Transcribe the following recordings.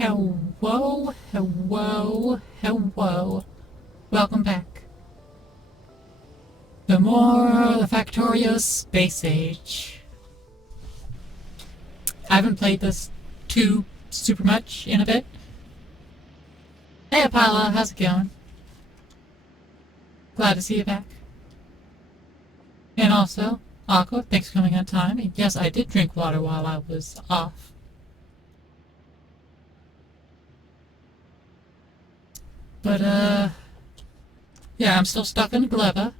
Hello, hello, hello. Welcome back. The Factorio Space Age. I haven't played this too super much in a bit. Hey Apollo, how's it going? Glad to see you back. And also, Aqua, thanks for coming on time. And yes, I did drink water while I was off. But, yeah, I'm still stuck in Gleba.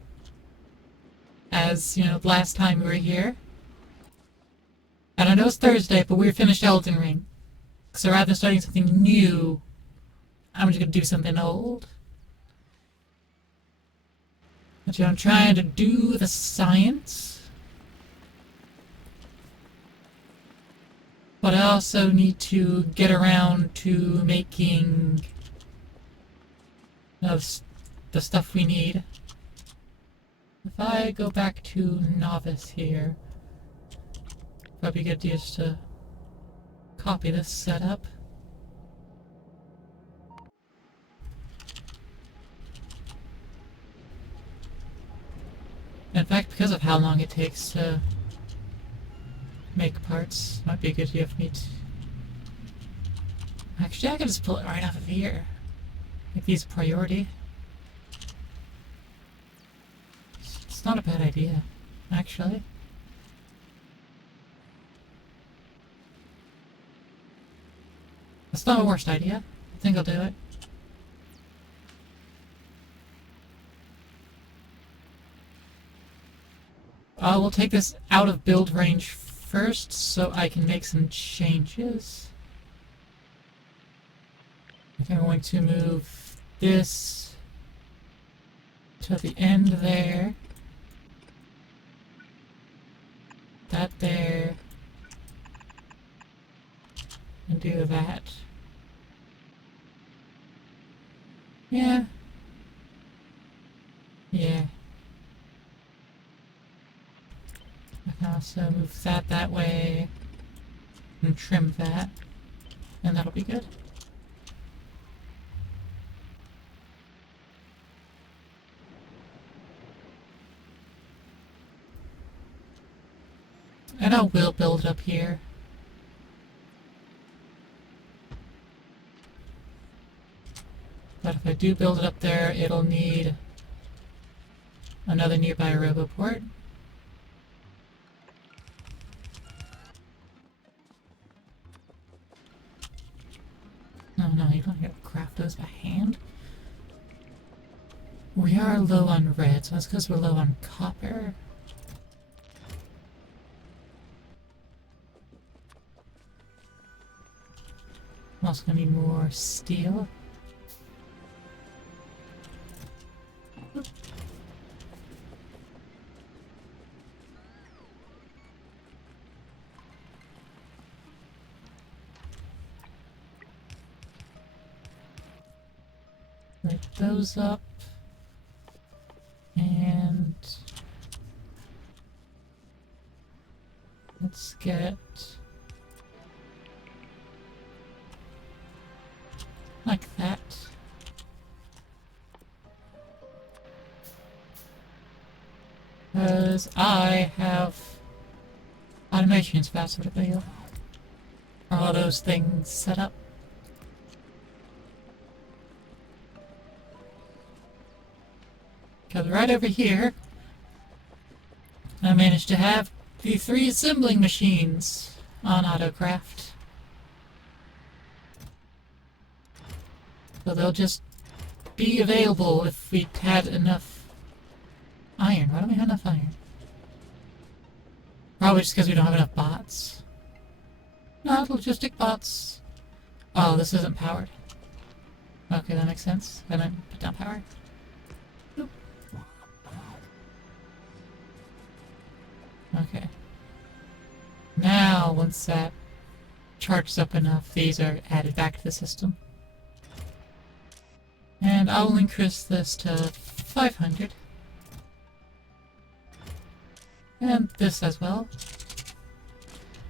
As, you know, the last time we were here. And I know it's Thursday, but we finished Elden Ring. So rather than starting something new, I'm just gonna do something old. But I'm trying to do the science. But I also need to get around to making the stuff we need. If I go back to novice here, probably good just to copy this setup. In fact, because of how long it takes to make parts, might be a good idea for me to... Actually, I can just pull it right off of here. Make these a priority. It's not a bad idea, actually. That's not a worst idea. I think I'll do it. We'll take this out of build range first so I can make some changes. I'm going to move this to the end there. That there. And do that. Yeah. Yeah. I can also move that way. And trim that. And that'll be good. And I will build it up here. But if I do build it up there, it'll need another nearby roboport. No, you don't have to craft those by hand. We are low on red, so that's because we're low on copper. I'm also gonna need more steel. Light those up. And let's get like that. Because I have automations faster to build. All those things set up. Because right over here, I managed to have the 3 assembling machines on AutoCraft. So they'll just be available if we had enough iron. Why don't we have enough iron? Probably just because we don't have enough bots. Not logistic bots. Oh, this isn't powered. Okay, that makes sense. Then I put down power. Okay. Now, once that charges up enough, these are added back to the system. And I'll increase this to 500. And this as well.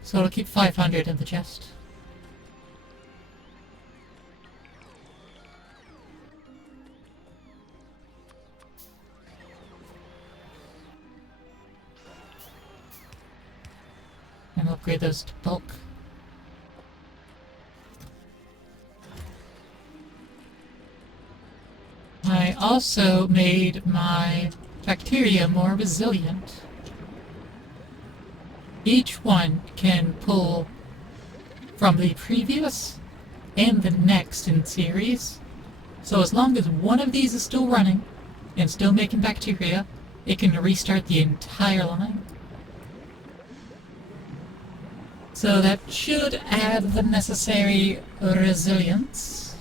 So it'll keep 500 in the chest. upgrade those to bulk. I also made my bacteria more resilient. Each one can pull from the previous and the next in series. So as long as one of these is still running and still making bacteria, it can restart the entire line. So that should add the necessary resilience.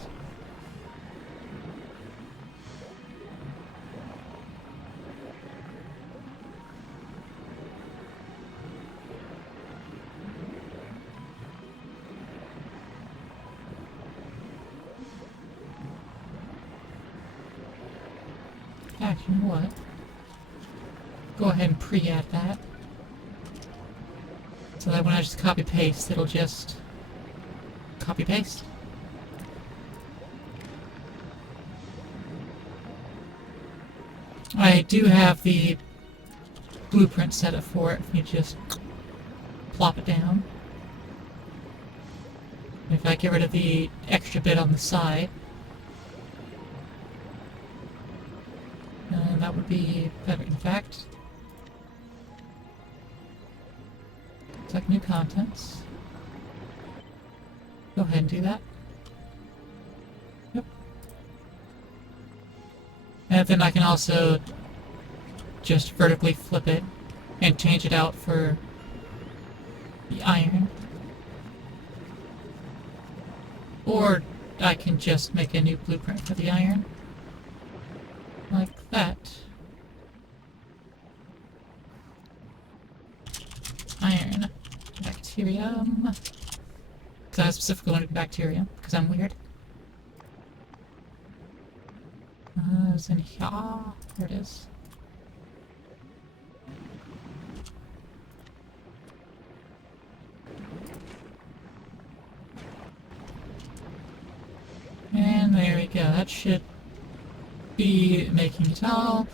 Actually, you know what? Go ahead and pre-add that. So that when I just copy-paste, it'll just copy-paste. I do have the blueprint set up for it. You just plop it down. If I get rid of the extra bit on the side, that would be better. In fact, select new contents. Go ahead and do that. Yep. And then I can also just vertically flip it and change it out for the iron. Or I can just make a new blueprint for the iron. Like that. Iron. Bacterium. Because I specifically wanted bacterium, because I'm weird. It's in here. There it is. And there we go. That should be making it all.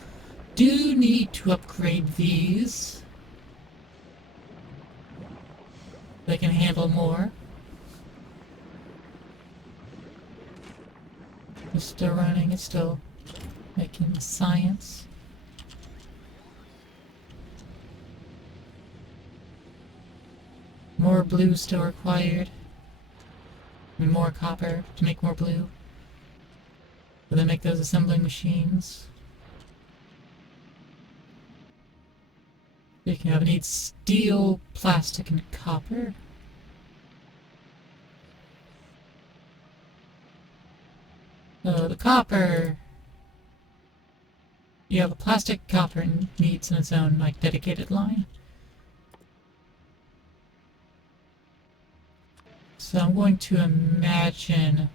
Do need to upgrade these. They can handle more. It's still running, it's still making science. More blue still required. And more copper to make more blue. So they make those assembling machines. Speaking of, it needs steel, plastic, and copper. So the copper... Yeah, the plastic copper needs its own, like, dedicated line. So I'm going to imagine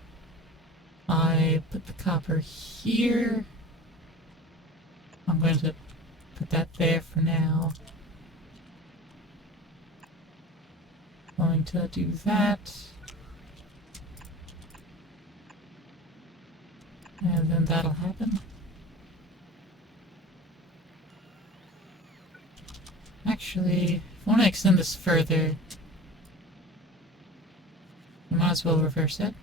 I put the copper here. I'm going to put that there for now. Going to do that. And then that'll happen. Actually, if I want to extend this further, I might as well reverse it.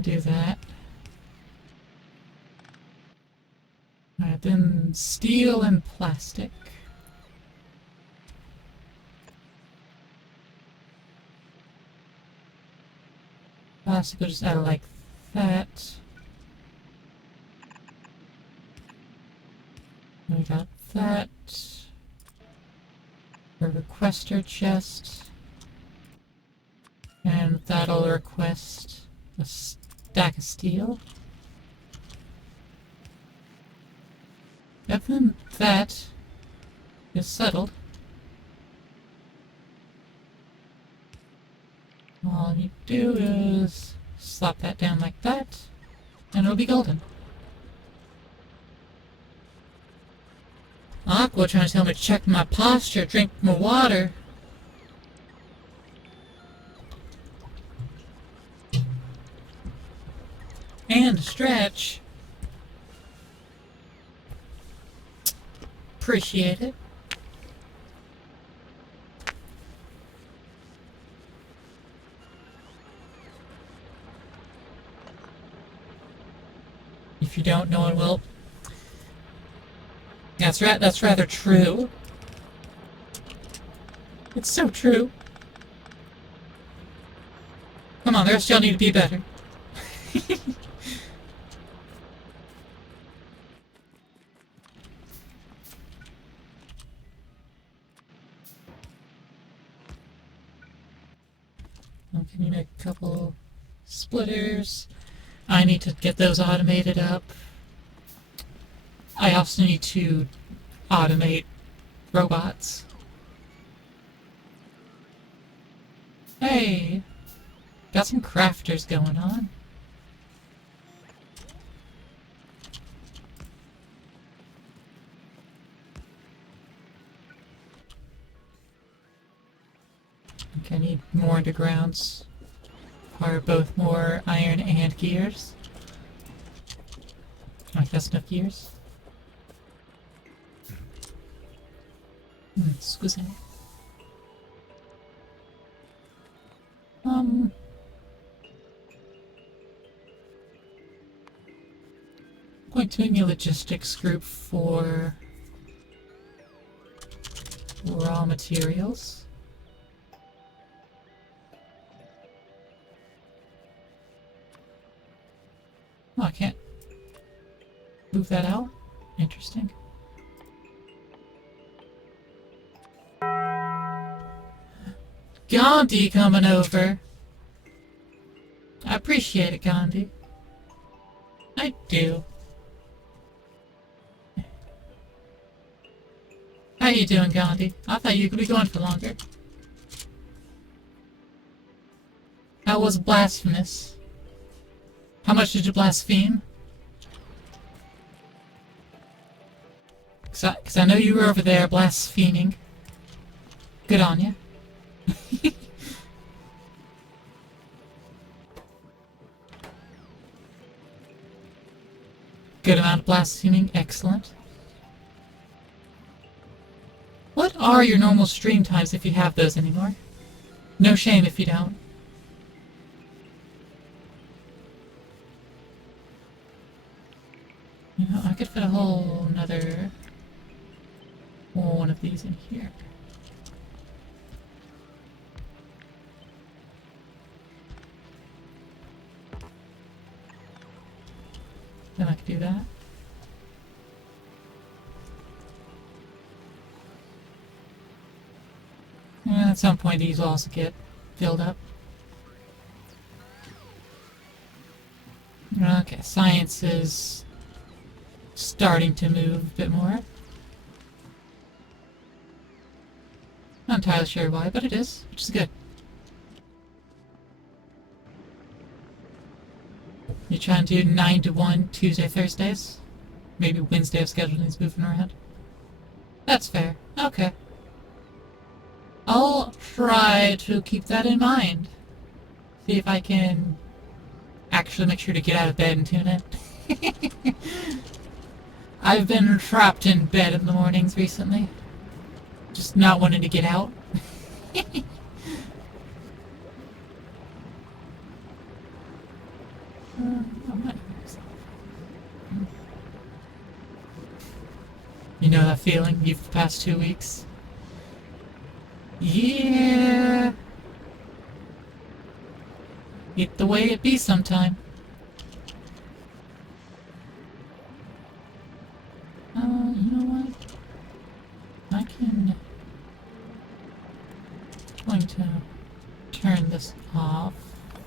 Do that. Alright, then steel and plastic. Plastic will just add it like that. We got that. A requester chest. And that'll request a stack of steel. And then that is settled. All you do is slap that down like that, and it'll be golden. Aqua trying to tell me to check my posture, drink more water. And stretch. appreciate it. If you don't, no one will. That's right. That's rather true. It's so true. Come on, there still need to be better. Can you make a couple splitters? I need to get those automated up. I also need to automate robots. Hey! Got some crafters going on. Okay, I need more undergrounds. Require both more iron and gears. Alright, that's enough gears. Excuse me. Going to a logistics group for raw materials. Oh, I can't move that out? Interesting. Gandhi coming over. I appreciate it, Gandhi. I do. How you doing, Gandhi? I thought you could be going for longer. How was Blasphemous? How much did you blaspheme? Cause I know you were over there blaspheming. Good on you. Good amount of blaspheming, excellent. What are your normal stream times if you have those anymore? No shame if you don't. You know, I could fit a whole another one of these in here. Then I could do that. And at some point these will also get filled up. Okay, science is starting to move a bit more. Not entirely sure why, but it is, which is good. You trying to do 9 to 1 Tuesday, Thursdays? Maybe Wednesday if schedule needs moving around. That's fair. Okay. I'll try to keep that in mind. See if I can actually make sure to get out of bed and tune in. I've been trapped in bed in the mornings recently. Just not wanting to get out. You know that feeling you've the past 2 weeks? Yeah. It's the way it be sometime. You know what? I can... I'm going to turn this off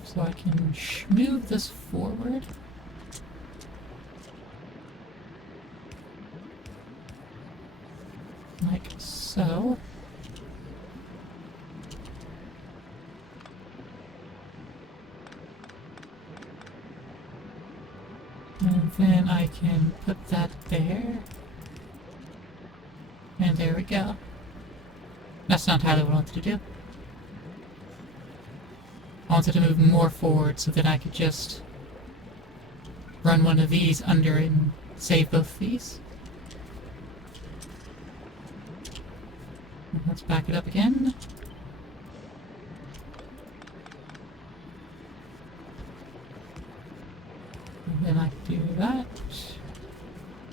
so I can move this forward. Like so. And then I can put that there. And there we go. That's not entirely what I wanted to do. I wanted to move more forward so that I could just run one of these under and save both of these. Let's back it up again. And then I do that.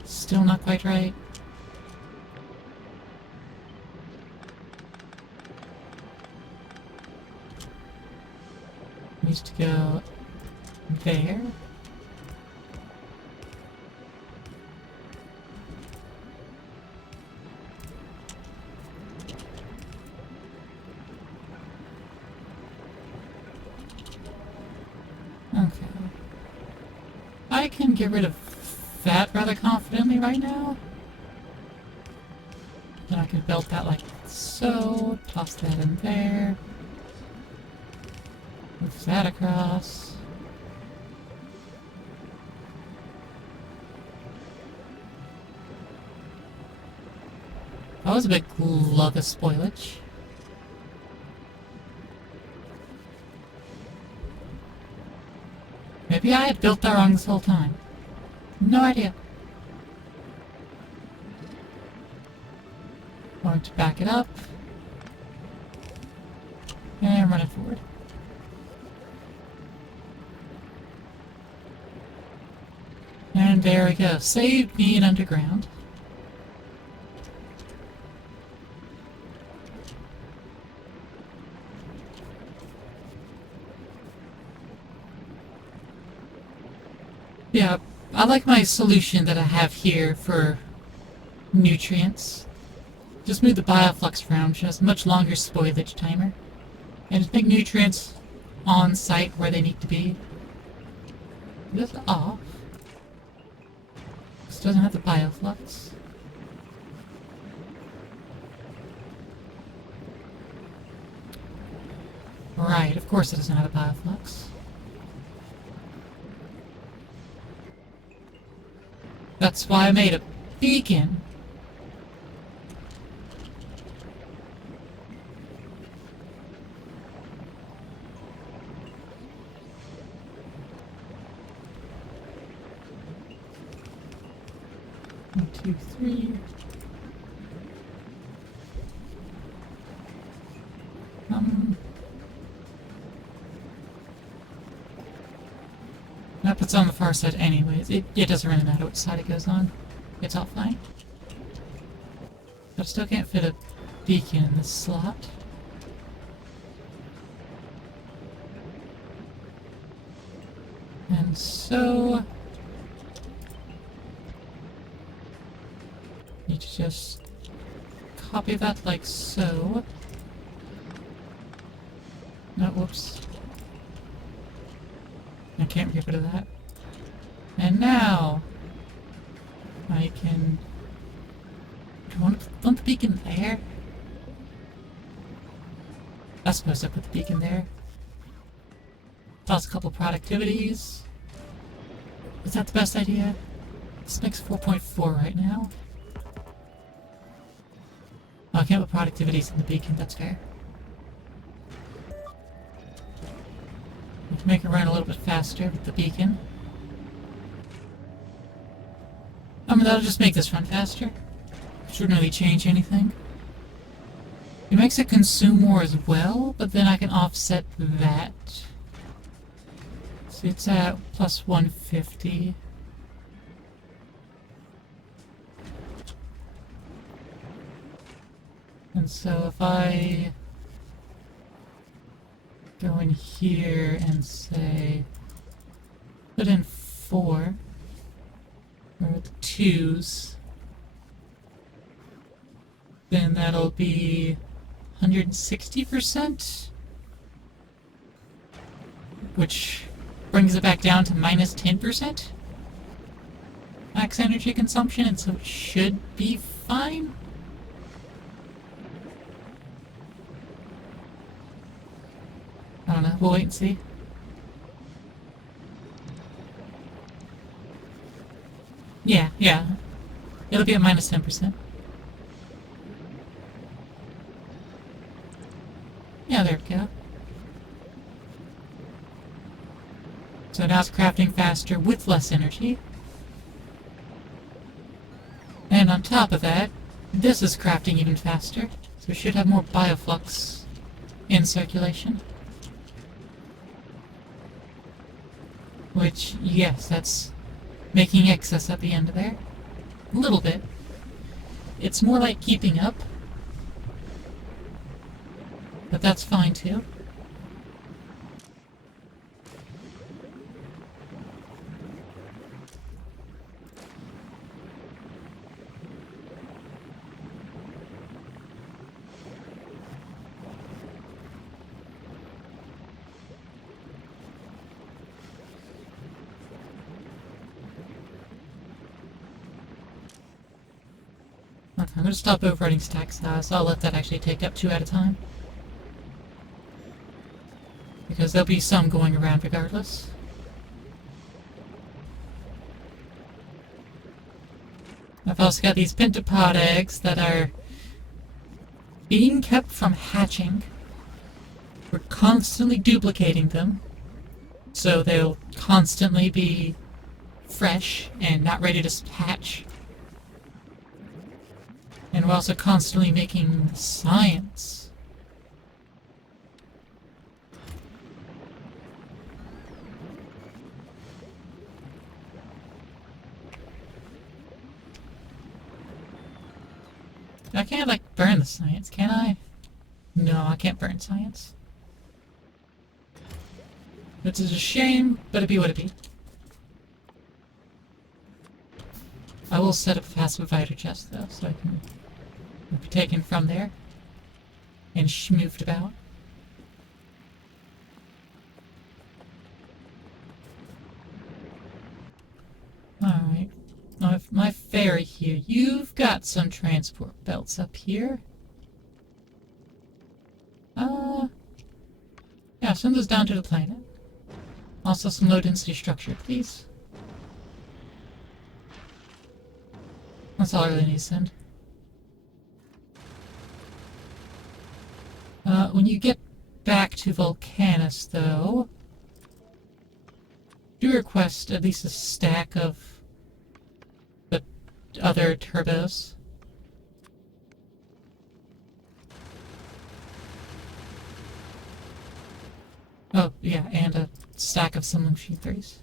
Still not quite right. Needs to go there. Okay. I can get rid of that rather confidently right now. Then I can belt that like so, toss that in there. Move that across. That was a big glug of spoilage. Maybe I had built that wrong this whole time. No idea. Going to back it up. And run it forward. And there we go. Saved me an underground. Yeah, I like my solution that I have here for nutrients. Just move the bioflux around, which has a much longer spoilage timer. And just make nutrients on site where they need to be. This off. This doesn't have the bioflux. Right, of course it doesn't have a bioflux. That's why I made a beacon. One, two, three. Nope, it's on the far side anyways. It doesn't really matter which side it goes on. It's all fine. But I still can't fit a beacon in this slot. And so... need to just copy that like so. No, whoops. I can't get rid of that. And now I can... do you want the beacon there? I suppose I put the beacon there. Toss a couple productivities. Is that the best idea? This makes 4.4 right now. Oh, I can't put productivities in the beacon, that's fair. We can make it run a little bit faster with the beacon. I mean, that'll just make this run faster. Shouldn't really change anything. It makes it consume more as well, but then I can offset that. So it's at plus 150. And so if I go in here and say, put in 4, or the 2s, then that'll be 160%, which brings it back down to minus 10% max energy consumption, and so it should be fine. I don't know, we'll wait and see. Yeah. It'll be at minus 10%. Yeah, there we go. So now it's crafting faster with less energy. And on top of that, this is crafting even faster. So we should have more bioflux in circulation. Which, yes, that's making excess at the end there. A little bit. It's more like keeping up. But that's fine too. Okay, I'm going to stop overriding stack size, so I'll let that actually take up 2 at a time. Because there'll be some going around regardless. I've also got these pentapod eggs that are being kept from hatching. We're constantly duplicating them, so they'll constantly be fresh and not ready to hatch. And we're also constantly making science. I can't, like, burn the science, can I? No, I can't burn science. Which is a shame, but it be what it be. I will set up a fast provider chest, though, so I can be taken from there and moved about. Alright. Now, if my ferry here, you've got some transport belts up here. Yeah, send those down to the planet. Also some low density structure, please. That's all I really need to send. When you get back to Volcanus, though, do request at least a stack of the other turbos. Oh, yeah, and a stack of some Machine 3s.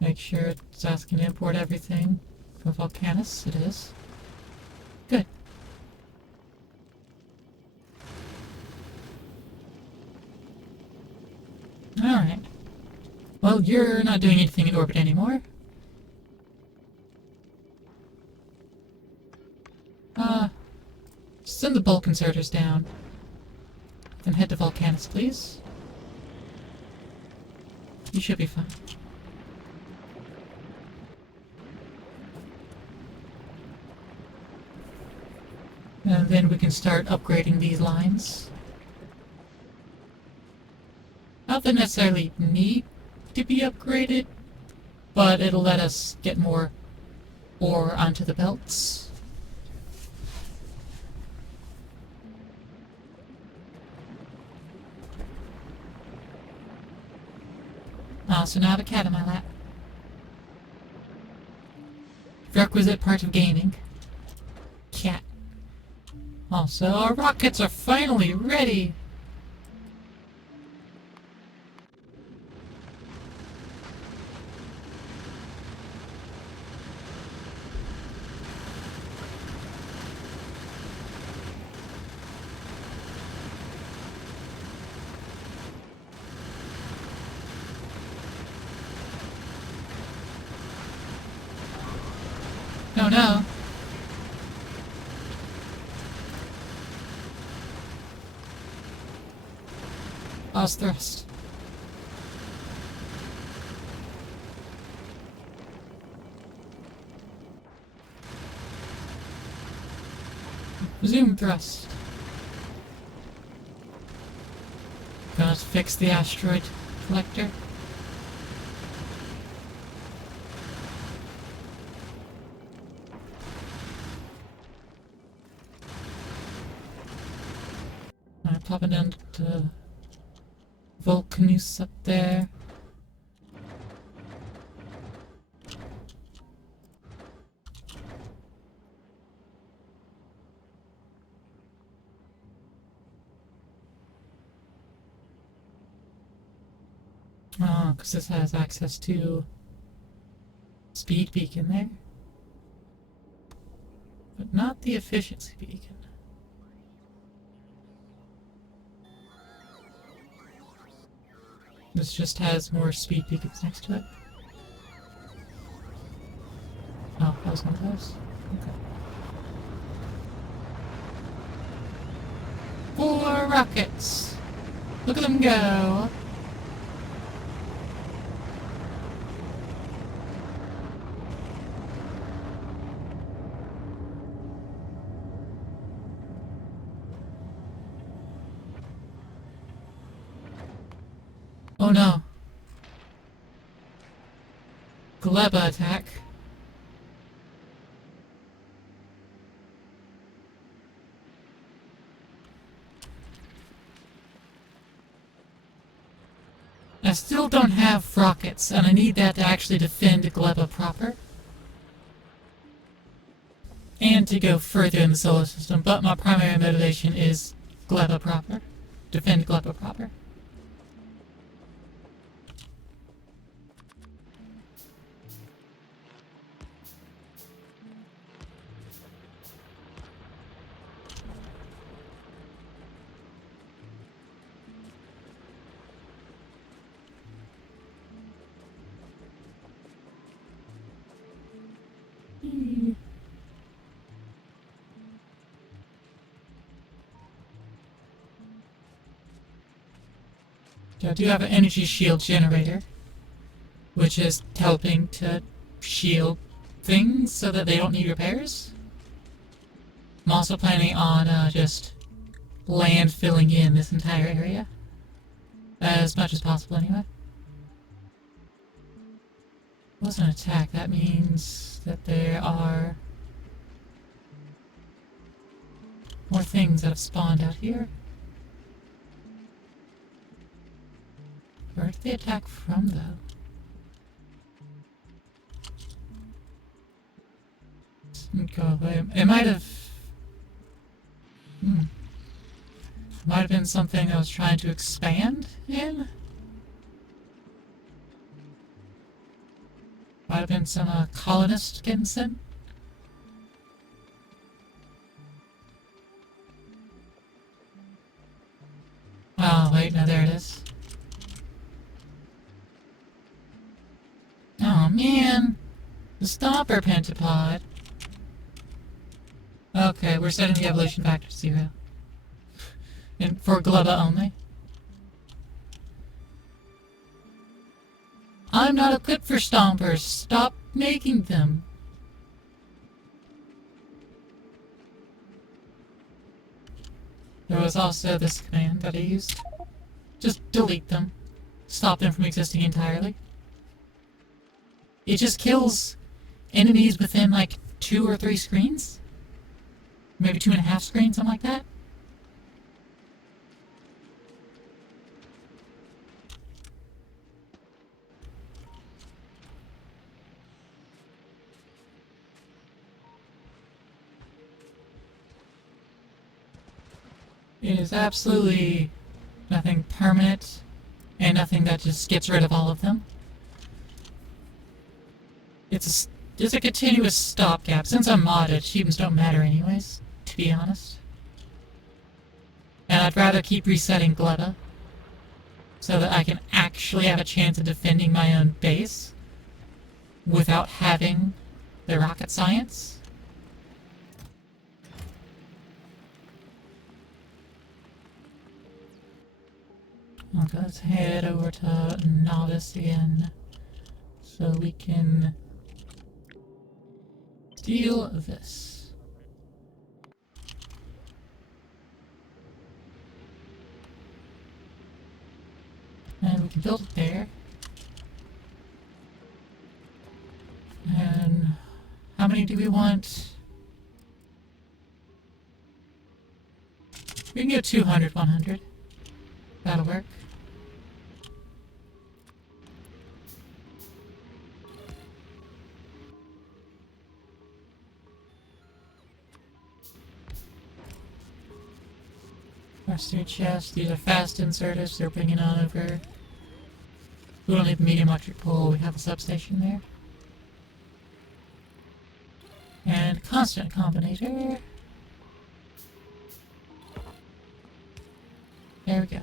Make sure it's asking to import everything from Volcanus. It is. Good. Alright. Well, you're not doing anything in orbit anymore. Send the bulk inserters down. Then head to Volcanus, please. You should be fine. And then we can start upgrading these lines. Not that necessarily need to be upgraded, but it'll let us get more ore onto the belts. So now I have a cat in my lap. Requisite part of gaming. Cat. Also, our rockets are finally ready! Oh no! Lost thrust. Resume thrust. Gonna fix the asteroid collector. I'm popping down to Volcanus up there. Oh, because this has access to speed beacon there. But not the efficiency beacon. This just has more speed beacons next to it. Oh, that was one of those? Okay. 4 rockets! Look at them go! Oh no. Gleba attack. I still don't have rockets, and I need that to actually defend Gleba proper. And to go further in the solar system, but my primary motivation is Gleba proper. Defend Gleba proper. I do have an energy shield generator, which is helping to shield things so that they don't need repairs. I'm also planning on just land filling in this entire area, as much as possible anyway. What's an attack? That means that there are more things that have spawned out here. Where did they attack from, though? Go away. It might have... Might have been something I was trying to expand in? Might have been some colonist getting sent? Oh, wait, no, there it is. Oh, man! The Stomper Pentapod! Okay, we're setting the evolution factor to 0. And for Gleba only. I'm not equipped for Stompers! Stop making them! There was also this command that I used. Just delete them. Stop them from existing entirely. It just kills enemies within like 2 or 3 screens? Maybe 2.5 screens, something like that? It is absolutely nothing permanent, and nothing that just gets rid of all of them. It's a continuous stopgap. Since I'm modded, achievements don't matter anyways, to be honest. And I'd rather keep resetting Gleba, so that I can actually have a chance of defending my own base, without having the rocket science. Okay, let's head over to Novice again, so we can steal this. And we can build it there. And how many do we want? We can go 200, 100. That'll work. Cluster chest. These are fast inserters. They're bringing on over. We don't need the medium electric pole, we have a substation there. And constant combinator. There we go.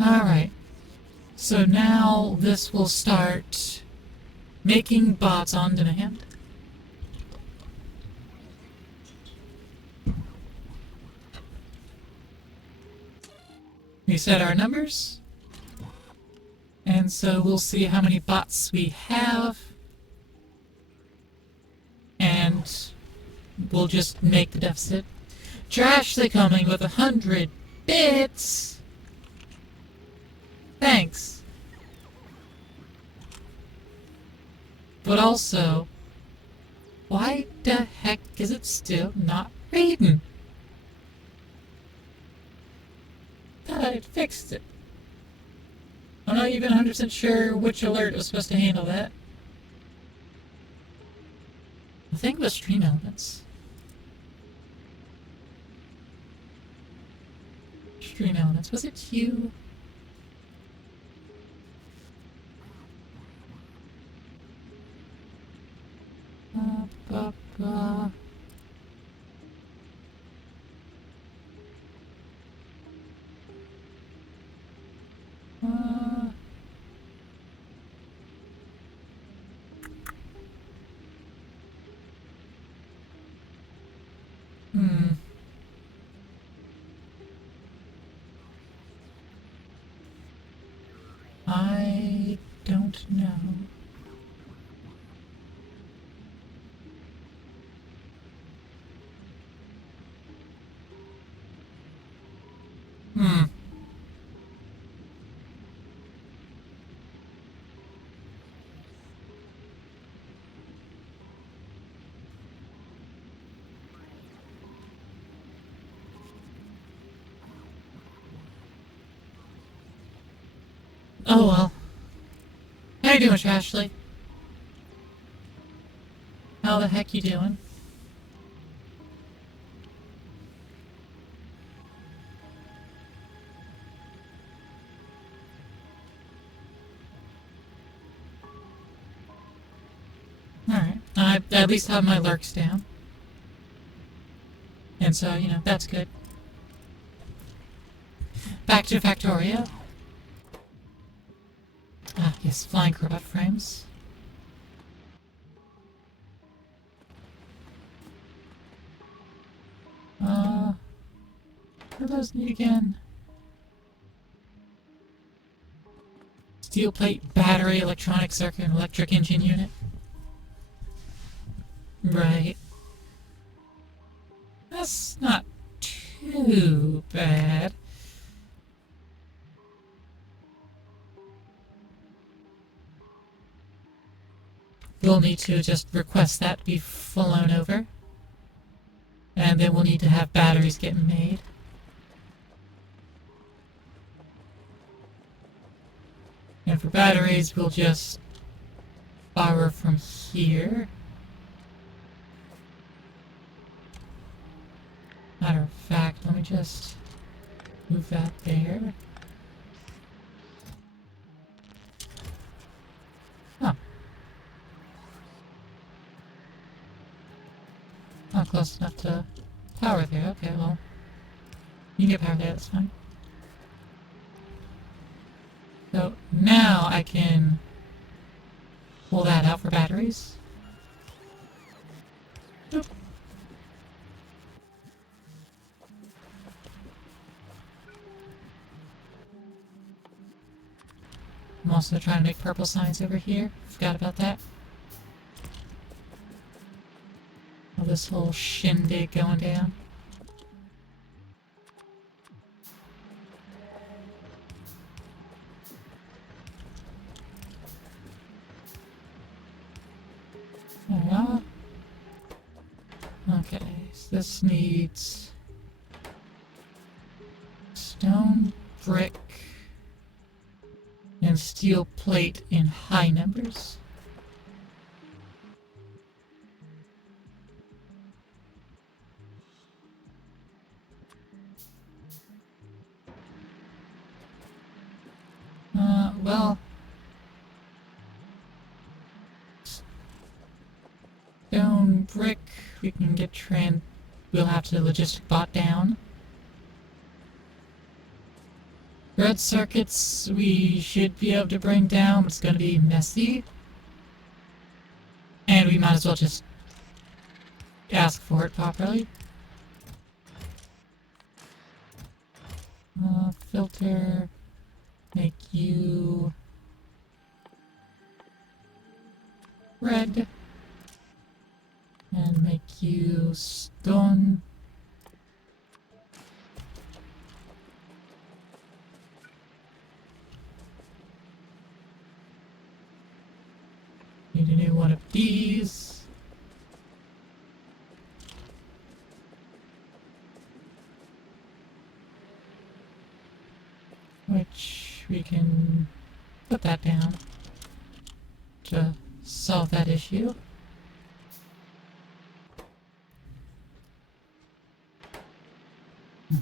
Alright. So now this will start making bots on demand. We set our numbers. And so we'll see how many bots we have. And we'll just make the deficit. Trashly coming with 100 bits! Thanks. But also, why the heck is it still not reading? Thought I'd fixed it. I'm not even 100% sure which alert was supposed to handle that. I think it was stream elements. Stream elements. Was it you? Ba, ba. I don't know. Oh well. How you doing, Trashly? How the heck you doing? Alright. I at least have my lurks down. And so, you know, that's good. Back to Factorio. Ah, yes, flying robot frames. What do those need again? Steel plate, battery, electronic circuit, and electric engine unit. Right. That's not too bad. We'll need to just request that be flown over. And then we'll need to have batteries getting made. And for batteries, we'll just borrow from here. Matter of fact, let me just move that there. Oh. Not close enough to power there. Okay, well, you can get power there, that's fine. So now I can pull that out for batteries. Boop. I'm also trying to make purple signs over here. Forgot about that. All this whole shindig going down. Okay, so this needs stone, brick, and steel plate in high numbers. well, stone brick, we can get we'll have to logistic bot down. Red circuits we should be able to bring down, but it's gonna be messy. And we might as well just ask for it properly. Filter, make you red, and make you stone. Need a new one of these. Which we can put that down to solve that issue.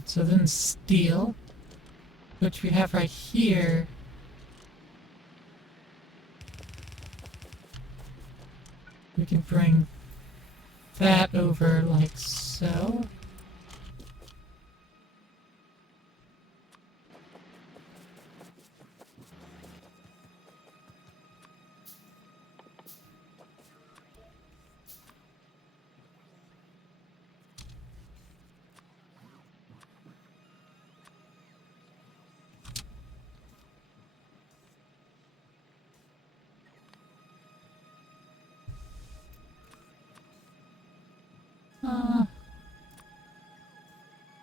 So then steel, which we have right here. We can bring that over like so.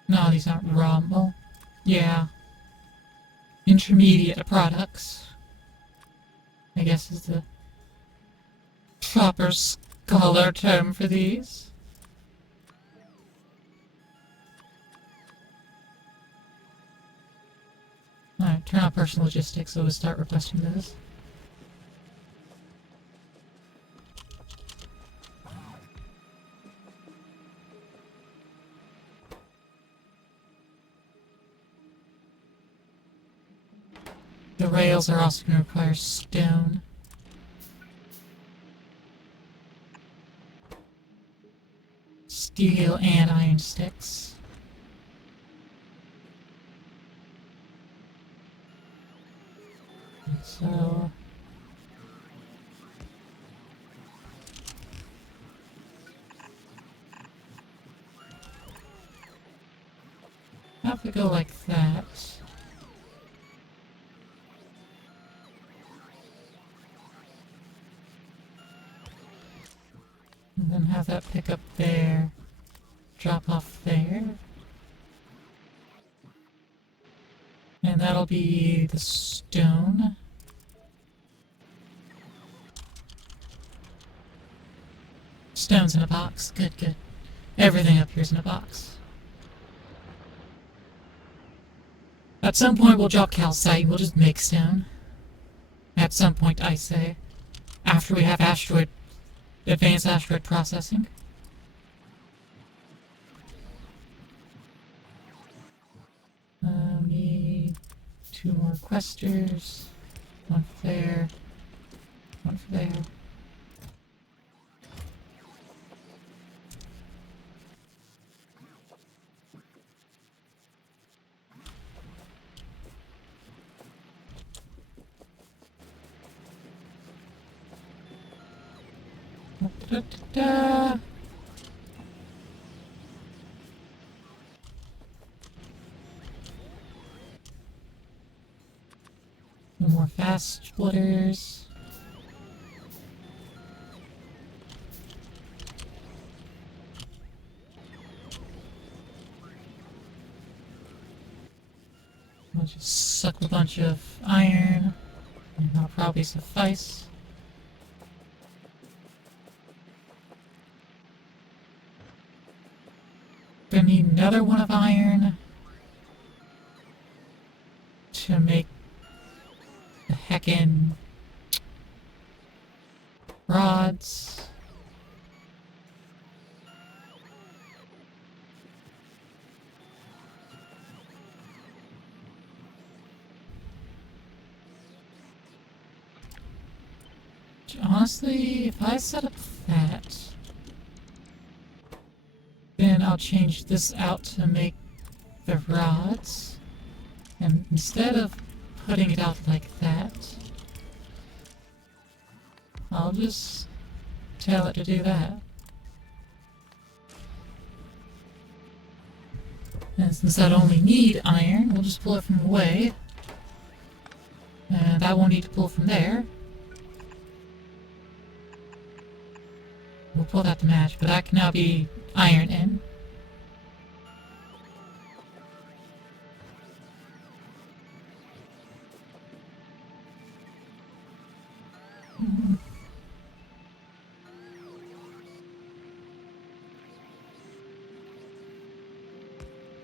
No, these aren't raw. Well, yeah. Intermediate products, I guess is the proper scholar term for these. Alright, turn on personal logistics, so we'll start requesting those. The rails are also going to require stone. Steel and iron sticks. So... have to go like that. And then have that pick up there, drop off there. And that'll be the stone. Stone's in a box. Good, good. Everything up here's in a box. At some point we'll drop calcite, we'll just make stone. At some point, I say. After we have advanced asteroid processing. Need 2 more questers. 1 for there. 1 for there. Da, da, da. No more fast splitters. I'll just suck a bunch of iron, and that'll probably suffice. Gonna need another one of iron to make the heckin' rods. Honestly, if I set up that, then I'll change this out to make the rods. And instead of putting it out like that, I'll just tell it to do that. And since I only need iron, we'll just pull it from away. And I won't need to pull from there. We'll pull that to match, but that can now be iron in.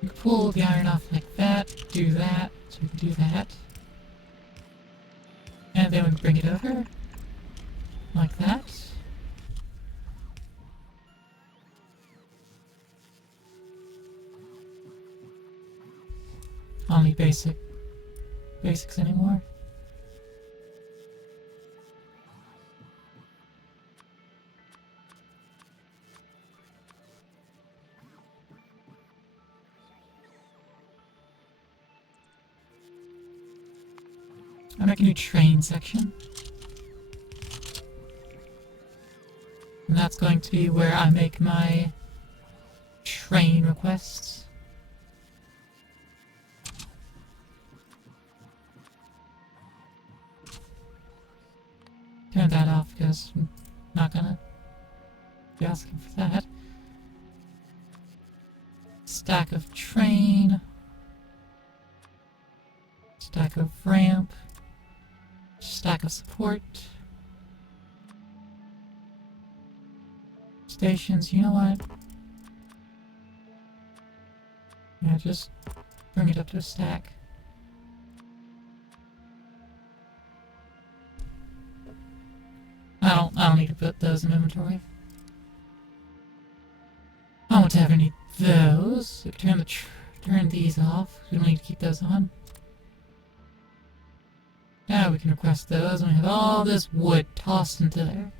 We can pull the iron off like that, do that, so we can do that. And then we bring it over, like that. I don't need basics anymore. I make a new train section. And that's going to be where I make my train requests. Turn that off because I'm not gonna be asking for that. Stack of train. Stack of ramp. Stack of support. Stations, you know what? Yeah, just bring it up to a stack. I don't need to put those in inventory. I don't want to ever need those. We can turn these off. We don't need to keep those on. Now we can request those, and we have all this wood tossed into there.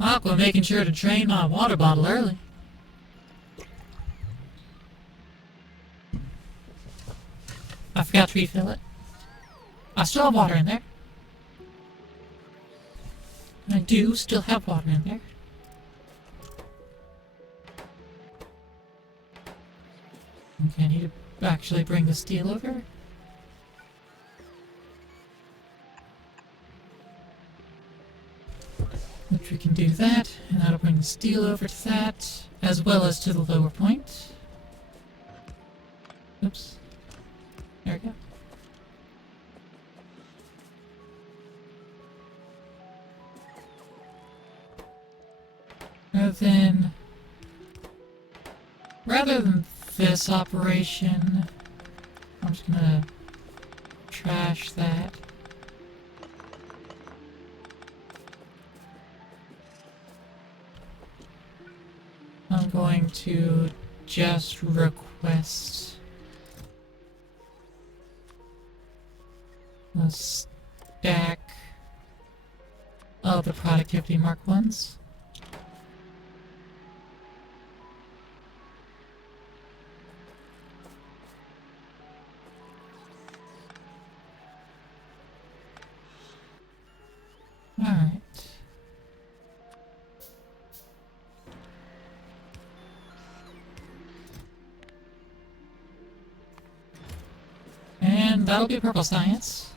Aqua making sure to drain my water bottle early. I forgot to refill it. I still have water in there. I do still have water in there. Okay, I need to actually bring the steel over. Which we can do that, and that'll bring the steel over to that, as well as to the lower point. Oops. There we go. And then, rather than this operation, I'm just gonna trash that. I'm going to just request a stack of the productivity mark ones. Alright. And that'll be purple science.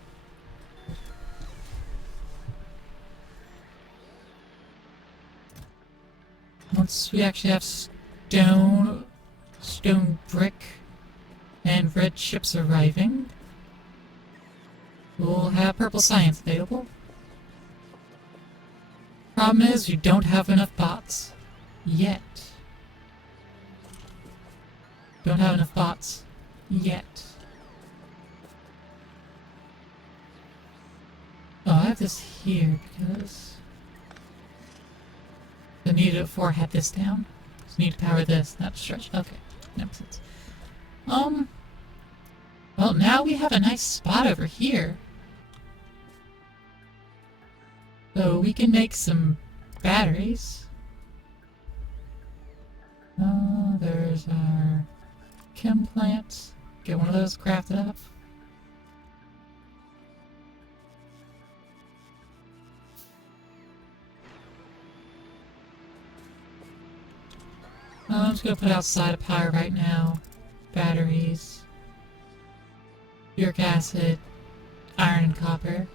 Once we actually have stone brick, and red chips arriving, we'll have purple science available. Problem is, we don't have enough bots. Yet. Don't have enough bots. Yet. Oh, I have this here because the need it for had this down. So need to power this, not stretch. Okay, that makes sense. Well, now we have a nice spot over here. So we can make some batteries. There's our chem plant. Get one of those crafted up. I'm just gonna put outside a power right now. Batteries. Uric acid. Iron and copper.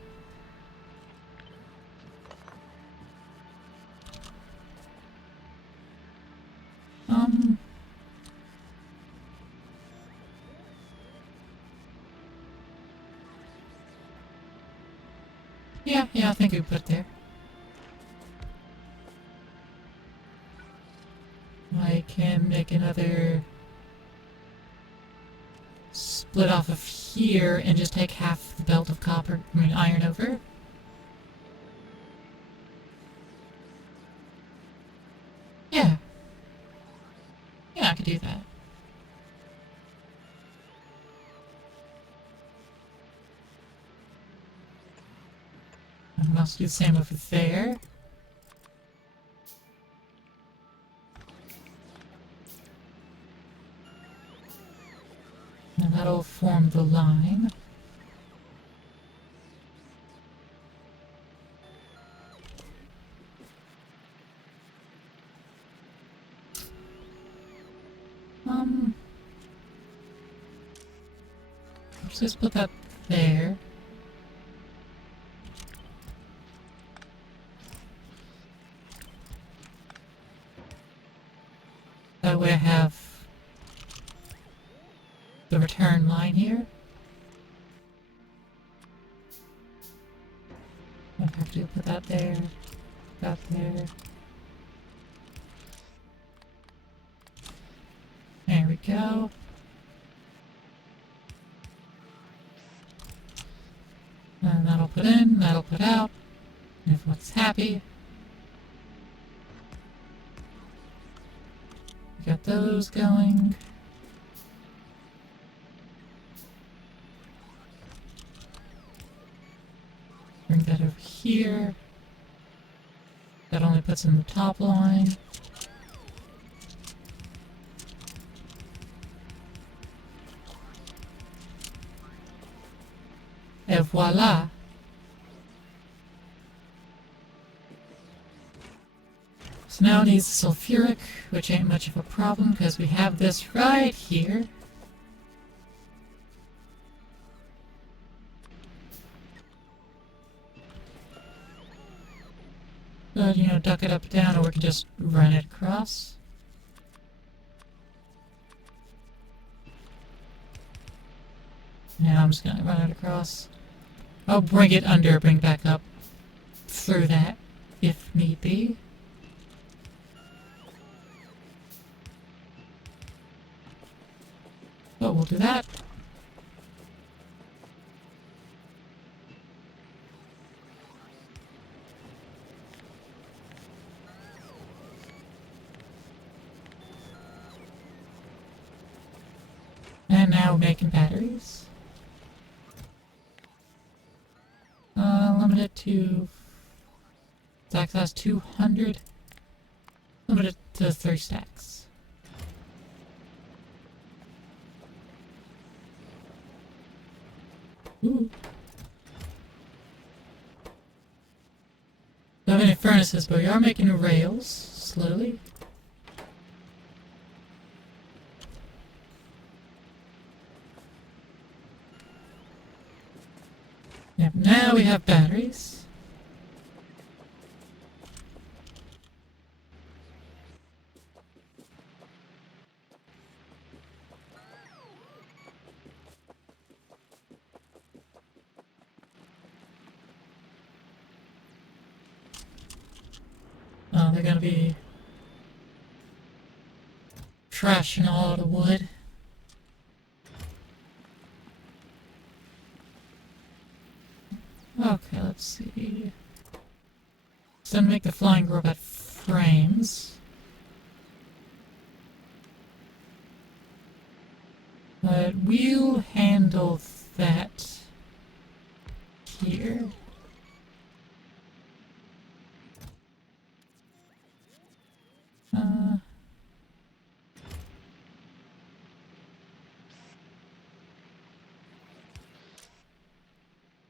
Yeah, I think we put it there. I can make another split off of here and just take half the belt of iron over. Yeah. Yeah, I could do that. I can also do the same over there. And that'll form the line. Let's just put that there. That way I have the return line here. I have to put that there, that there. There we go. And that'll put in, that'll put out. Everyone's happy. We got those going. Bring that over here. That only puts in the top line. Et voila! So now it needs sulfuric, which ain't much of a problem because we have this right here. But, you know, duck it up and down, or we can just run it across. Yeah, I'm just gonna run it across. I'll bring it under, bring it back up through that, if need be. But we'll do that. And now we're making batteries. Limited to stack size 200. Limited to 3 stacks. Ooh. Don't have any furnaces, but we are making rails slowly. Yep, now we have batteries. Oh, they're gonna be trashing all the wood. Okay, let's see. So then make the flying robot frames. But we'll handle that here.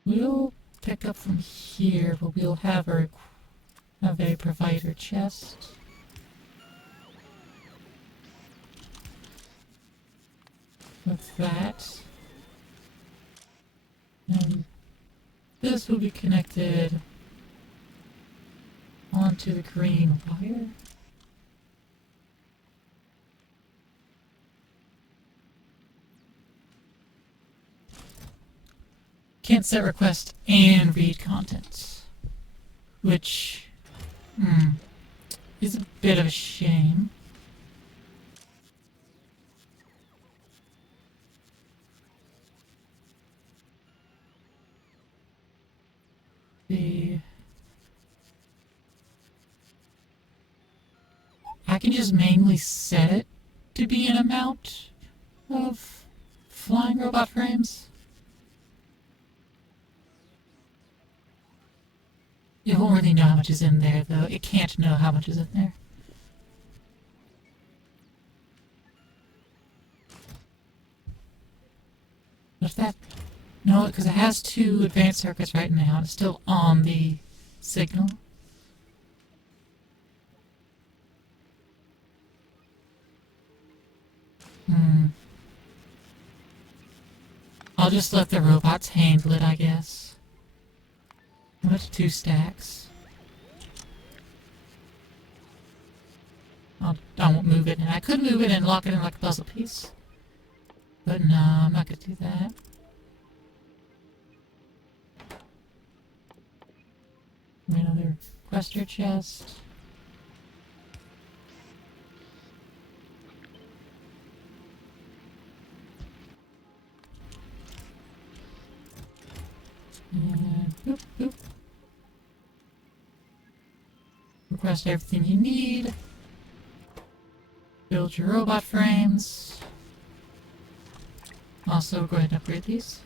We'll pick up from here, but we'll have a provider chest. With that. And this will be connected onto the green wire. Can't set request and read content, which is a bit of a shame. I can just mainly set it to be an amount of flying robot frames. It won't really know how much is in there, though. It can't know how much is in there. What's that? No, because it has 2 advanced circuits right now. It's still on the signal. I'll just let the robots handle it, I guess. How much? 2 stacks. I won't move it in. I could move it and lock it in like a puzzle piece. But no, I'm not gonna do that. Another quester chest. And boop, boop. Request everything you need. Build your robot frames. Also, go ahead and upgrade these.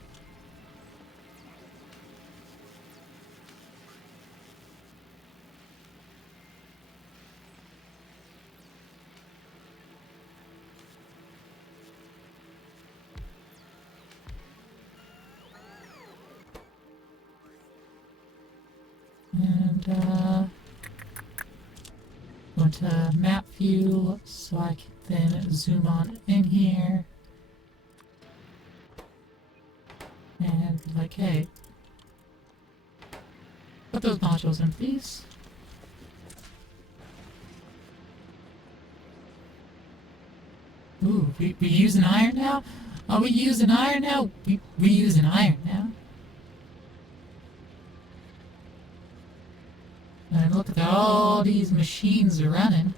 And, go into map view so I can then zoom on in here. And, like, hey, put those modules in, please. Ooh, we use an iron now? Are we using iron now? We use an iron now. And look at all these machines are running.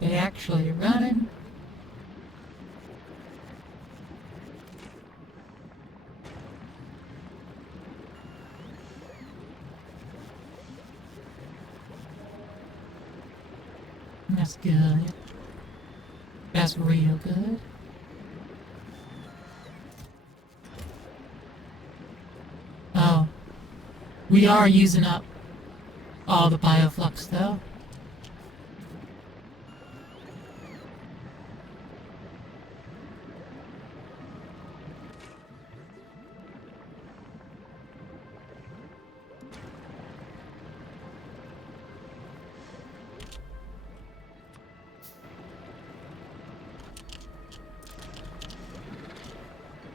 They actually are running. That's good. That's real good. Oh. We are using up all the bioflux, though.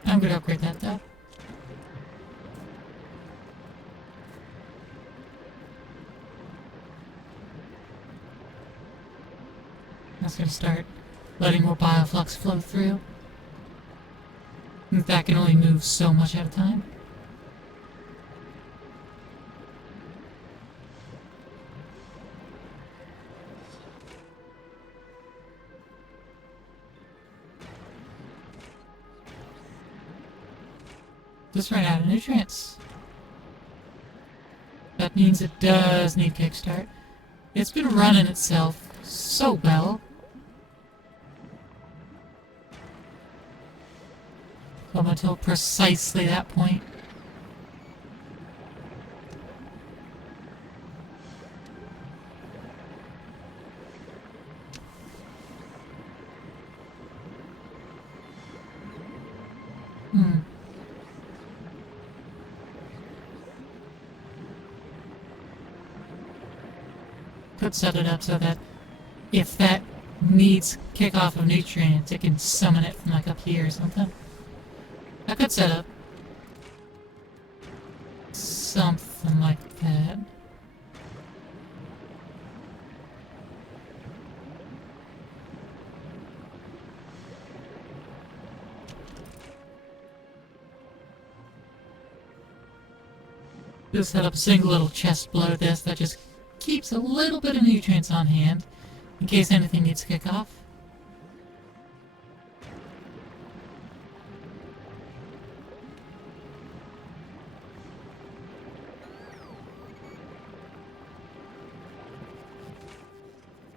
I'm gonna upgrade that, though. That's gonna start letting more bioflux flow through. That can only move so much at a time. Just ran out of nutrients. That means it does need kickstart. It's been running itself so well. Up until precisely that point. Could set it up so that if that needs kickoff of nutrients, it can summon it from like up here or something. I could set up something like that. Just set up a single little chest below this that just keeps a little bit of nutrients on hand in case anything needs to kick off.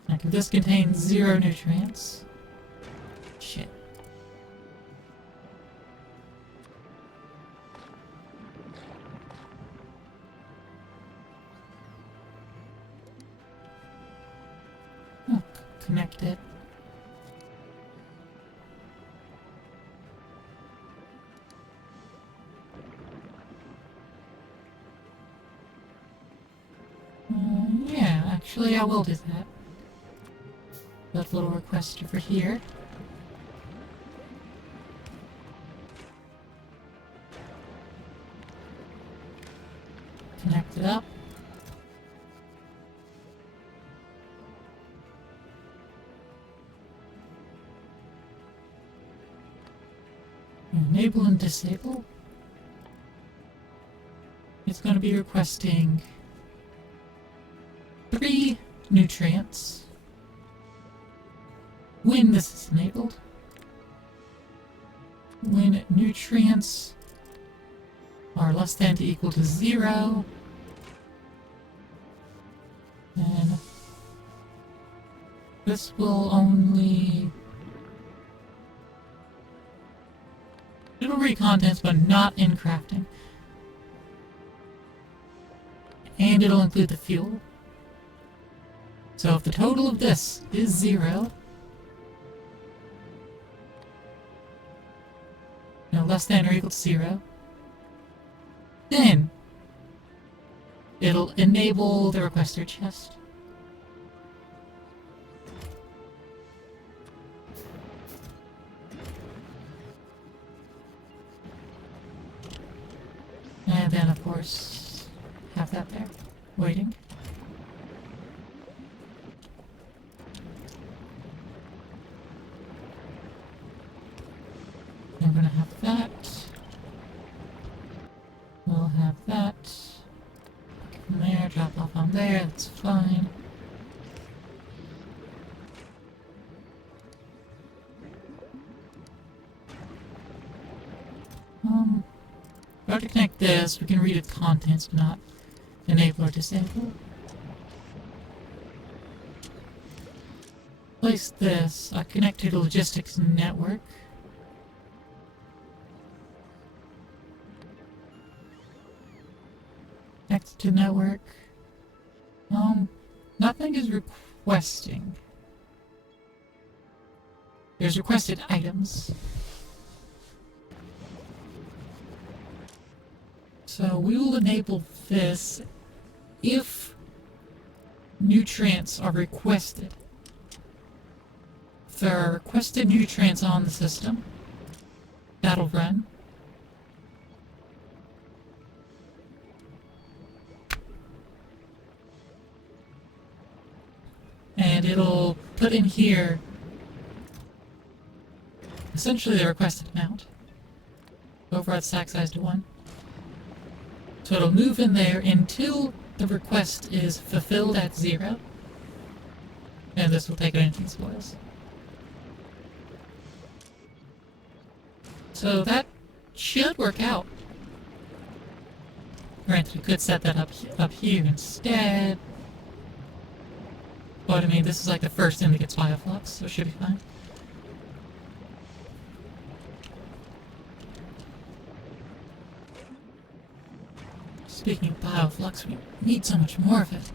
Like this contains 0 nutrients. Shit. Oh, connected. Yeah, actually I will do that. That little request over here. Connect it up. Enable and disable. It's going to be requesting 3 nutrients when this is enabled. When nutrients are less than to equal to 0, then this will only... It'll read contents, but not in crafting. And it'll include the fuel. So if the total of this is 0, less than or equal to 0, then it'll enable the requester chest. And then, of course, have that there, waiting. I'm gonna have that. We'll have that. From there, drop off on there, that's fine. If I to connect this, we can read its contents, but not enable or disable. Place this, I connect to the logistics network. Connect to network. Nothing is requesting. There's requested items. So we will enable this if nutrients are requested. If there are requested nutrients on the system, that'll run. And it'll put in here essentially the requested amount. Override stack size to 1. So it'll move in there until the request is fulfilled at 0. And this will take anything spoils. So that should work out. Granted, we could set that up here instead. But I mean, this is like the first thing that gets bioflux, so it should be fine. Speaking of bioflux, we need so much more of it.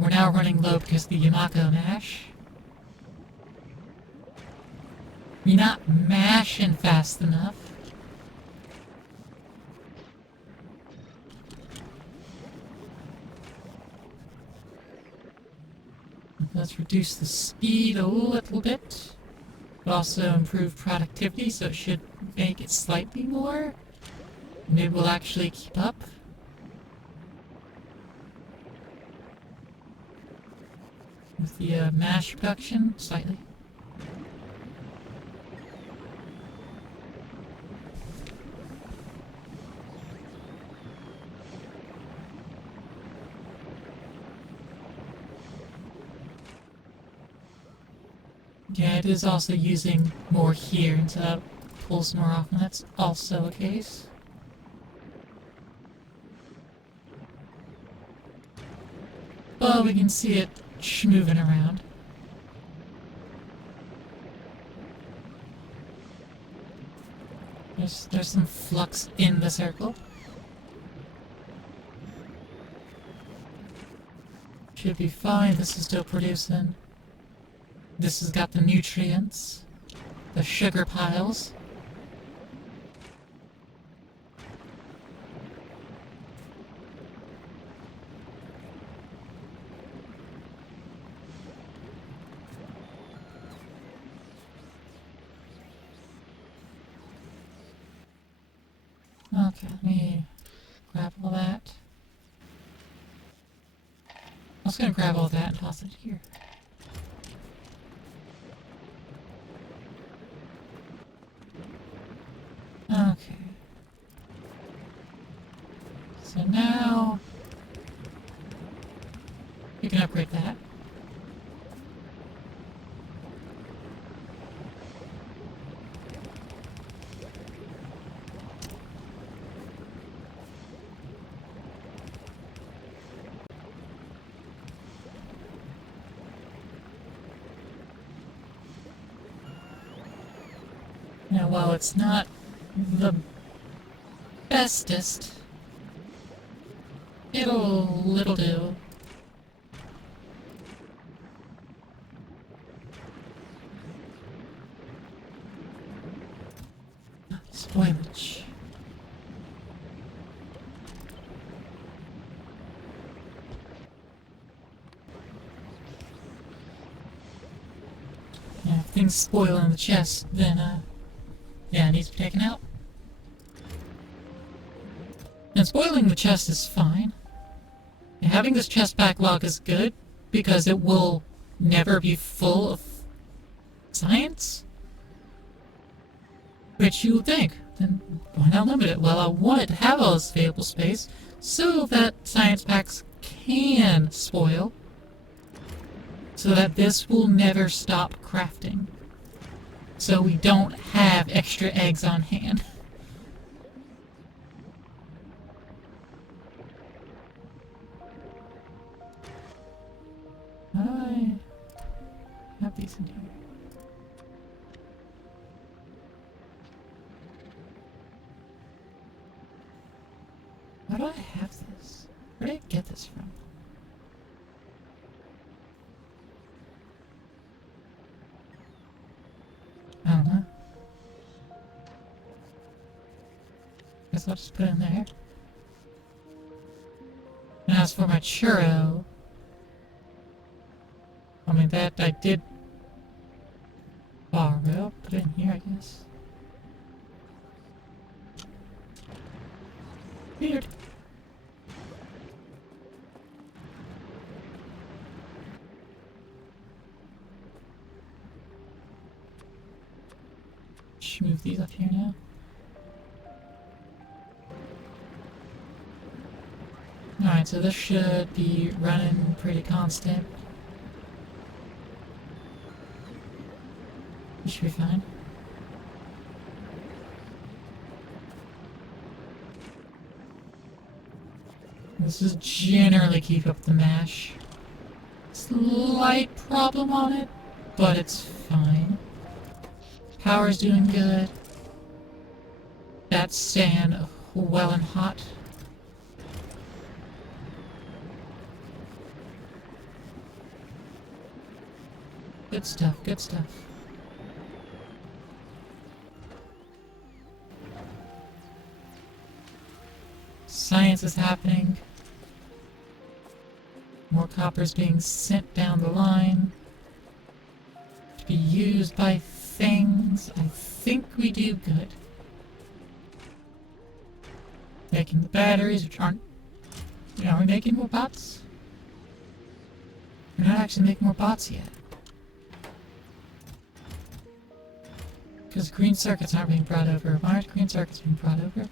We're now running low because of the Yamako mash. You're not mashing fast enough. Let's reduce the speed a little bit, but also improve productivity, so it should make it slightly more. Maybe we'll actually keep up. With the mash production, slightly. Yeah, it is also using more here until that pulls more often. That's also a case. Well, we can see it moving around. There's some flux in the circle. Should be fine. This is still producing. This has got the nutrients, the sugar piles. Okay, let me grab all that. I was gonna grab all that and toss it here. Okay. So now you can upgrade that. Now, while it's not the bestest, it'll do. Spoilage. Yeah, if things spoil in the chest, then yeah, it needs to be taken out. And spoiling the chest is fine. And having this chest backlog is good, because it will never be full of science. Which you would think, then why not limit it? Well, I want it to have all this available space, so that science packs can spoil, so that this will never stop crafting. So we don't have extra eggs on hand. How do I have these in here? Why do I have this? Where did I get this from? I don't know. Guess I'll just put it in there. And as for my churro, I mean, that I did borrow. Put it in here, I guess. Weird. Just move these up here now. Alright, so this should be running pretty constant. It should be fine. This is generally keep up the mash. Slight problem on it, but it's fine. Power's doing good. That's staying well and hot. Good stuff, good stuff. Science is happening. More copper's being sent down the line to be used by things. I think we do good. Making the batteries, which aren't... Are we making more bots? We're not actually making more bots yet. Because green circuits aren't being brought over. Why aren't green circuits being brought over?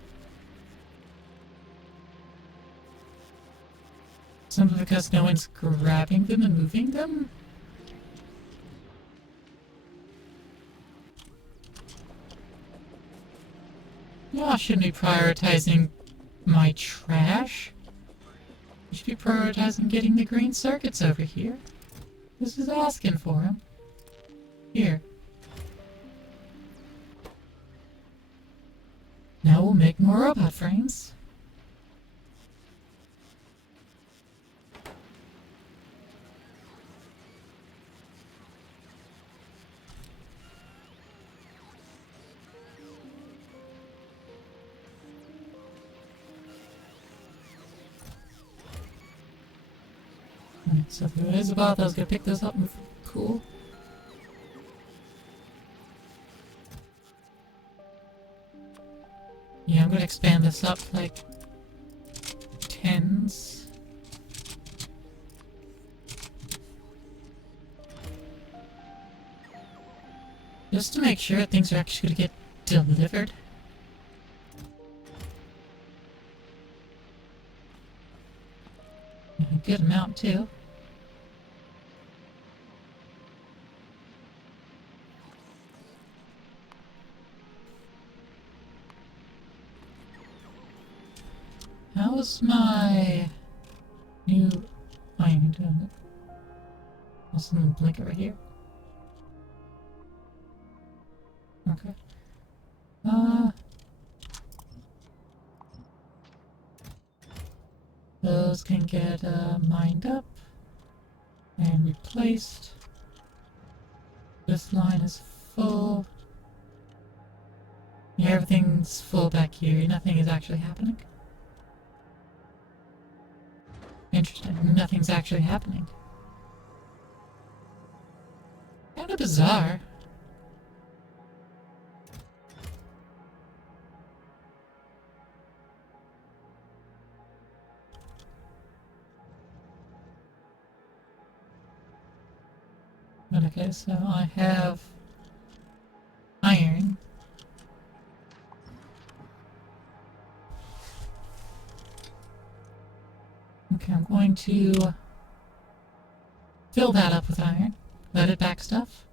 Simply because no one's grabbing them and moving them? Y'all shouldn't be prioritizing my trash. You should be prioritizing getting the green circuits over here. This is asking for them. Here. Now we'll make more robot frames. Alright, so there is a bot that was gonna pick those up. Cool. Yeah, I'm gonna expand this up like tens. Just to make sure things are actually gonna get delivered. A good amount too. How's my new iron doing? Also, blink over here. Okay. Those can get mined up and replaced. This line is full. Yeah, everything's full back here. Nothing is actually happening. Interesting. Nothing's actually happening. Kinda bizarre. But okay, so I have iron. Okay, I'm going to fill that up with iron. Let it back stuff.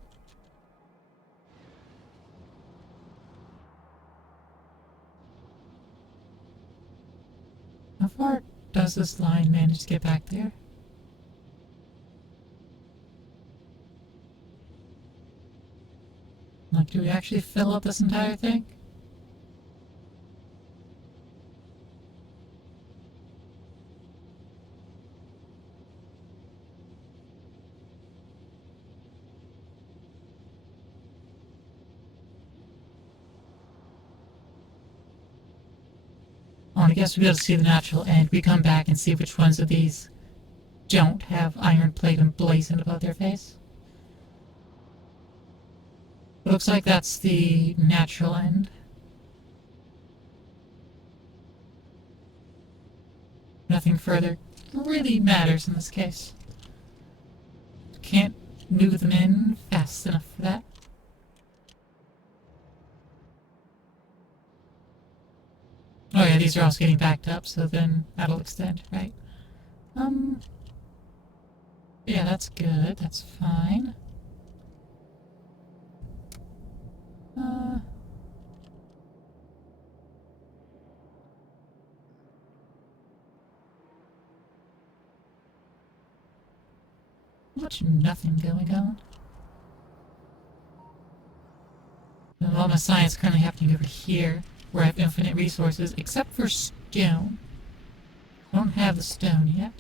How far does this line manage to get back there? Like, do we actually fill up this entire thing? Oh, and I guess we'll be able to see the natural end. We come back and see which ones of these don't have iron plate emblazoned above their face. Looks like that's the natural end. Nothing further really matters in this case. Can't move them in fast enough for that. Oh yeah, these are also getting backed up, so then that'll extend, right? Yeah, that's good. That's fine. Much nothing going on. And all my science currently happening over here, where I have infinite resources, except for stone. I don't have the stone yet.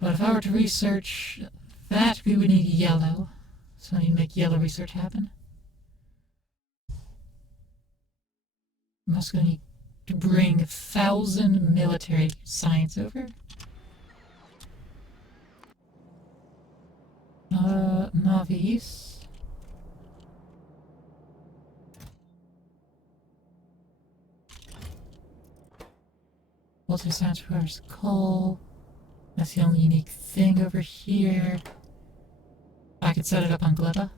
But if I were to research that, we would need yellow. So I need to make yellow research happen. I'm also going to need to bring 1,000 military science over. Novice. Military science requires coal. That's the only unique thing over here. I could set it up on Gleba.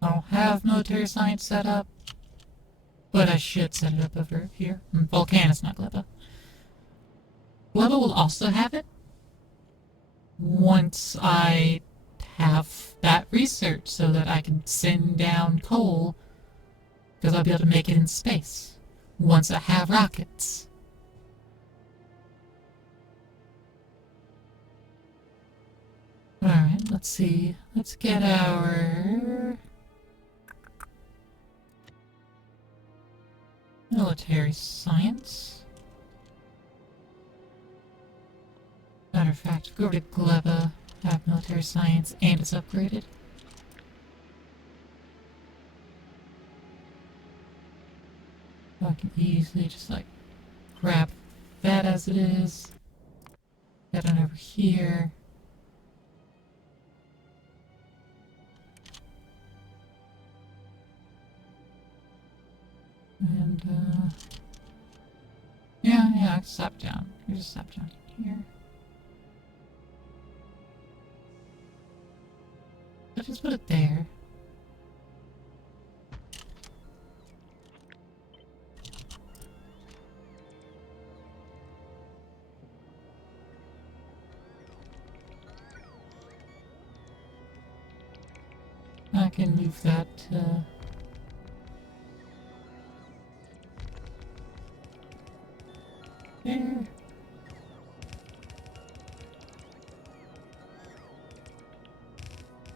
I don't have military science set up, but I should set it up over here. Volcanus, not Gleba. Gleba will also have it once I have that research so that I can send down coal, because I'll be able to make it in space once I have rockets. Alright, let's see. Let's get our military science. Matter of fact, go over to Gleba, have military science, and it's upgraded. So I can easily just like grab that as it is. Get on over here. And, yeah, stop down. You just stop down here. Let's just put it there. I can move that, there.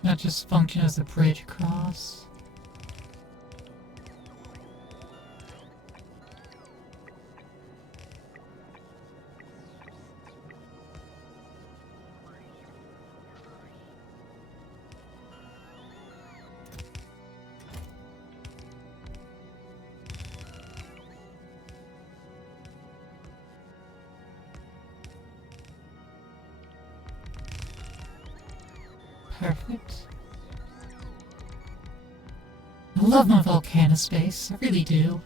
That just function as a bridge across. Perfect. I love my volcanospace, I really do.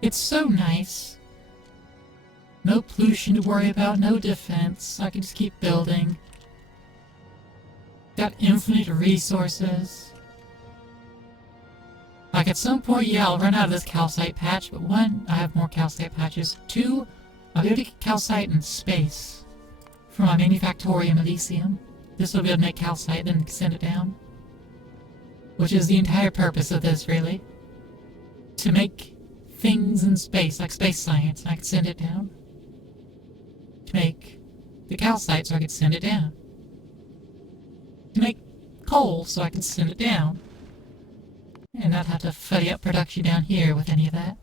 It's so nice. No pollution to worry about, no defense. I can just keep building. Got infinite resources. Like at some point, yeah, I'll run out of this calcite patch, but one, I have more calcite patches. Two, I'll be able to get calcite in space from my Manufactorium Elysium. This will be able to make calcite, then send it down. Which is the entire purpose of this, really. To make things in space, like space science, and I can send it down. To make the calcite so I can send it down. To make coal so I can send it down. And not have to fuddy up production down here with any of that.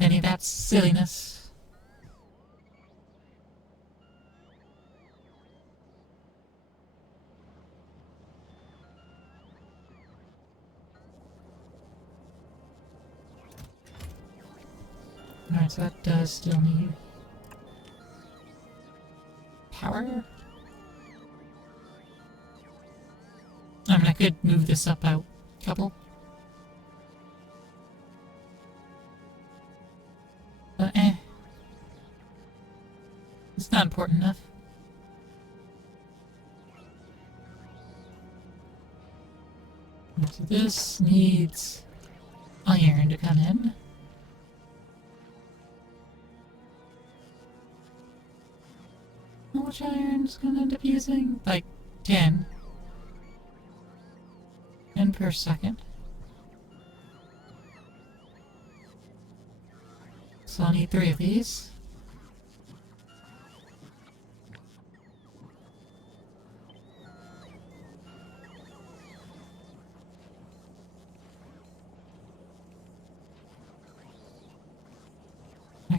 Any of that silliness. Alright, so that does still need power. I mean, I could move this up a couple. But it's not important enough. So this needs iron to come in. How much iron is going to end up using? Like 10. 10 per second. So I'll need 3 of these.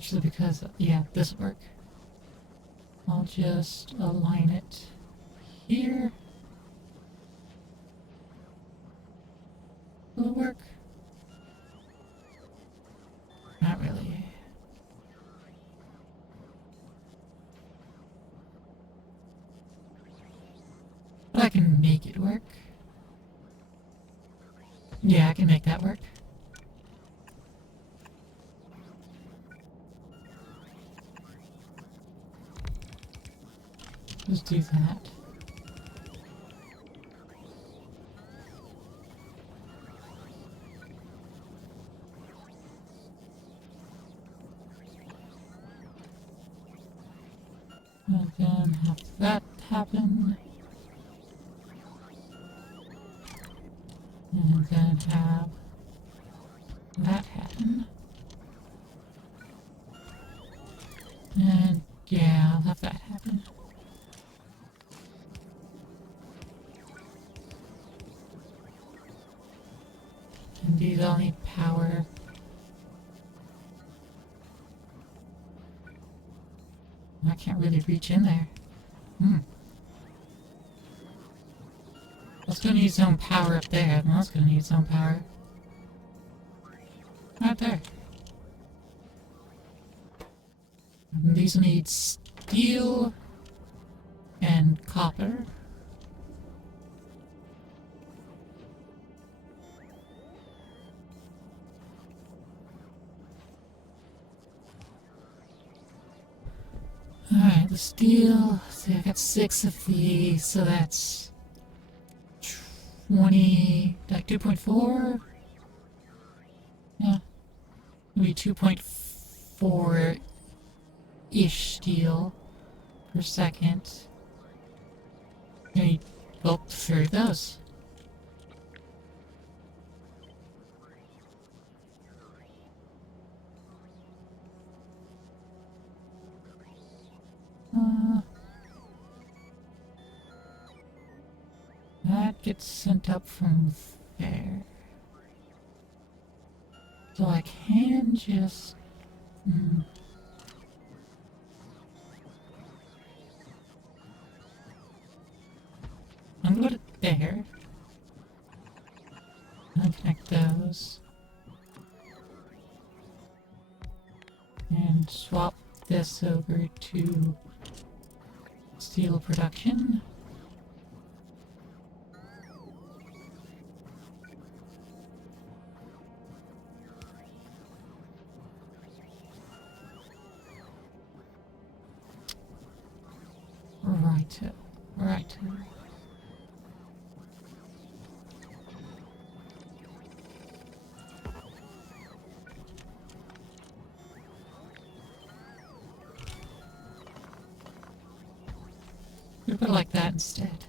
Actually, because, yeah, this will work. I'll just align it here. Will it work? Not really. But I can make it work. Yeah, I can make that work. Just do that. And then have that happen. And then have that happen. And yeah, I'll have that happen. And these all need power. I can't really reach in there. That's gonna need some power up there, and that's gonna need some power. Right there. And these need steel and copper. Alright, the steel. See, I got 6 of these, so that's 20, like 2.4? Yeah. Maybe 2.4-ish steel per second. Maybe, well, 3 of those. That gets sent up from there. So I can just... I'm gonna put it there. And connect those. And swap this over to steel production. Right. We put it like that instead.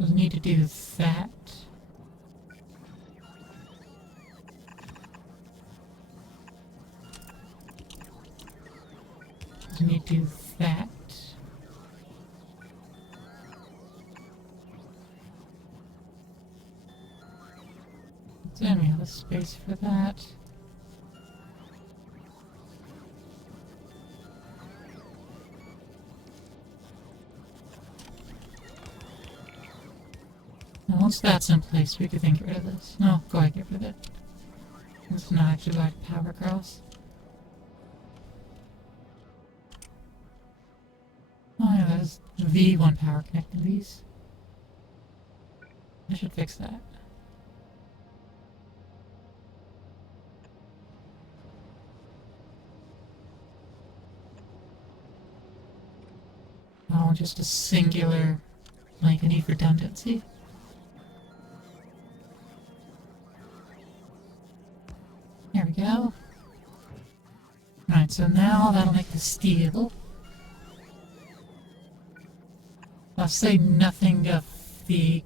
We need to do that. We need to do that. Then we have a space for that. And once that's in place, we can then get rid of this. No, go ahead, get rid of it. It's not actually like power across. Oh yeah, there's V1 power connecting these. I should fix that. Oh, just a singular, like I need redundancy. There we go. Alright, so now that'll make the steel. I'll say nothing of the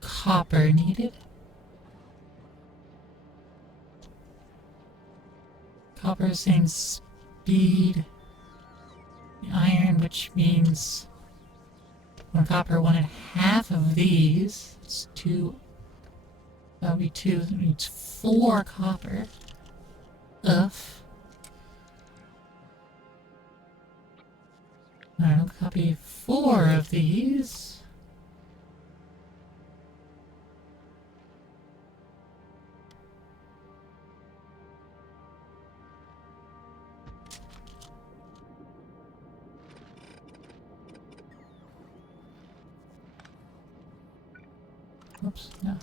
copper needed. Copper is saying speed. The iron, which means 1 copper, 1.5 of these. It's 2. That would be 2. It needs 4 copper. Ugh. Alright, I'll copy 4 of these. Oops, no.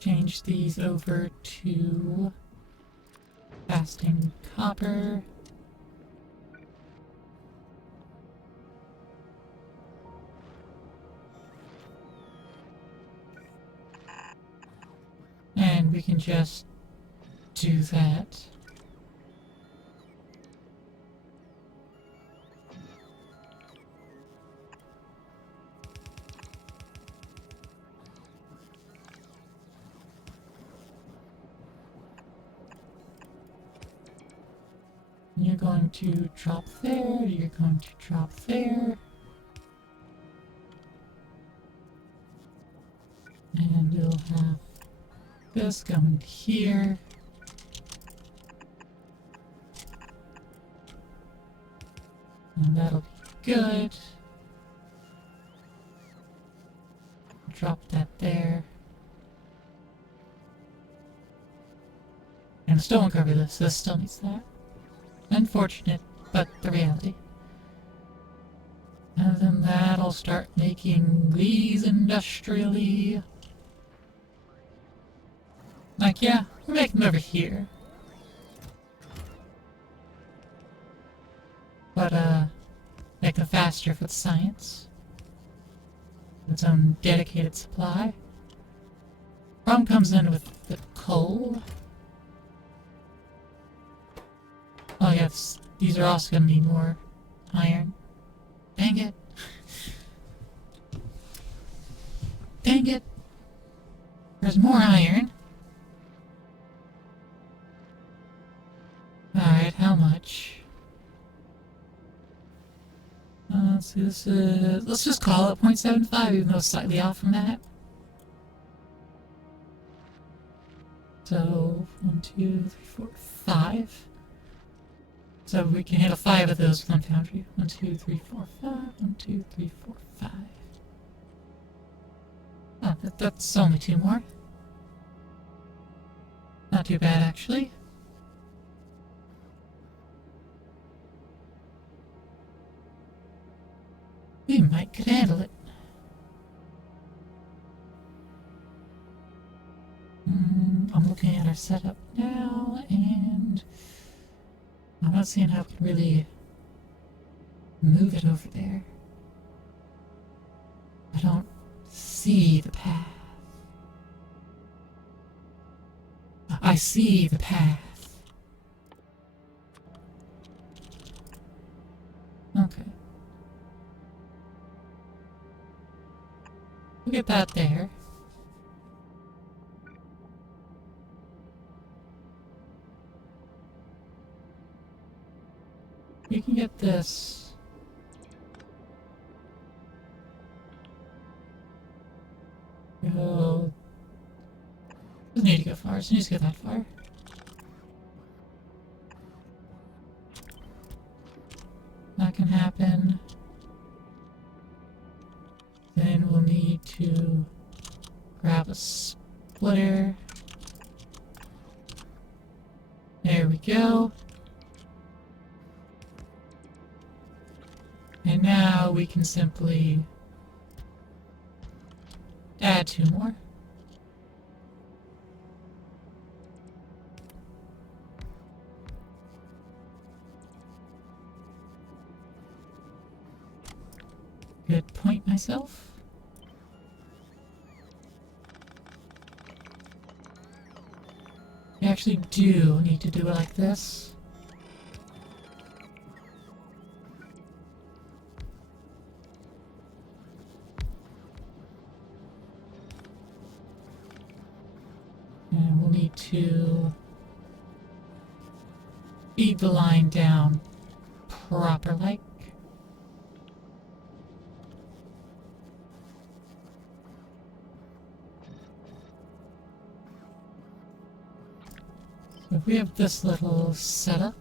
Change these over to casting copper. And we can just do that. You're going to drop there, you're going to drop there. And we'll have this going here. And that'll be good. Drop that there. And still won't cover this. This still needs that. Unfortunate, but the reality. And then that'll start making these industrially. Like, yeah, we're making them over here. But, make them faster for the science. Its own dedicated supply. Problem comes in with the coal. Oh yes, these are also gonna need more iron. Dang it. Dang it. There's more iron. Alright, how much? Let's see, this is... Let's just call it 0.75, even though it's slightly off from that. So, 1, 2, 3, 4, 5. So we can handle 5 of those with one foundry. 1, 2, 3, 4, 5. 1, 2, 3, 4, 5. Oh, that's only 2 more. Not too bad, actually. We might could handle it. I'm looking at our setup now, and I'm not seeing how we can really move it over there. I don't see the path. I see the path. Okay. We'll get that there. We can get this. Go. Doesn't need to go far, so needs to get that far. That can happen. Then we'll need to grab a splitter. There we go. And now we can simply add 2 more. Good point myself. We actually do need to do it like this. And we'll need to feed the line down proper like. So if we have this little setup,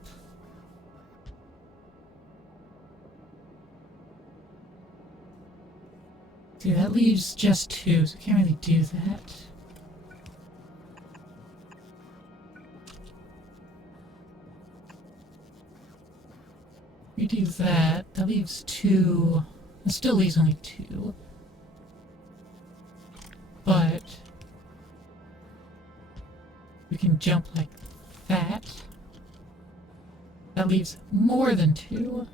see, that leaves just 2, so we can't really do that. We do that, that leaves 2, that still leaves only 2. But we can jump like that. That leaves more than 2.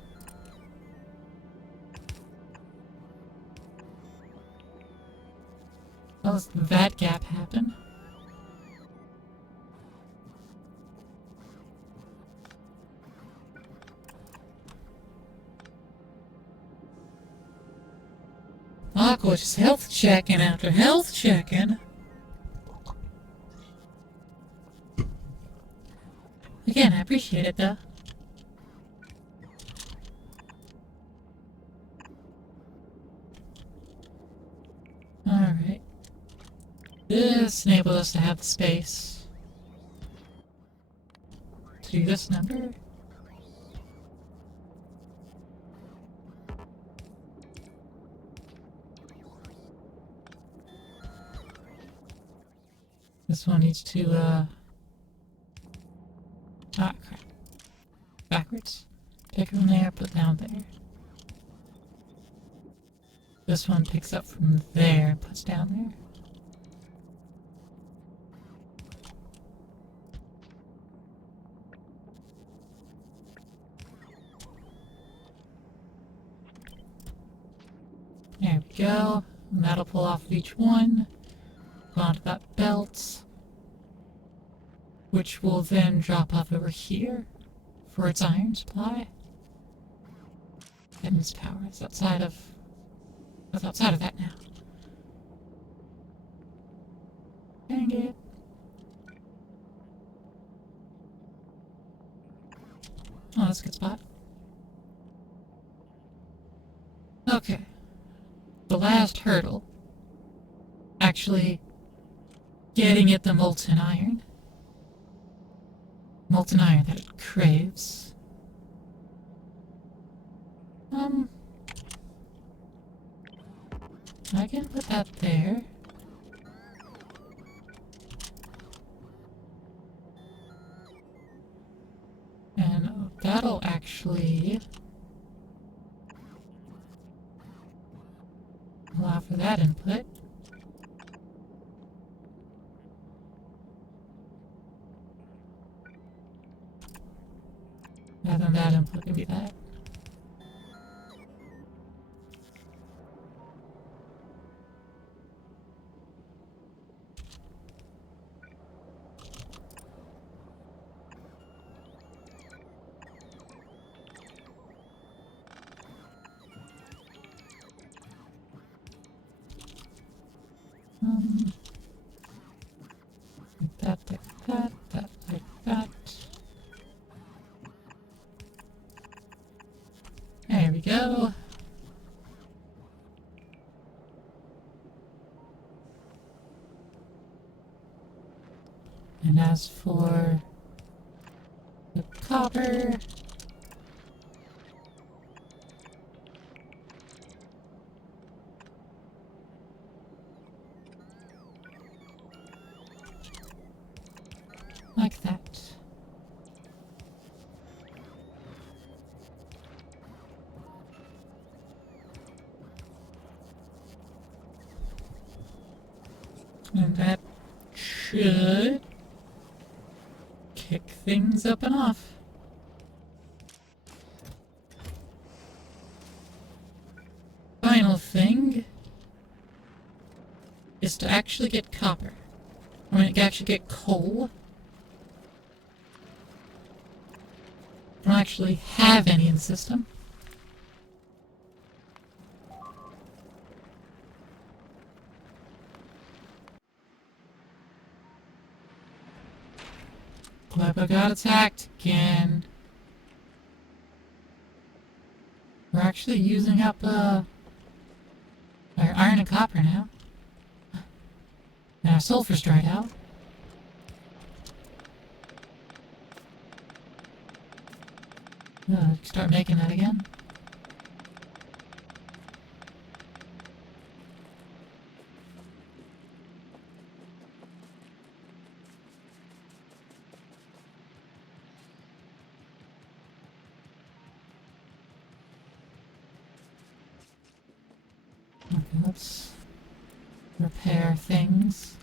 How does that gap happen? Aqua just health checking after health checking. Again, I appreciate it though. Alright. This enables us to have the space to do this number. This one needs to, ah, crap. Backwards. Pick from there, put down there. This one picks up from there and puts down there. There we go. And that'll pull off of each one. Go onto that belt, which will then drop off over here for its iron supply. And its power. It's outside of that now. Dang it. Oh, that's a good spot. Okay. The last hurdle. Actually getting it the molten iron. Molten iron that it craves. I can put that there. And that'll actually allow for that input. Rather than that input can be that. Like that, like that. There we go. And as for the copper, like that. And that should kick things up and off. Final thing is to actually get copper. I mean, to actually get coal. I don't actually have any in the system. Gleba got attacked again. actually using up our iron and copper now. And our sulfur's dried out. Start making that again. Okay, let's repair things.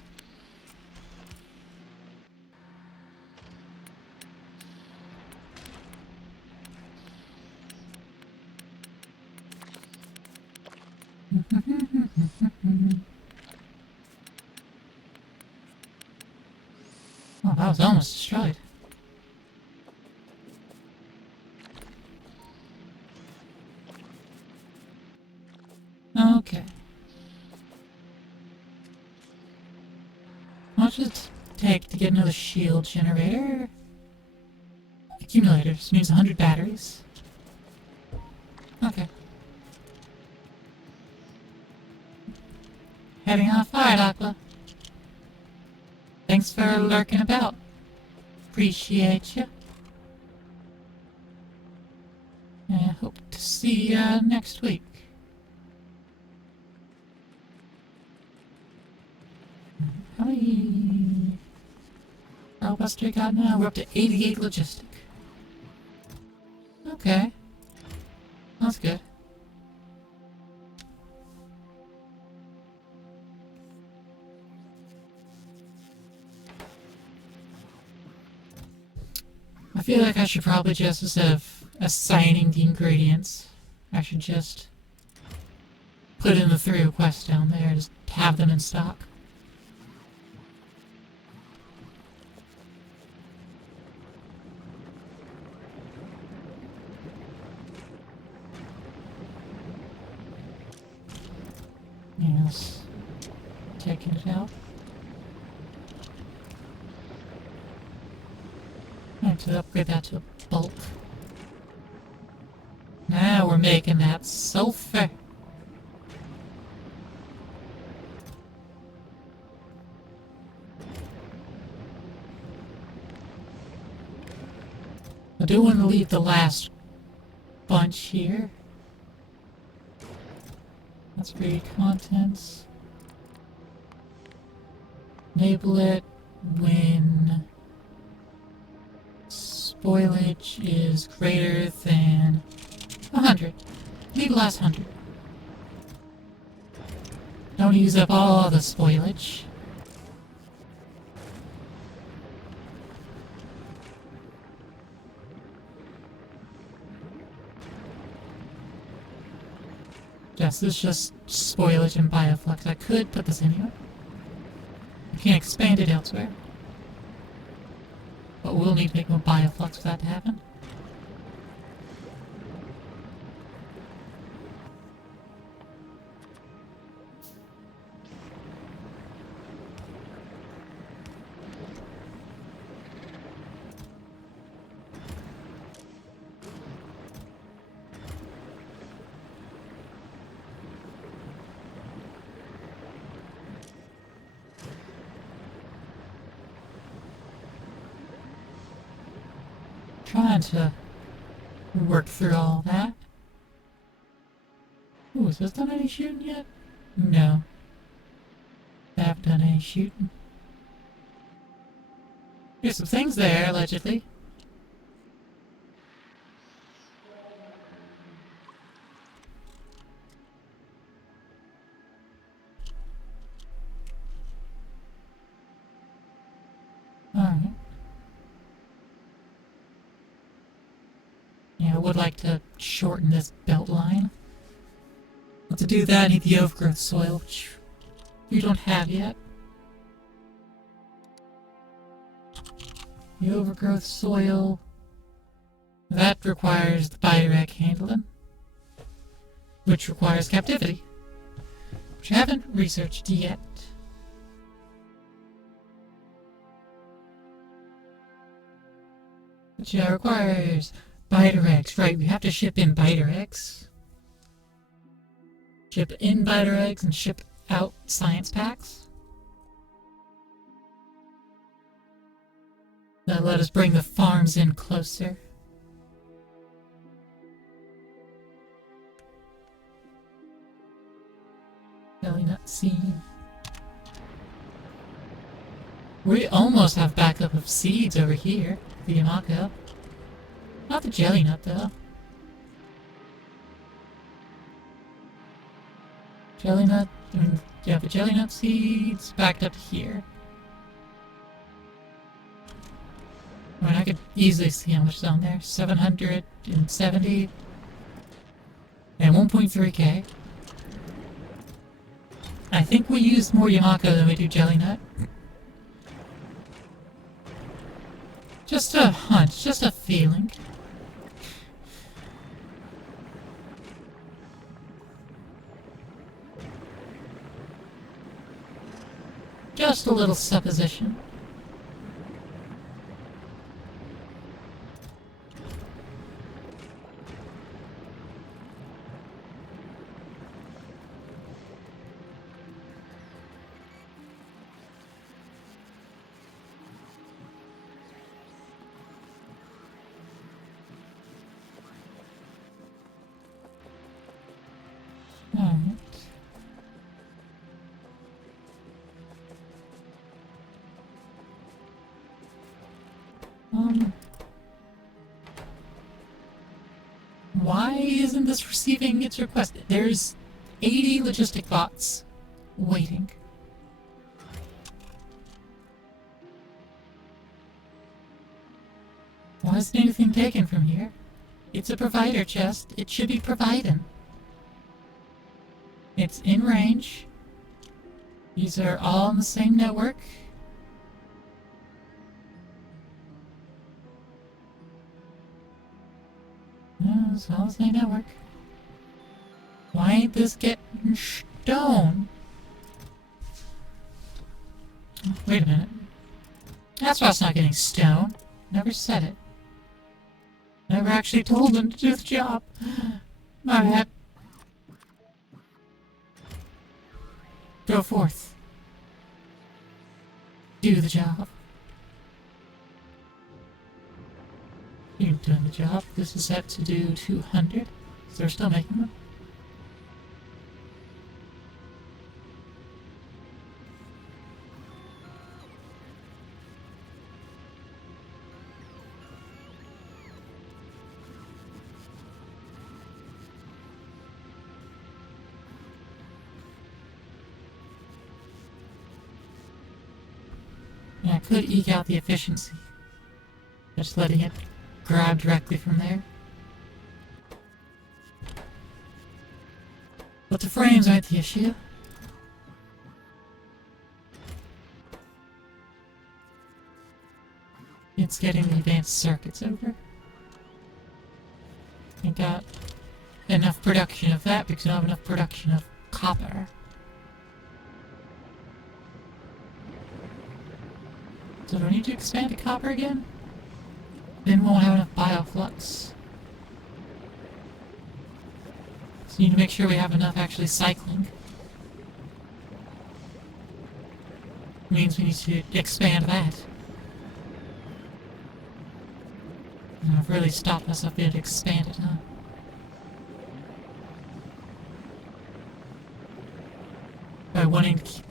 Oh, that was almost destroyed. Okay. How much does it take to get another shield generator? Accumulators needs 100 batteries. Okay. Heading off hard, Aqua. Thanks for lurking about. Appreciate you. And hope to see you next week. How many robots do we got now? We're up to 88 logistic. Okay. That's good. I feel like I should probably just, instead of assigning the ingredients, I should just put in the 3 requests down there, just have them in stock. Yes. Taking it out. I have to upgrade that to a bulk. Now we're making that sulfur. I do want to leave the last bunch here. Let's read contents. Enable it when spoilage is greater than 100. Leave the last 100. Don't use up all the spoilage. Yes, this is just spoilage and bioflux. I could put this in here. I can't expand it elsewhere. But we'll need to make more bioflux for that to happen. Trying to work through all that. Ooh, has this done any shooting yet? No. I haven't done any shooting. There's some things there, allegedly. Alright. Yeah, I would like to shorten this belt line. But to do that, I need the overgrowth soil, which you don't have yet. The overgrowth soil, that requires the biorec handling, which requires captivity, which I haven't researched yet. Which requires Biterex, right, we have to ship in Biterex. Ship in biter eggs and ship out science packs. That let us bring the farms in closer. Jelly nut seed. We almost have backup of seeds over here. The Yamako. Not the jelly nut though. Jelly nut, yeah, the jelly nut seeds backed up here. I mean, I could easily see how much is on there. 770 and 1.3k. I think we used more Yamako than we do jelly nut. Just a hunch, just a feeling. Just a little supposition. Why isn't this receiving its request? There's 80 logistic bots waiting. Why isn't anything taken from here? It's a provider chest. It should be providing. It's in range. These are all on the same network. No, it's all the same network. Why ain't this getting stone? Wait a minute. That's why it's not getting stone. Never said it. Never actually told them to do the job. My bad. Go forth. Do the job. You're doing the job. This is set to do 200. So they're still making them. Yeah, I could eke out the efficiency. Just letting it grab directly from there. But the frames aren't the issue. It's getting the advanced circuits over. I got enough production of that because I don't have enough production of copper. So do I need to expand to copper again? Then we won't have enough bioflux. So we need to make sure we have enough actually cycling. Means we need to expand that. And I've really stopped myself being able to expand it, huh? By wanting to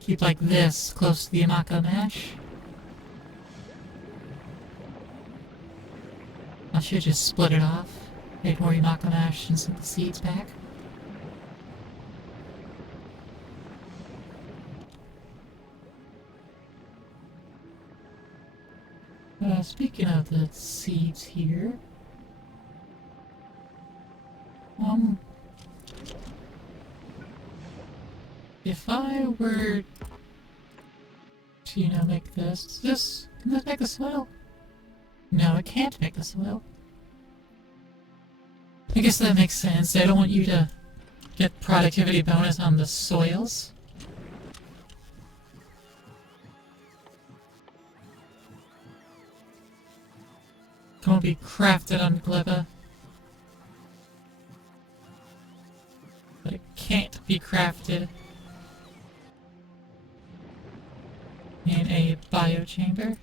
keep like this close to the Yamako mesh. I should just split it off. Make more Yamako mash and send the seeds back. Speaking of the seeds here, if I were to, make this, can this make the soil? No, it can't make the soil. I guess that makes sense. I don't want you to get productivity bonus on the soils. It won't be crafted on Gleba. But it can't be crafted in a biochamber.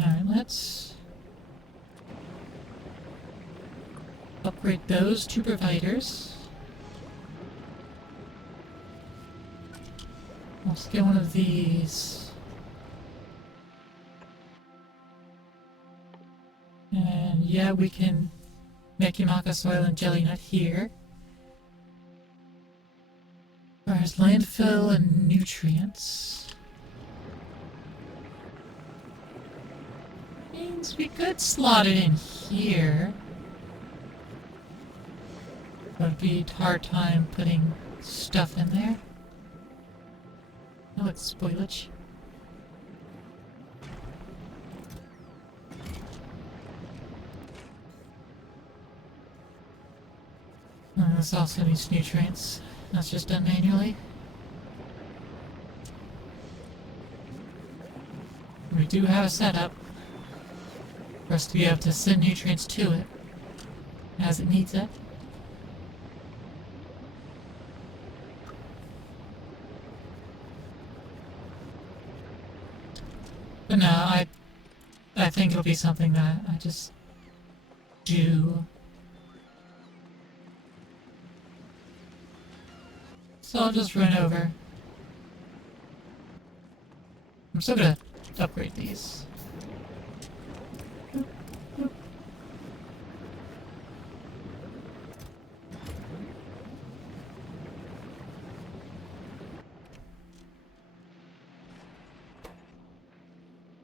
Alright, let's upgrade those two providers. Let's get one of these. And yeah, we can make Yamaka soil and jelly nut here. There's landfill and nutrients. Means we could slot it in here. But it'd be a hard time putting stuff in there. Oh, it's spoilage. This also needs nutrients. That's just done manually. We do have a setup for us to be able to send nutrients to it as it needs it. But no, I think it'll be something that I just do. So I'll just run over. I'm still gonna upgrade these.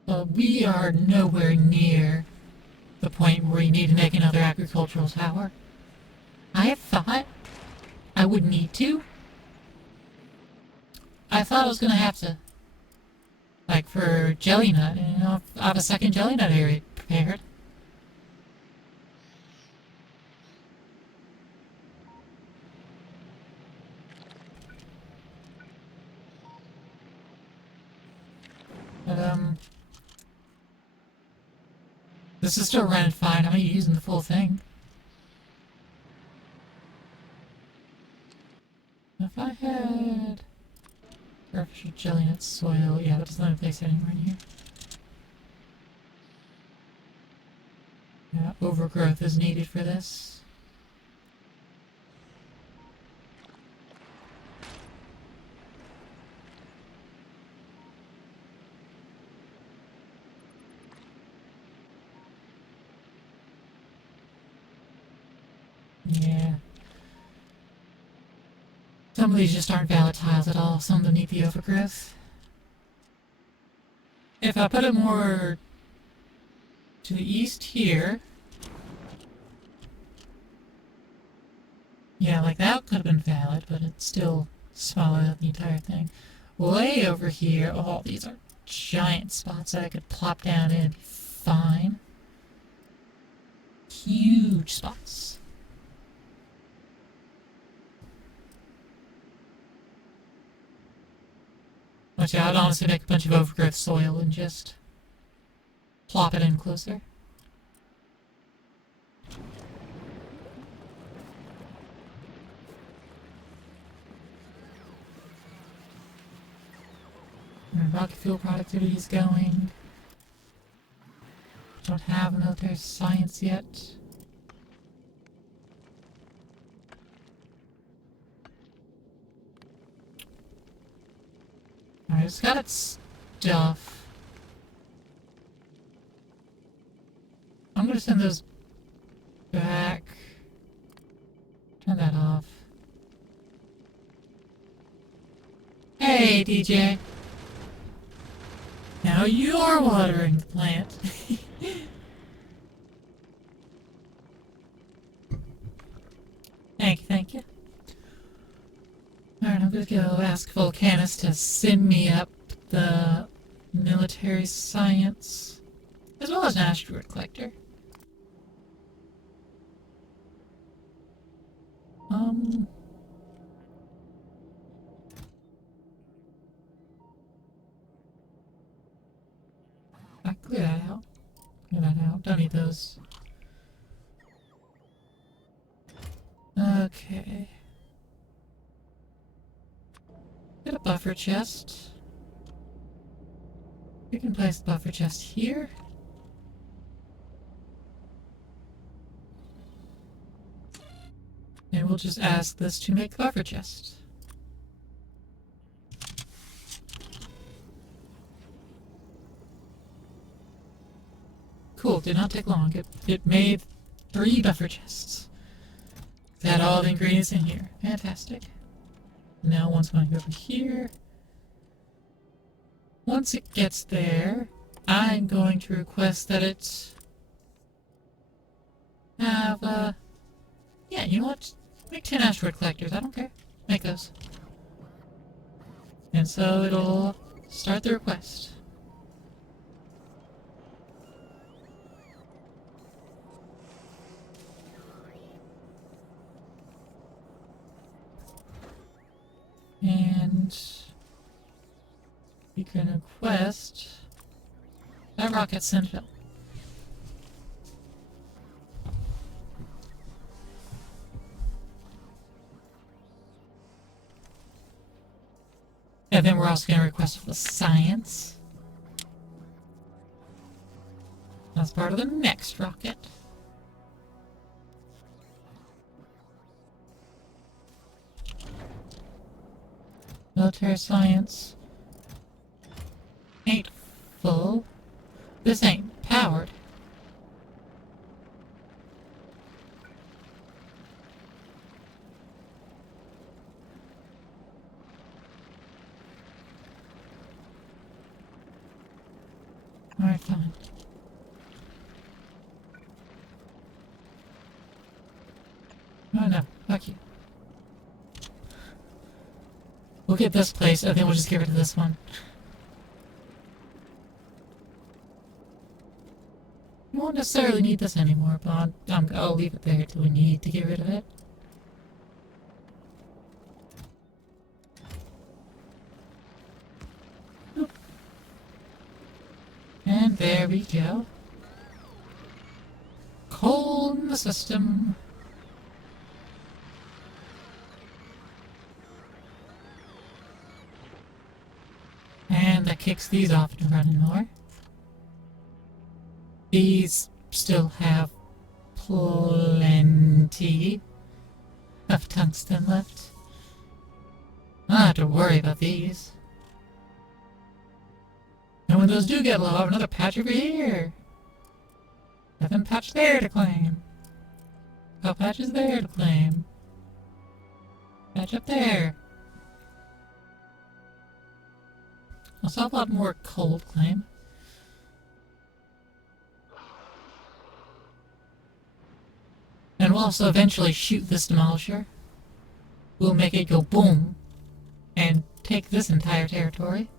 But we are nowhere near the point where you need to make another agricultural tower. I have thought I would need to. I thought I was gonna have to, like for jelly nut, you know, I have a second jelly nut area prepared. But this is still running fine. I'm using the full thing. If I had artificial jelly nut soil, yeah, that doesn't let me place it anywhere in here. Yeah, overgrowth is needed for this. Yeah. Some of these just aren't valid tiles at all. Some of them need the overgrowth. If I put it more to the east here, yeah, like that could have been valid, but it's still smaller than the entire thing. Way over here, oh, these are giant spots that I could plop down in and be fine. Huge spots. But yeah, I'd honestly make a bunch of overgrowth soil and just plop it in closer. Rocket fuel productivity is going. Don't have military science yet. Alright, it's got its stuff. I'm gonna send those back. Turn that off. Hey, DJ. Now you're watering the plant. Thank you. Alright, I'm gonna go ask Volcanus to send me up the military science, as well as an asteroid collector. Clear that out. Clear that out. Don't need those. Okay. Get a buffer chest. We can place the buffer chest here. And we'll just ask this to make the buffer chest. Cool, did not take long. It made 3 buffer chests. It had all the ingredients in here. Fantastic. Now one's going to go over here. Once it gets there, I'm going to request that it have, yeah, you know what? Make 10 asteroid collectors. I don't care. Make those. And so it'll start the request. And you can request that rocket sent up. And then we're also going to request for the science. That's part of the next rocket. Military science ain't full. This ain't powered. Alright, fine. Oh no, fuck you. We'll get this place, and then we'll just get rid of this one. We won't necessarily need this anymore, but I'll leave it there till we need to get rid of it. Oop. And there we go. Coal in the system. And that kicks these off to running more. These still have plenty of tungsten left. I don't have to worry about these. And when those do get low, I have another patch over here. Nothing patch there to claim. Got patches there to claim. Patch up there. Also have a lot more coal to claim. And we'll also eventually shoot this demolisher. We'll make it go boom and take this entire territory.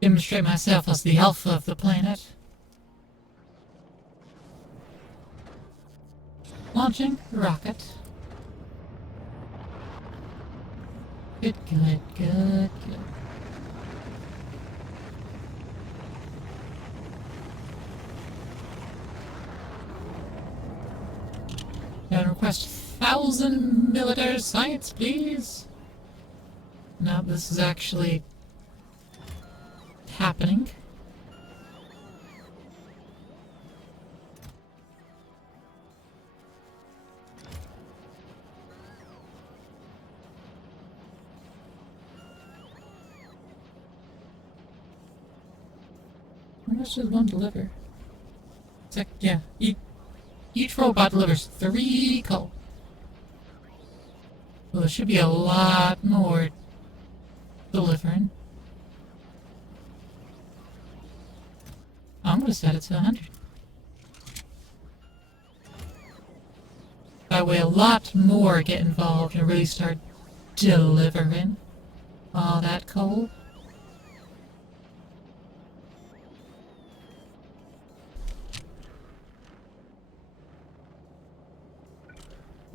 Demonstrate myself as the alpha of the planet. Launching rocket. Good, good, good, good. And request 1,000 military science, please. Now this is actually happening. How much does one deliver? It's like, yeah, each robot delivers 3 coal. Well, there should be a lot more delivering. I'm gonna set it to 100. That way a lot more get involved and really start delivering all that coal.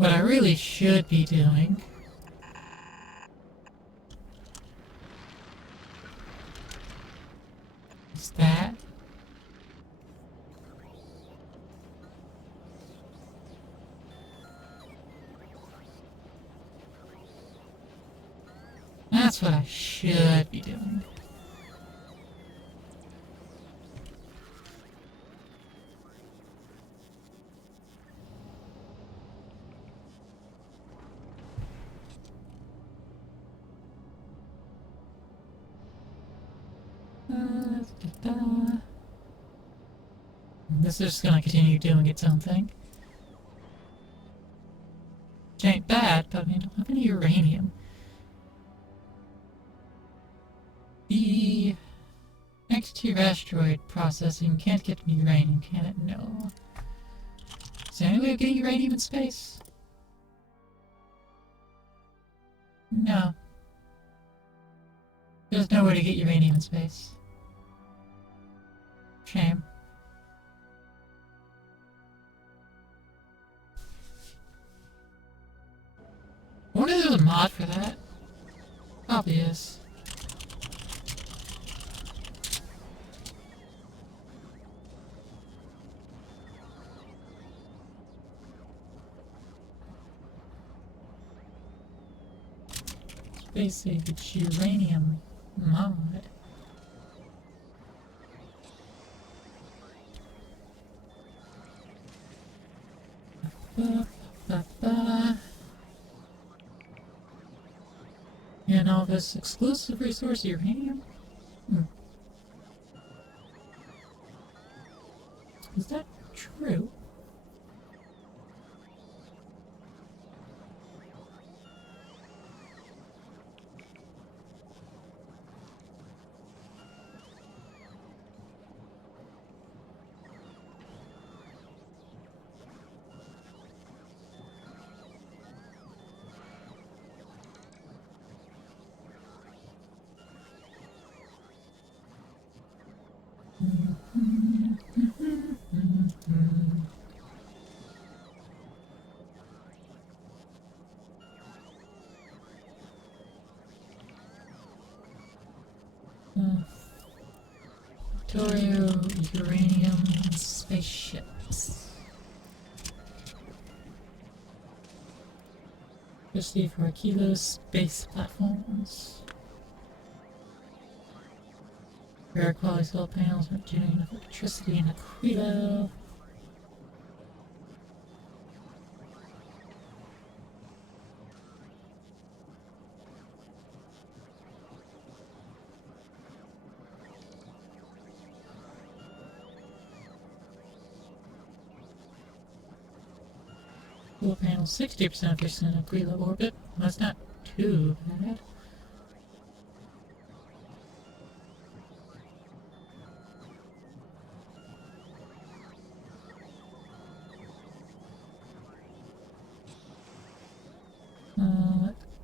What I really should be doing is that. That's what I should be doing. This is just gonna continue doing its own thing. Which ain't bad, but I mean, I don't have any uranium. The next-tier asteroid processing can't get me uranium, can it? No. Is there any way of getting uranium in space? No. There's no way to get uranium in space. Shame. I wonder if there's a mod for that. Probably is. Space age uranium mod. And all this exclusive resource uranium? Is that true? Victoria uranium spaceships. Especially for Kilo space platforms. Rare quality solar panels aren't generating enough electricity in Aquila. Solar panels 60% efficient in Aquila orbit. That's not too bad.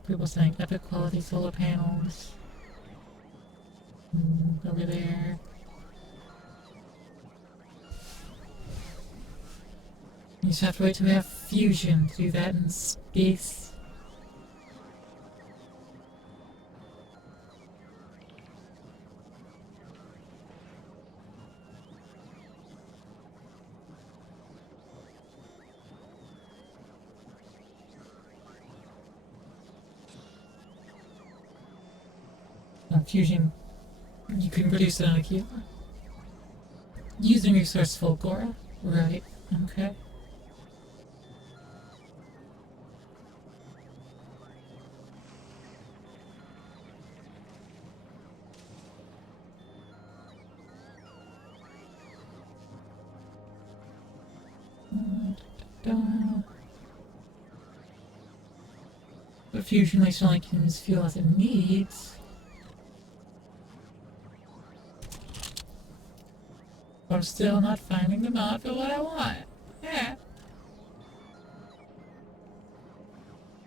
People saying epic quality solar panels. Over there. You just have to wait till we have fusion to do that in space. Fusion, you can produce it on a Aquila. Using resource Fulgora. Right, okay. But fusion at least only can use fuel as it needs. I'm still not finding the mod for what I want. Yeah.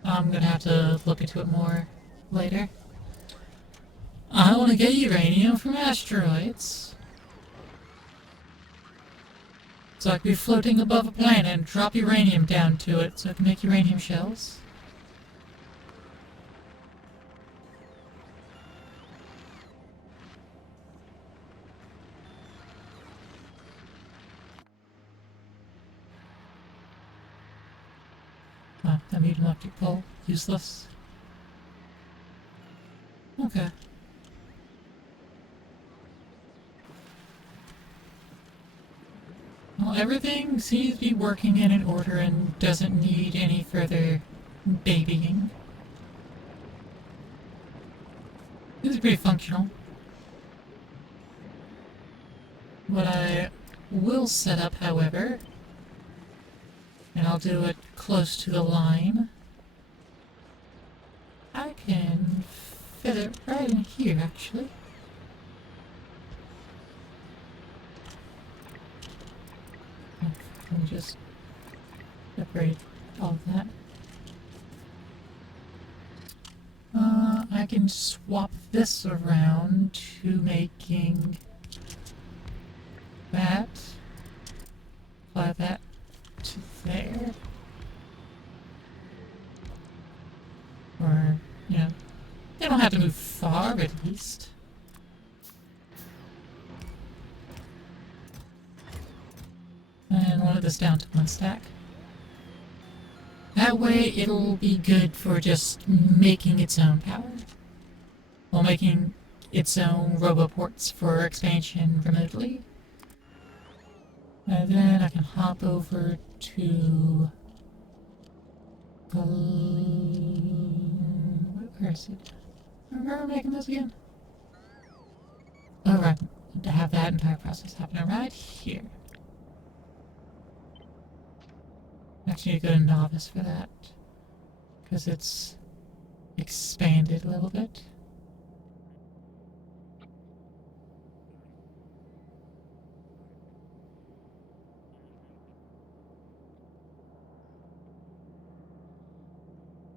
I'm gonna have to look into it more later. I want to get uranium from asteroids. It's like we're floating above a planet and drop uranium down to it so it can make uranium shells. Oh, I made an electric pole. Useless. Okay. Well, everything seems to be working in order and doesn't need any further babying. This is pretty functional. What I will set up, however, and I'll do it close to the line, I can fit it right in here, actually. Let me just separate all of that. I can swap this around to making that. Apply that to there. Or, you know, they don't have to move far, but at least. And lower this down to 1 stack. That way it'll be good for just making its own power. While making its own roboports for expansion remotely. And then I can hop over to... where is it? Remember making this again? Oh, right. To have that entire process happening right here. Actually, go to novice for that. Because it's expanded a little bit.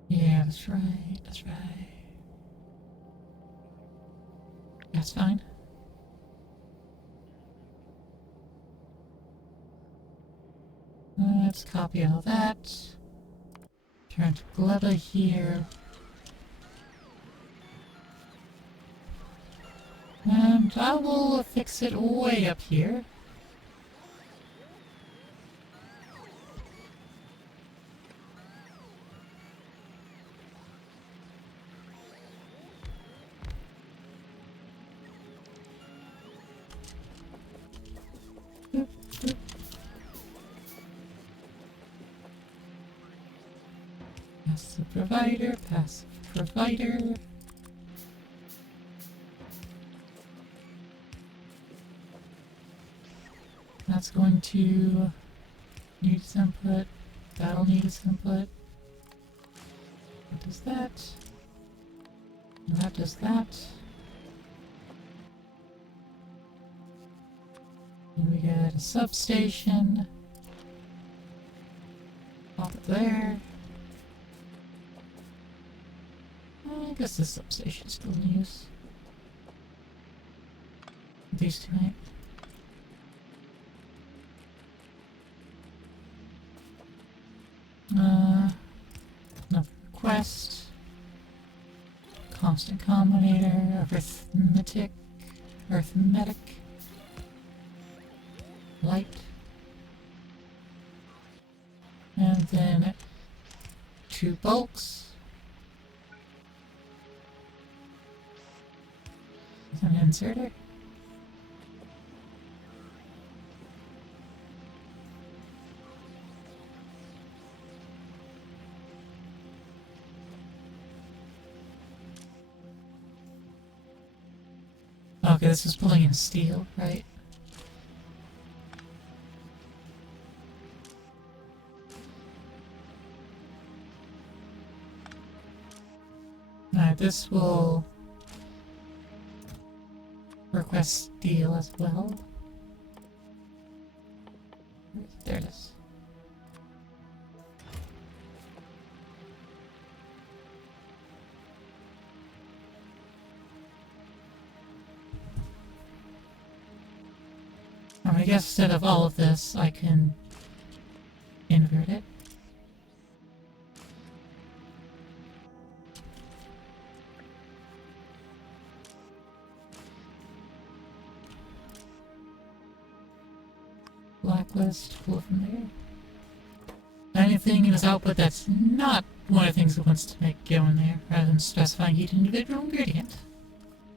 Yeah, that's right, that's right. That's fine. Let's copy all that. Turn to Gleba here. And I will fix it way up here. Passive provider, passive provider. That's going to need some input. That'll need some input. What does that? And that does that. And we got a substation. Pop it there. I guess this substation's still in use. These two might. No quest. Constant combinator. Arithmetic. Light. And then 2 bulks. An inserter. Okay, this is pulling in steel, right? Alright, this will request steel as well. There it is. How many I guess instead of all of this, I can invert it. Blacklist, pull from there. Anything in his output that's not one of the things it wants to make go in there, rather than specifying each individual ingredient.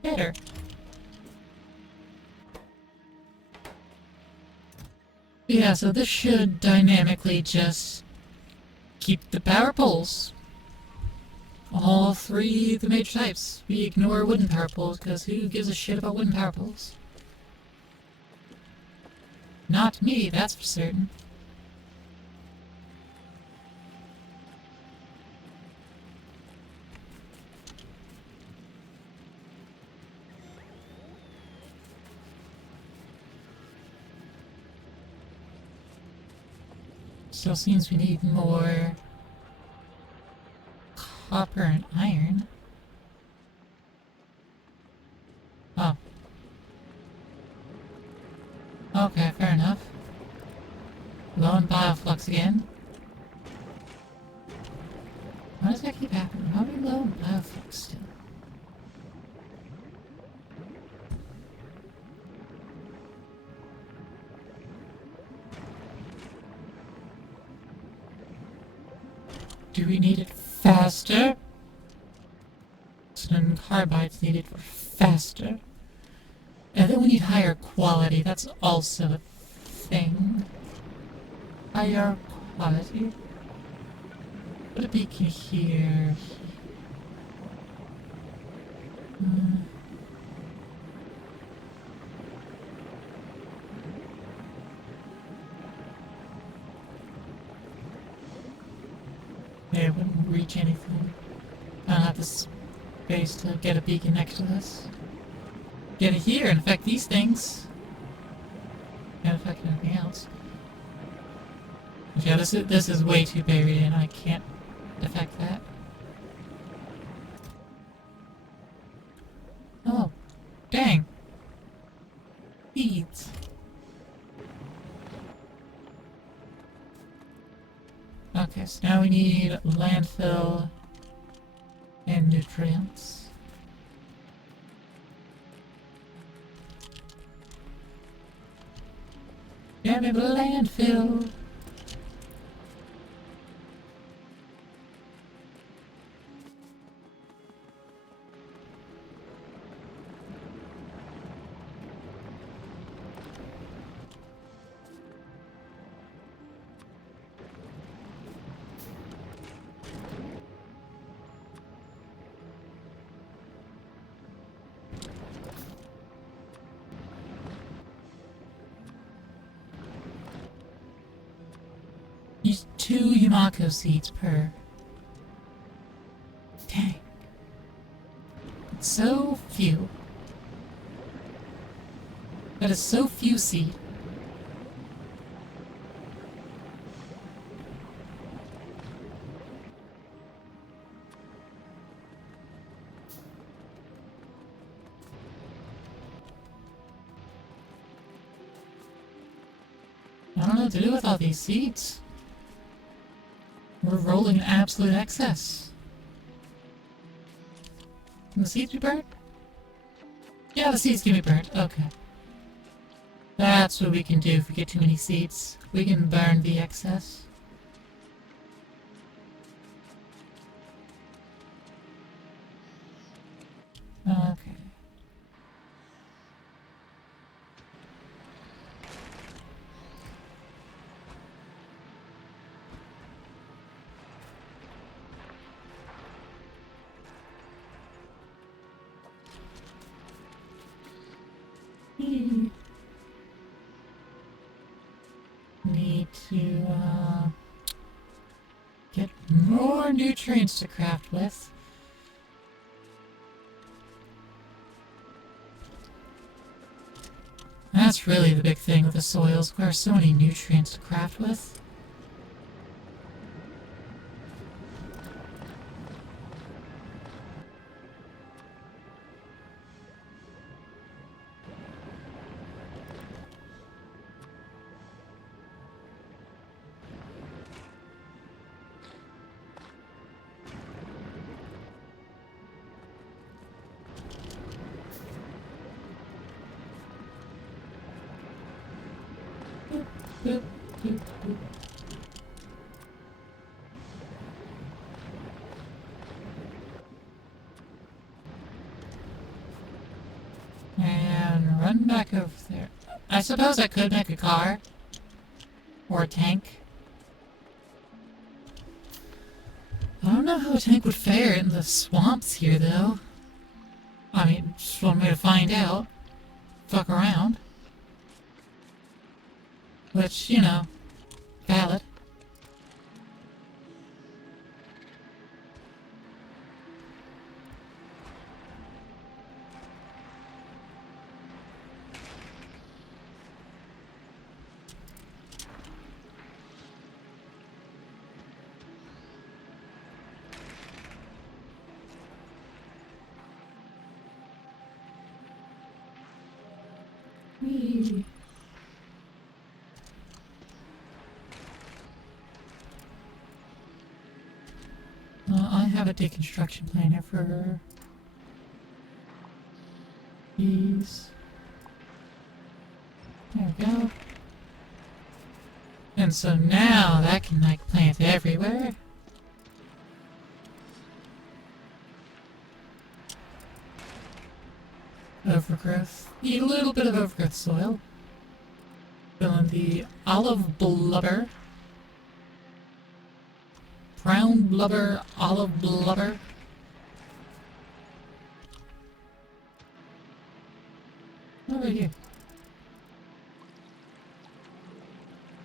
Better. Yeah, so this should dynamically just keep the power poles. All three of the major types. We ignore wooden power poles, because who gives a shit about wooden power poles? Not me, that's for certain. Still seems we need more copper and iron. Oh. Okay, fair enough. Low in bioflux again. Why does that keep happening? How are we low in bioflux still? Do we need it faster? Certain carbides needed for faster. And then we need higher quality. That's also a thing. Higher quality. Put a beacon here. It wouldn't reach anything. I don't have the space to get a beacon next to this. Get it here and affect these things. Can't affect anything else. But yeah, this is way too buried in. I can't affect that. Oh, dang. Beads. Okay, so now we need landfill and nutrients. Damn it, landfill! Use 2 Yumako seeds per. Dang. It's so few. That is so few seed. I don't know what to do with all these seeds. We're rolling in absolute excess. Can the seeds be burnt? Yeah, the seeds can be burnt. Okay. That's what we can do if we get too many seeds. We can burn the excess. Okay. Need to get more nutrients to craft with. That's really the big thing with the soils. There are so many nutrients to craft with. Boop, boop, boop. And run back over there. I suppose I could make a car. Or a tank. I don't know how a tank would fare in the swamps here, though. I mean, just one way to find out. Fuck around. Which, you know, valid. Whee. I have a deconstruction planner for these. There we go. And so now that can like plant everywhere. Overgrowth. Need a little bit of overgrowth soil. Fill in the olive blubber. Brown blubber, olive blubber. Over here.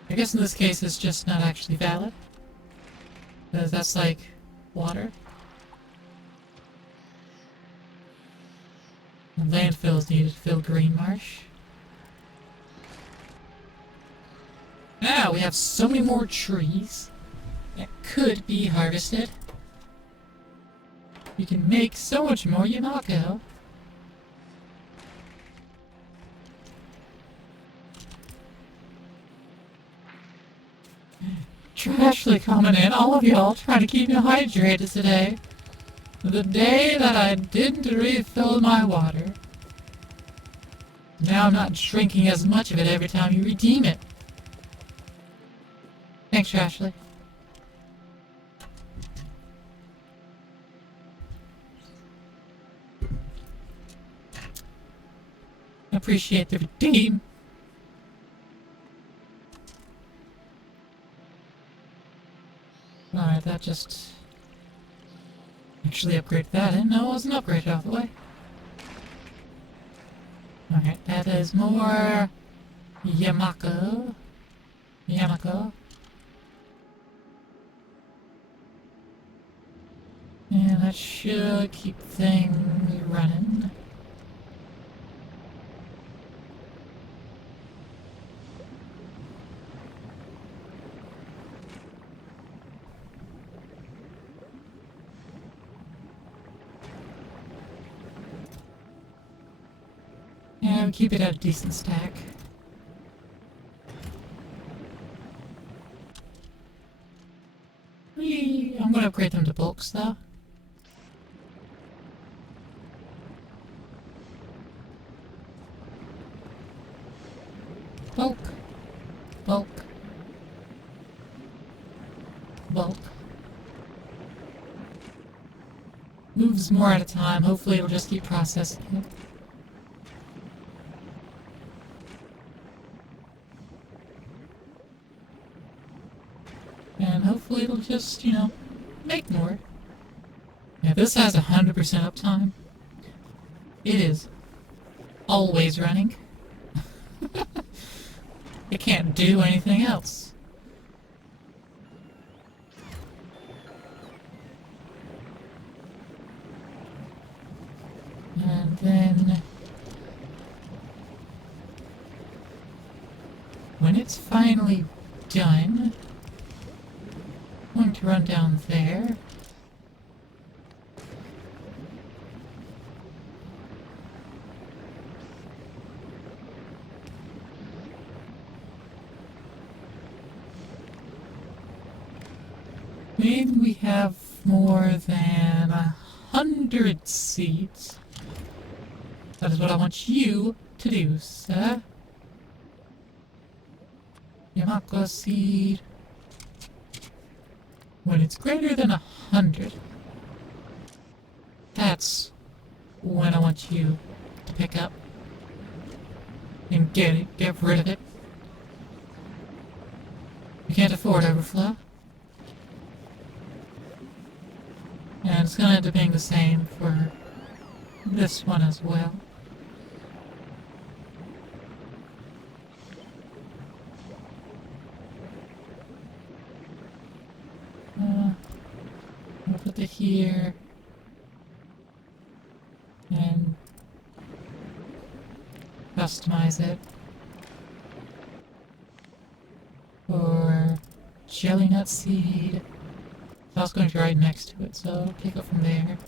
I guess in this case it's just not actually valid. Because that's like water. And landfill is needed to fill green marsh. Now we have so many more trees that could be harvested. We can make so much more Yamako. Trashly coming in, all of y'all trying to keep me hydrated today. The day that I didn't refill my water. Now I'm not drinking as much of it every time you redeem it. Thanks, Trashly. Appreciate the redeem. Alright, that just actually upgraded that in. No, it wasn't upgraded all the way. Alright, that is more Yamako. Yamako. And that should keep things running. Yeah, we keep it at a decent stack. I'm gonna upgrade them to bulks though. Bulk. Bulk. Bulk. Moves more at a time. Hopefully it'll just keep processing it. And hopefully it'll just, you know, make more. Yeah, this has 100% uptime. It is always running. It can't do anything else. And then when it's finally done, I'm going to run down there. When we have more than 100 seeds, that is what I want you to do, sir. Yamako seed. When it's greater than 100, that's when I want you to pick up and get rid of it. You can't afford overflow. And it's gonna end up being the same for this one as well. I'll put it here. And customize it for jelly nut seed. I was going to be right next to it, so I'll pick up from there.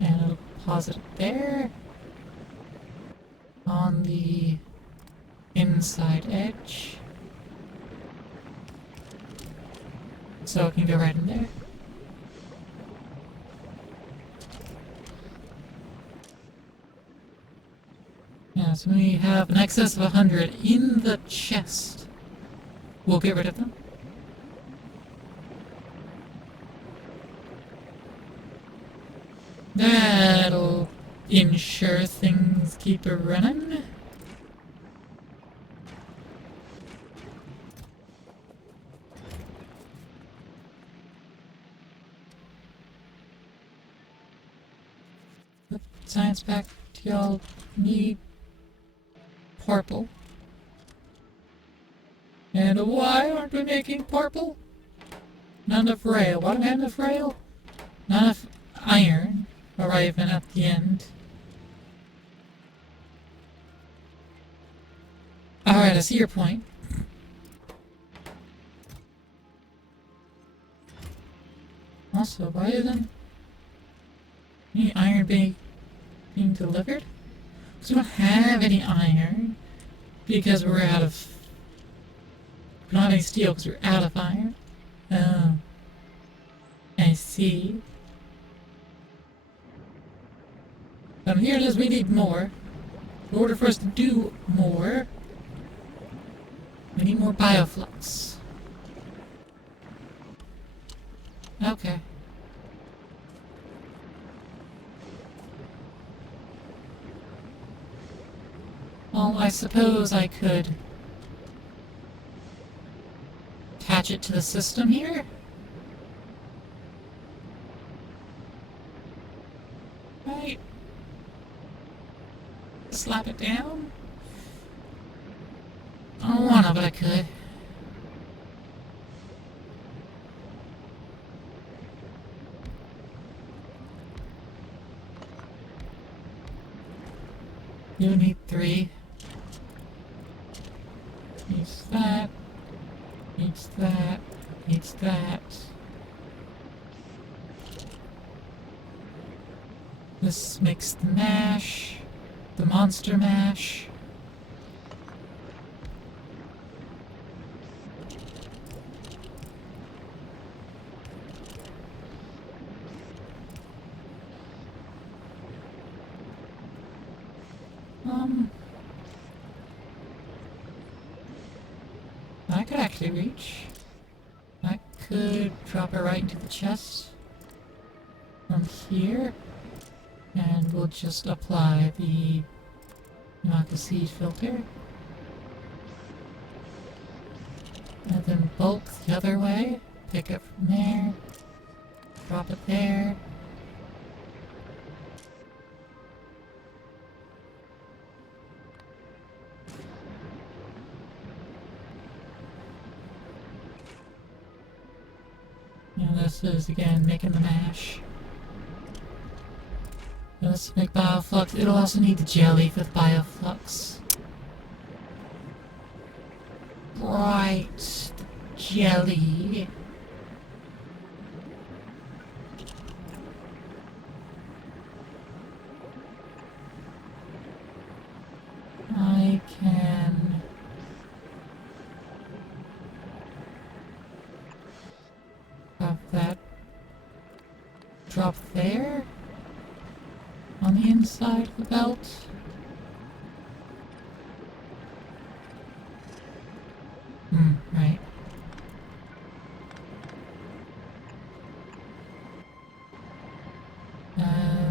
And I'll deposit it there on the inside edge. So it can go right in there. Yeah, so we have an excess of 100 in the chest. We'll get rid of them. That'll ensure things keep running. Science pack, y'all need purple. And why aren't we making purple? Not enough rail. Why don't we have enough rail? Not enough iron arriving at the end. Alright, I see your point. Also, why isn't any iron being delivered? Because we don't have any iron. Because we're out of... We don't have any steel because we're out of iron. Oh. I see. Here it is, we need more. In order for us to do more, we need more bioflux. Okay. Well, I suppose I could attach it to the system here. Right. Slap it down. I don't wanna, but I could. You need 3. Needs that. Needs that. Needs that. This makes the mash. The monster mash. I could actually reach. I could drop it right into the chest from here, and we'll just apply the Yamako seed filter, and then bulk the other way, pick it from there, drop it there. And this is again making the mash. Let's make bioflux. It'll also need the jelly for the bioflux. Right, the jelly. I can have that drop there. on the inside of the belt. Right.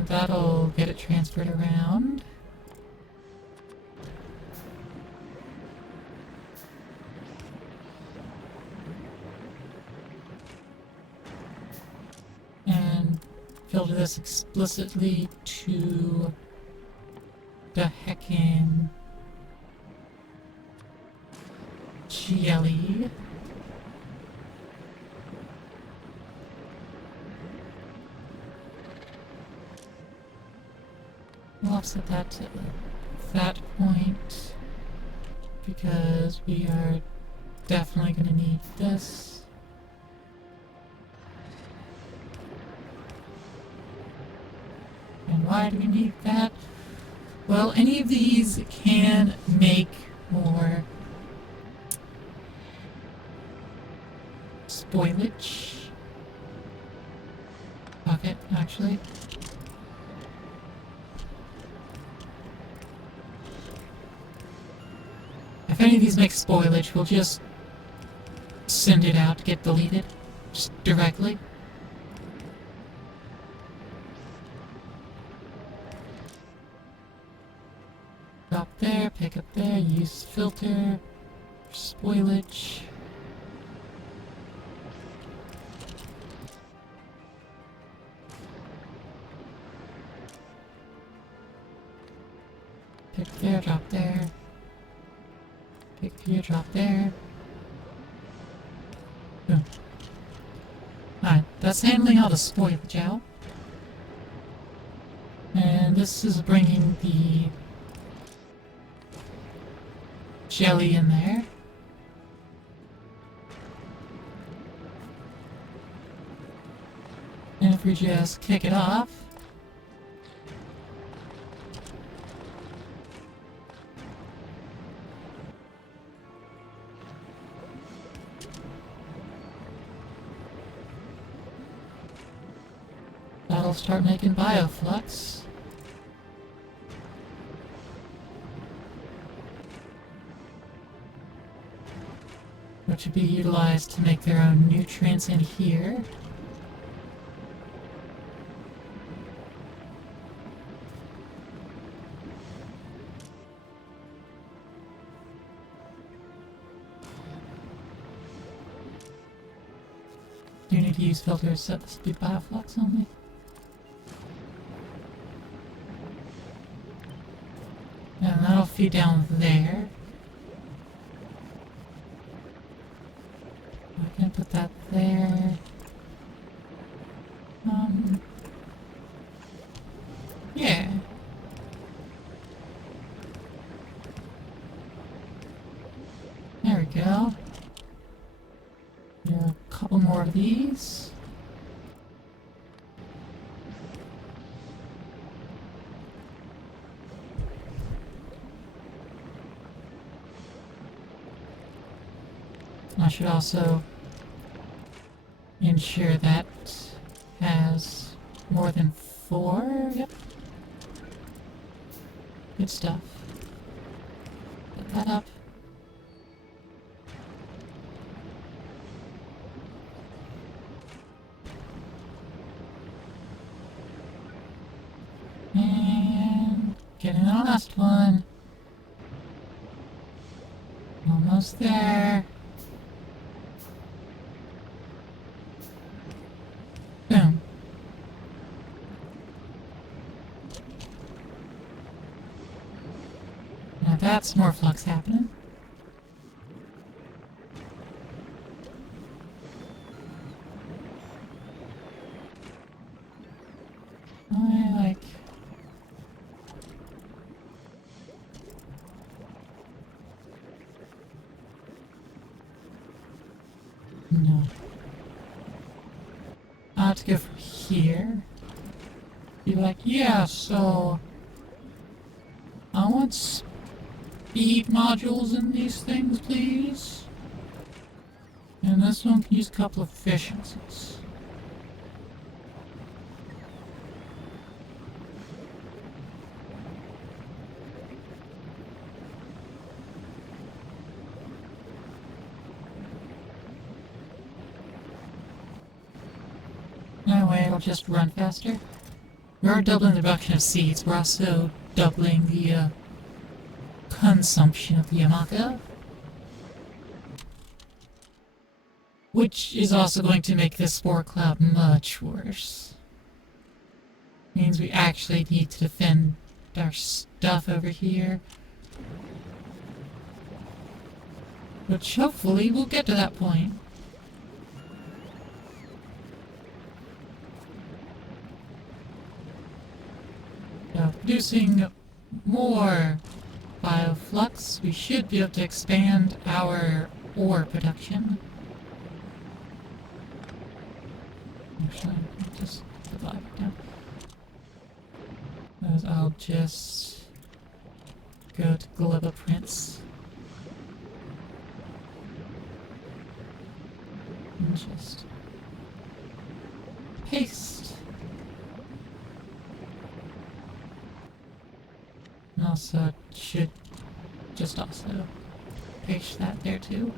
That'll get it transferred around. And filter this explicitly to the heckin' jelly. We'll offset that to that point because we are definitely going to need this. And why do we need that? Well, any of these can make more spoilage. Pocket, actually. If any of these make spoilage, we'll just send it out to get deleted. Just directly. Drop there, pick up there, use filter, spoilage. Pick there, drop there. Pick here, drop there. Boom. Alright, that's handling all the spoilage out. And this is bringing the jelly in there. And if we just kick it off, that'll start making bioflux. Which would be utilized to make their own nutrients in here. Do you need to use filters set this to be bioflux only? And that'll feed down there. I can put that there. Yeah. There we go. A couple more of these. I should also ensure that has more than 4. Yep. Good stuff. Put that up. And getting the last one. Almost there. Boom. Now that's more flux happening. I like... No. I have to go from here. Be like, yeah, so I want speed modules in these things, please. And this one can use a couple of efficiencies. That way it'll just run faster. We are doubling the production of seeds. We're also doubling the consumption of the Yamaka. Which is also going to make this spore cloud much worse. Means we actually need to defend our stuff over here. Which hopefully we'll get to that point. Now, producing more bioflux, we should be able to expand our ore production. Actually, I'll just divide it down. As I'll just go to Gleba Prince. And just paste. And also should just also paste that there too.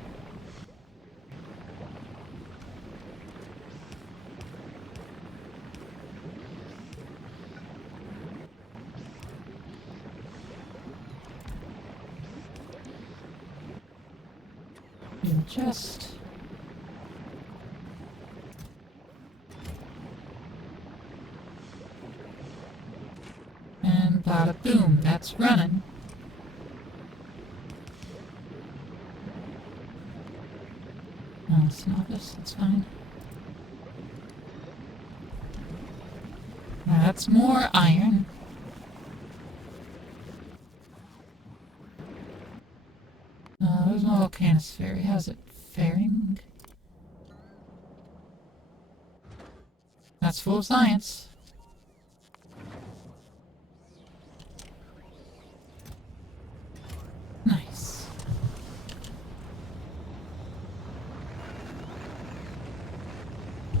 And just and bada boom, that's running. Oh, it's not this, that's fine. Now that's more iron. There's no volcano's fairy. How's it faring? That's full of science. Nice.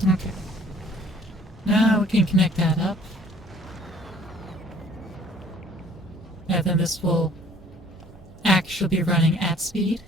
Okay. Now we can connect that up. And then this will actually be running at speed.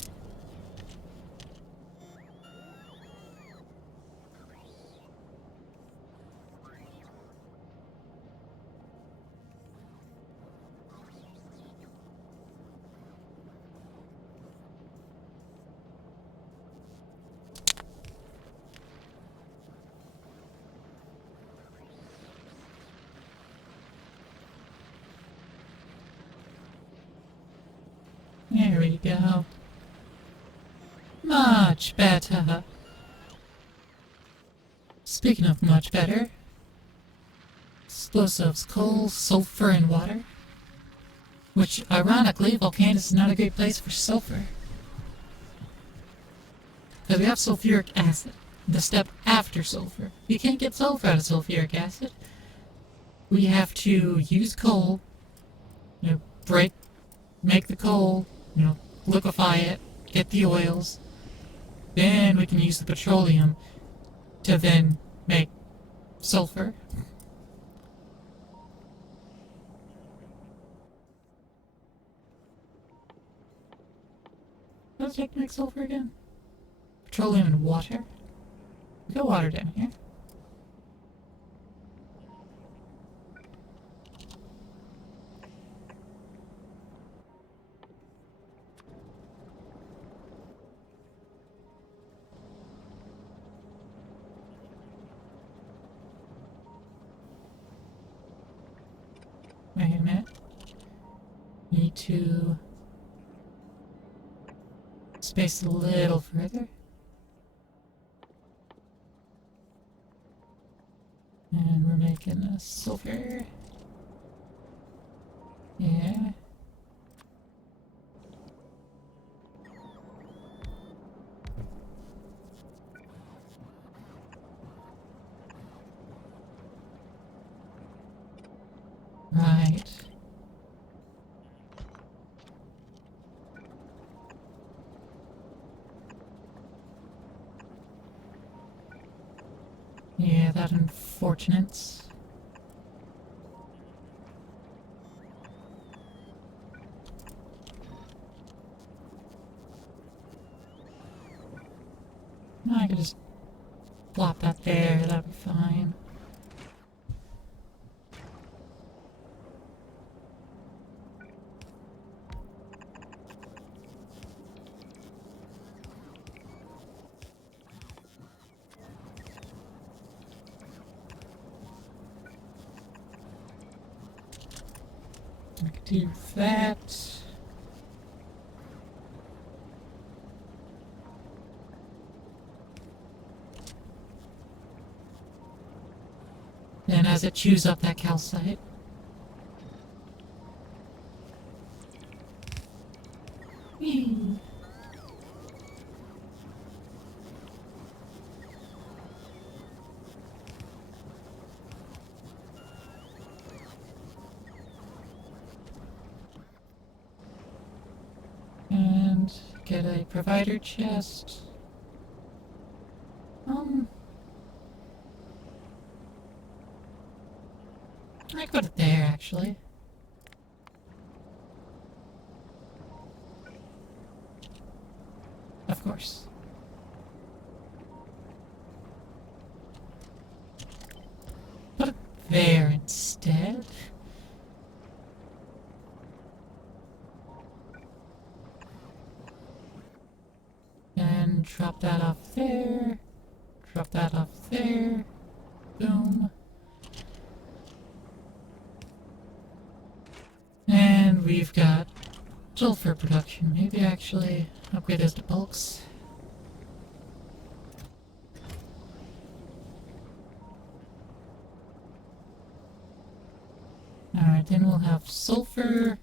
There we go. Much better. Speaking of much better, explosives, coal, sulfur, and water. Which, ironically, Volcanus is not a great place for sulfur. Because we have sulfuric acid, the step after sulfur. You can't get sulfur out of sulfuric acid. We have to use coal, make the coal, liquefy it, get the oils, then we can use the petroleum to then make sulfur. What does it take to make sulfur again? Petroleum and water? We got water down here. Wait a minute. Need to space a little further. And we're making a sulfur. Yeah. Right. Yeah, that unfortunate. I could just plop that there, that'd be fine. Do that. And as it chews up that calcite, whee. And get a provider chest. I put it there, actually. Of course. Put it there instead. And drop that off there. Drop that off there. Boom. And we've got sulfur production. Maybe actually upgrade those to bulks. Alright, then we'll have sulfur,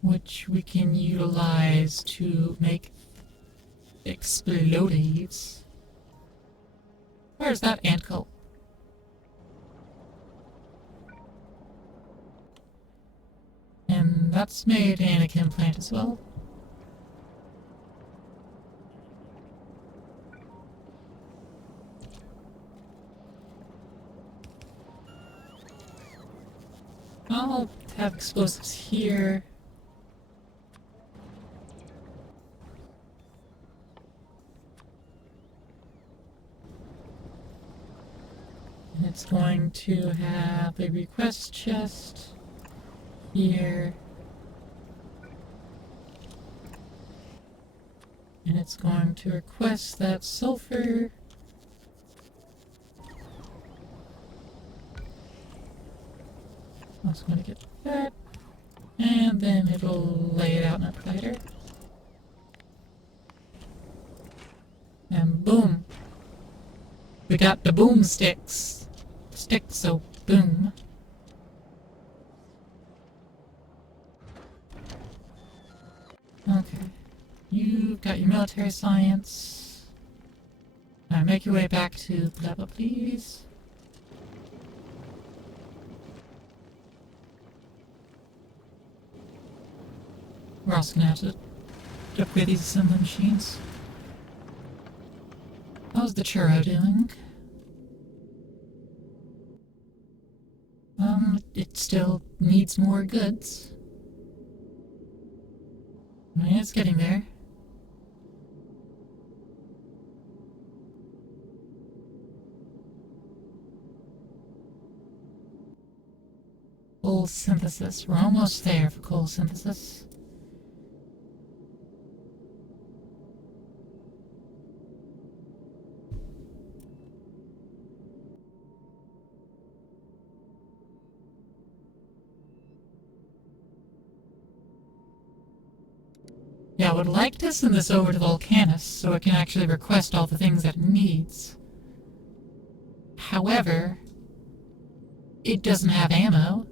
which we can utilize to make explosives. Where's that ant coat? And that's made Anakin plant as well. I'll have explosives here. And it's going to have a request chest here. And it's going to request that sulfur. I was going to get that. And then it'll lay it out in a provider. And boom. We got the boomsticks. Sticks, so boom. Okay. You've got your military science. Now make your way back to Gleba, please. We're also gonna have to upgrade these assembly machines. How's the churro doing? It still needs more goods. I mean, it's getting there. Coal synthesis. We're almost there for coal synthesis. Yeah, I would like to send this over to Volcanus so it can actually request all the things that it needs. However, it doesn't have ammo.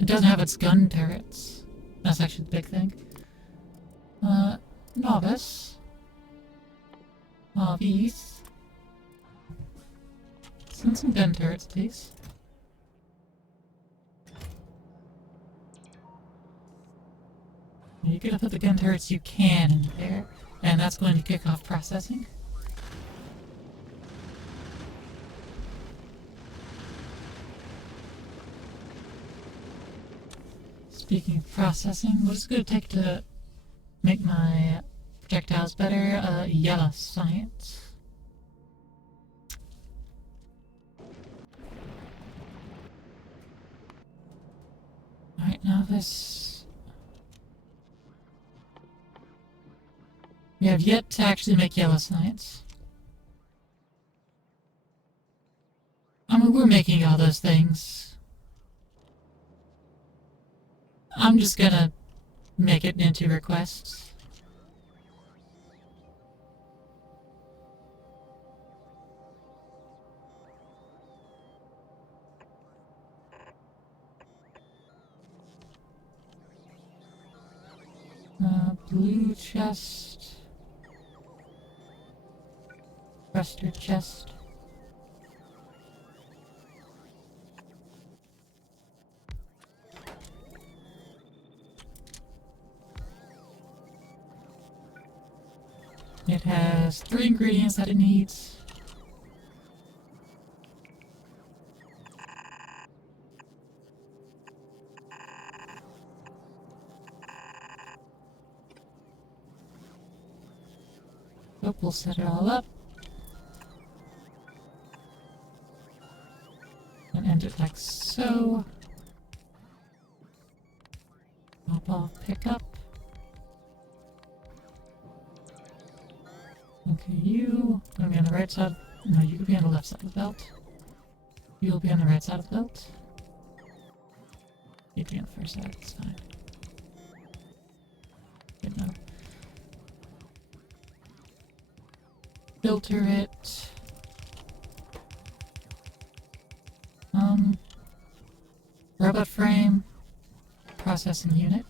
It doesn't have its gun turrets. That's actually the big thing. Novice. Novice. Send some gun turrets, please. You gotta put the gun turrets you can in there, and that's going to kick off processing. Speaking of processing, what is it going to take to make my projectiles better? Yellow science. Alright, now this... We have yet to actually make yellow science. I mean, we're making all those things. I'm just gonna make it into requests. Blue chest. Rusted chest. It has 3 ingredients that it needs. Oh, we'll set it all up. And end it like so. Pop off, pick up. Okay, you gonna be on the right side. No, you can be on the left side of the belt. You'll be on the right side of the belt. You'd be on the first side, it's fine. Good no. Filter it. Robot frame. Processing unit.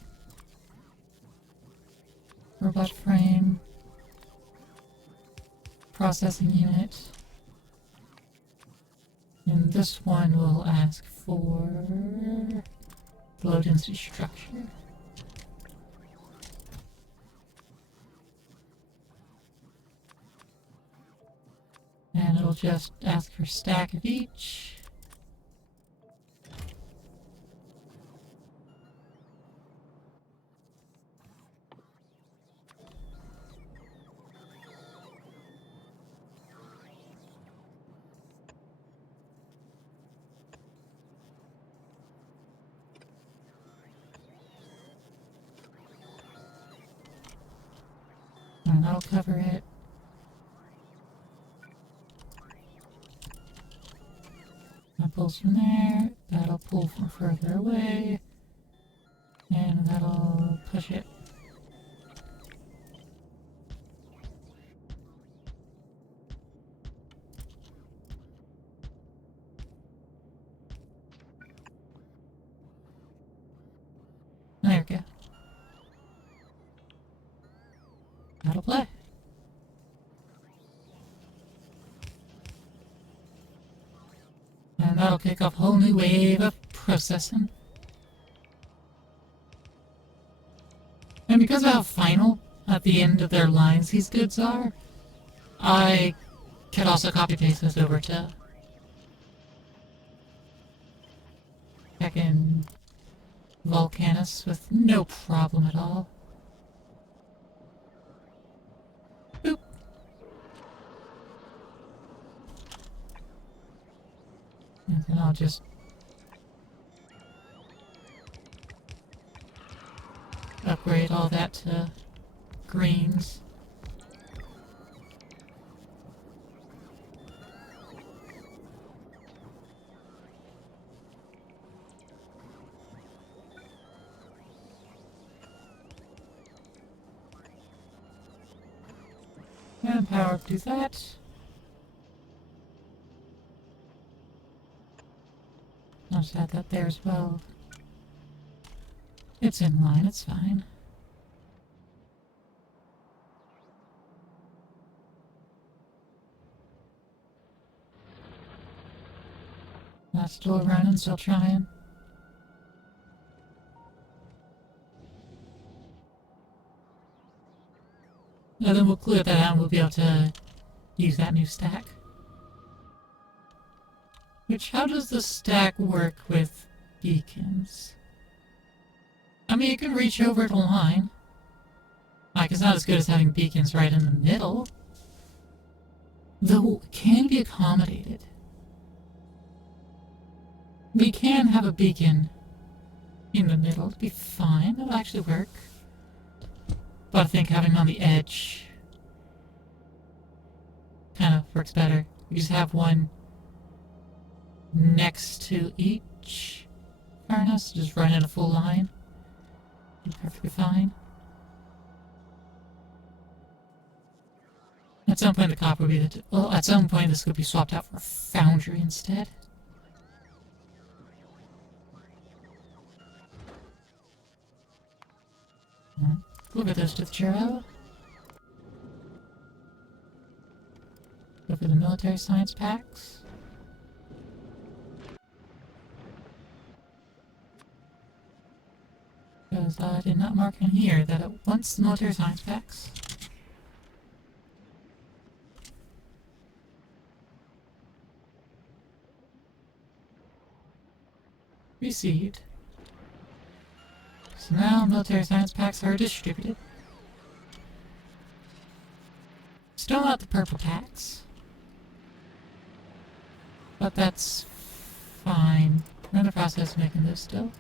Robot frame. Processing unit. And this one will ask for low density structure. And it'll just ask for stack of each. And that'll cover it. That pulls from there, that'll pull from further away, and that'll push it. There we go. That'll play. And that'll kick off a whole new wave of processing. And because of how final at the end of their lines these goods are, I could also copy paste this over to back in Volcanus with no problem at all. Boop. And then I'll just upgrade all that to greens. And power up to that. I'll just add that there as well. It's in line, it's fine. That's still running, still trying. And then we'll clear that out and we'll be able to use that new stack. Which, how does the stack work with beacons? I mean, it can reach over the line. Like, it's not as good as having beacons right in the middle. Though, it can be accommodated. We can have a beacon in the middle. It'll be fine. It'll actually work. But I think having on the edge kind of works better. You just have one next to each furnace, just run in a full line. Be perfectly fine. At some point the copper would be at some point this could be swapped out for a foundry instead. Look at those to the Churro. Go for the military science packs. Because I did not mark in here that it wants the military science packs. Received. So now military science packs are distributed. Still not the purple packs. But that's fine. We're in the process of making those still.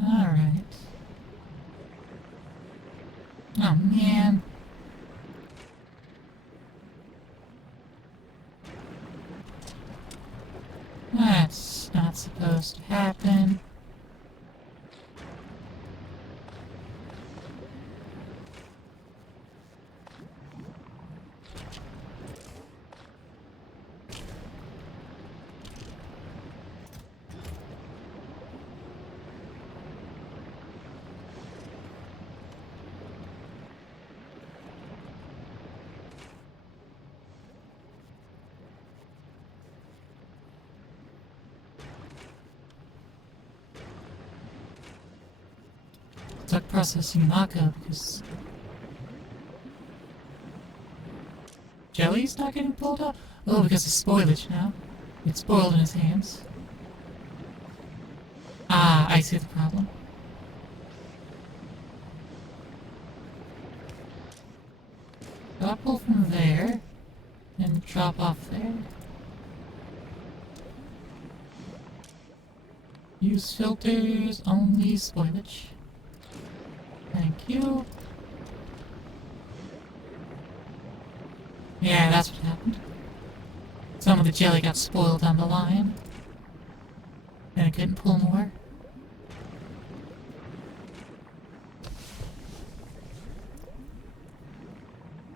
Alright. Oh man. That's not supposed to happen. It's like processing Mako because Jelly's not getting pulled up? Oh, because of spoilage now. It's spoiled in his hands. Ah, I see the problem. So I'll pull from there and drop off there. Use filters, only spoilage. Thank you. Yeah, that's what happened. Some of the jelly got spoiled on the line. And I couldn't pull more.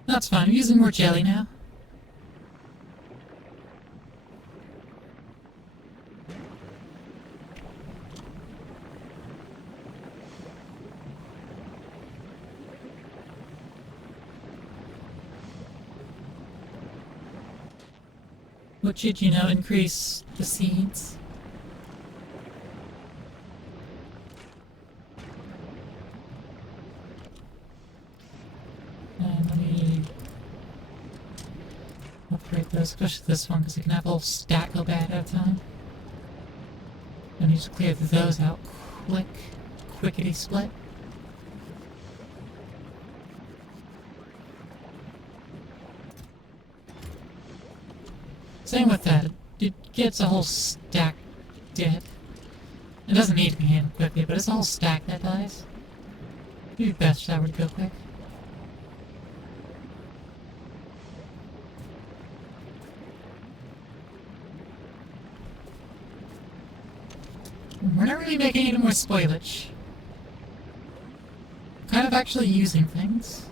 That's fine, I'm using more jelly now. Which should, increase the seeds. And let me upgrade those, especially this one, because it can have a whole stack go bad at a time. I need to clear those out quickity split. Same with that. It gets a whole stack dead. It doesn't need to be handled quickly, but it's a whole stack that dies. It'd be best if that were to go quick. We're not really making any more spoilage. Kind of actually using things.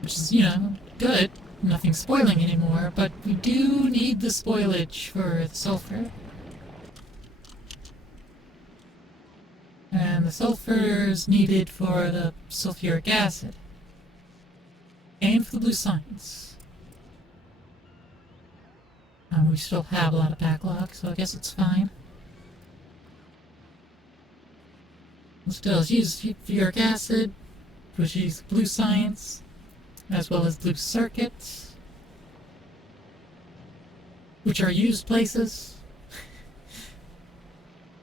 Which is, good. Nothing spoiling anymore, but we do need the spoilage for the sulfur. And the sulfur is needed for the sulfuric acid. And for the blue science. We still have a lot of backlog, so I guess it's fine. Still, let's use sulfuric acid, which is blue science, as well as blue circuits, which are used places.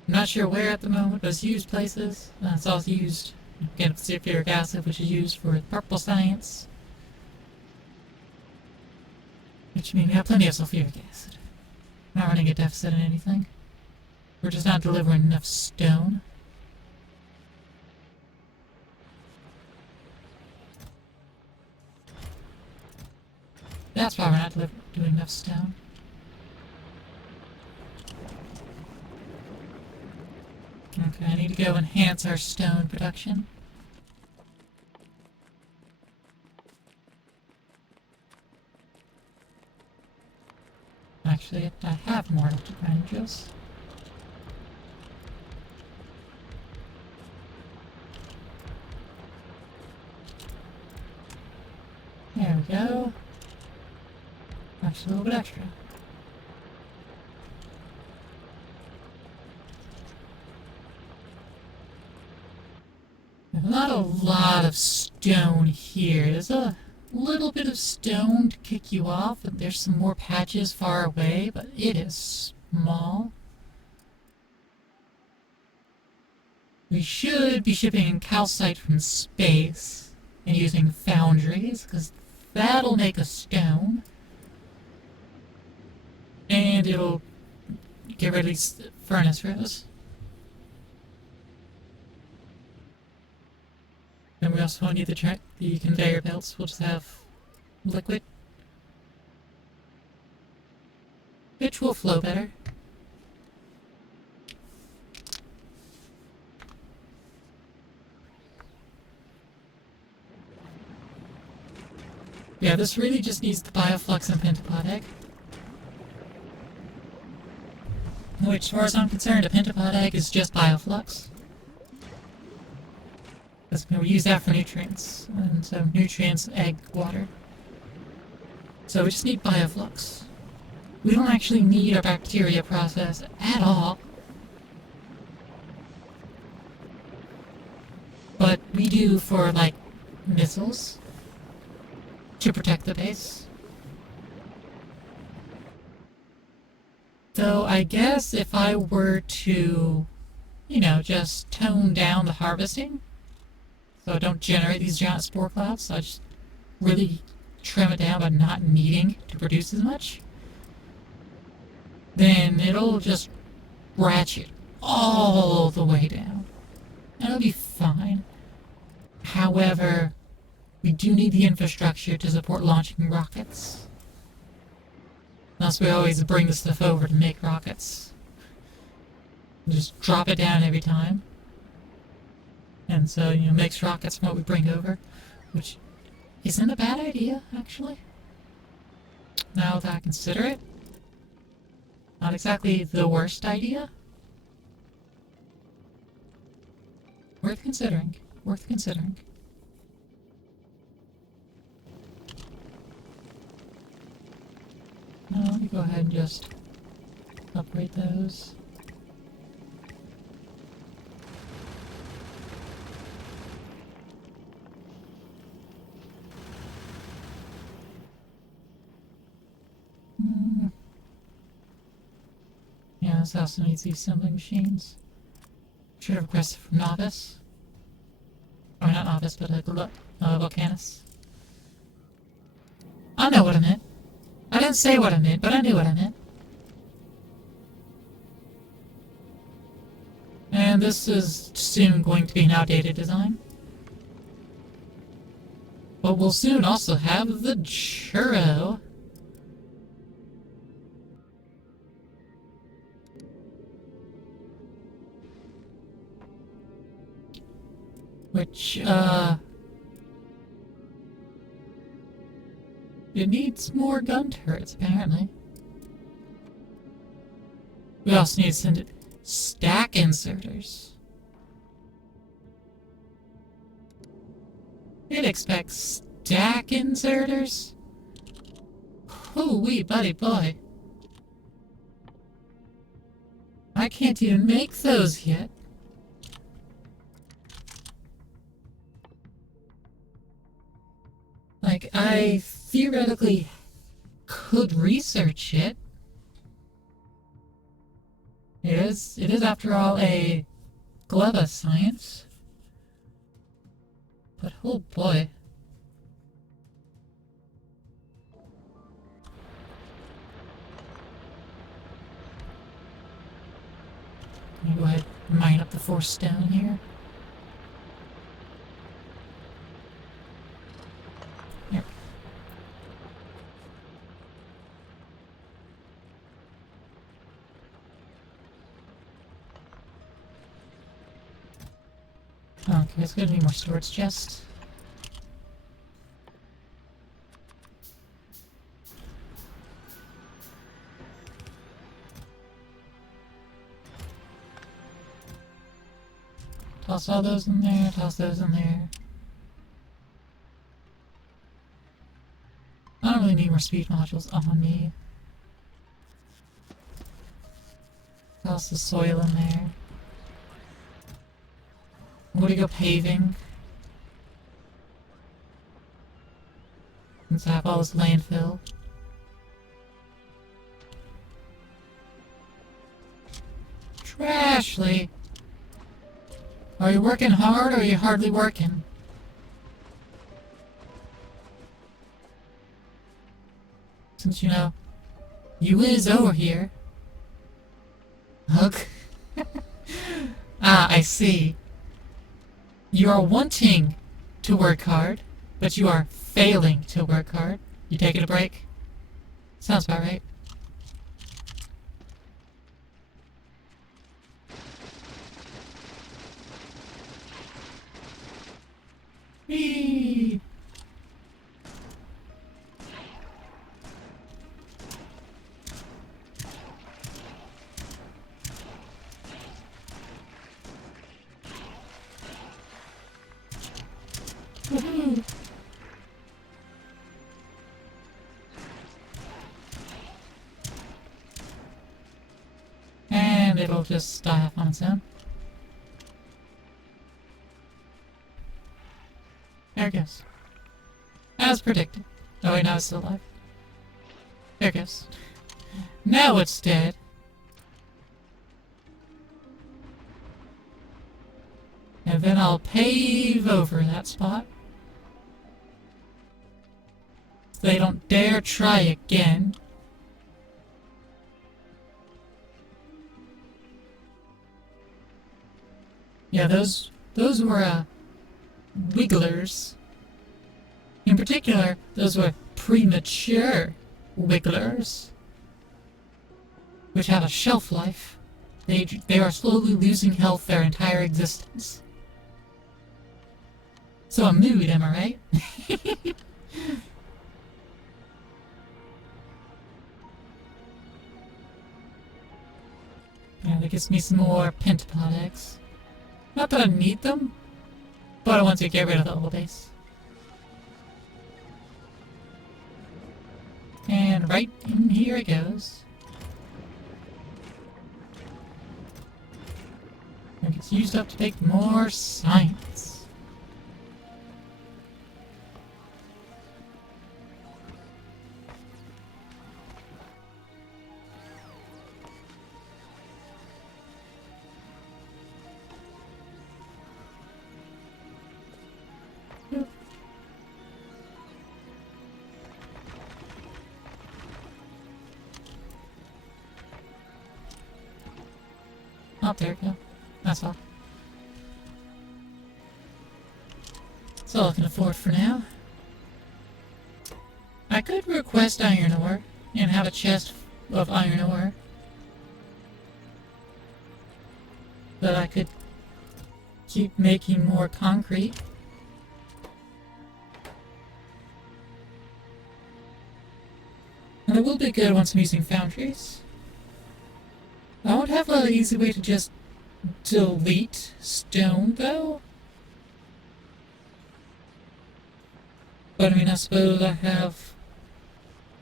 I'm not sure where at the moment, but it's used places. It's all used Get sulfuric acid, which is used for purple science. Which means we have plenty of sulfuric acid. Not running a deficit in anything. We're just not delivering enough stone. That's why we're not doing enough stone. Okay, I need to go enhance our stone production. Actually, I have more advantages. There we go. Actually, a little bit extra. Not a lot of stone here. There's a little bit of stone to kick you off, and there's some more patches far away, but it is small. We should be shipping in calcite from space and using foundries, because that'll make a stone. And it'll get rid of these furnace rows. And we also won't need the conveyor belts. We'll just have liquid, which will flow better. Yeah, this really just needs the bioflux and pentapod egg. Which, as far as I'm concerned, a pentapod egg is just bioflux. Because we use that for nutrients. And so nutrients, egg, water. So we just need bioflux. We don't actually need a bacteria process at all. But we do for, like, missiles. To protect the base. So I guess if I were to, just tone down the harvesting, so I don't generate these giant spore clouds, so I just really trim it down by not needing to produce as much, then it'll just ratchet all the way down. And it'll be fine. However, we do need the infrastructure to support launching rockets. Thus, we always bring the stuff over to make rockets. We just drop it down every time. And so, makes rockets from what we bring over. Which isn't a bad idea, actually. Now that I consider it. Not exactly the worst idea. Worth considering. Worth considering. Now, let me go ahead and just upgrade those. Yeah, this also needs the assembling machines. Should have requested from Novice. Or not Novice, but Volcanus. I know what I meant. I didn't say what I meant, but I knew what I meant. And this is soon going to be an outdated design. But we'll soon also have the churro. Which, it needs more gun turrets, apparently. We also need to send it stack inserters. It expects stack inserters? Hoo-wee, buddy boy. I can't even make those yet. Like, I theoretically could research it. It is after all a Gleba science. But oh boy. Let me go ahead and mine up the 4 stone here. Yep. Okay, it's gonna be more storage chests. Toss all those in there, toss those in there. I don't really need more speed modules on me. Toss the soil in there. I'm gonna go paving. Since I have all this landfill. Trashly! Are you working hard or are you hardly working? Since you know, you is over here. Hook. Ah, I see. You are wanting to work hard, but you are failing to work hard. You taking a break? Sounds about right. Whee! Woohoo! And it'll just die off on its own. There it goes. As predicted. Oh wait, now it's still alive. There it goes. Now it's dead. And then I'll pave over that spot. So they don't dare try again. Yeah, those were, wigglers. In particular, those were premature wigglers, which have a shelf life. They are slowly losing health their entire existence. So a mood, am I right? Yeah, that gives me some more pentapod eggs. Not that I need them, but I want to get rid of the little base. And right in here it goes. It gets used up to make more science. Oh, there we go. That's all. That's all I can afford for now. I could request iron ore and have a chest of iron ore that I could keep making more concrete. And it will be good once I'm using foundries. I won't have an easy way to just delete stone, though. But I mean, I suppose I have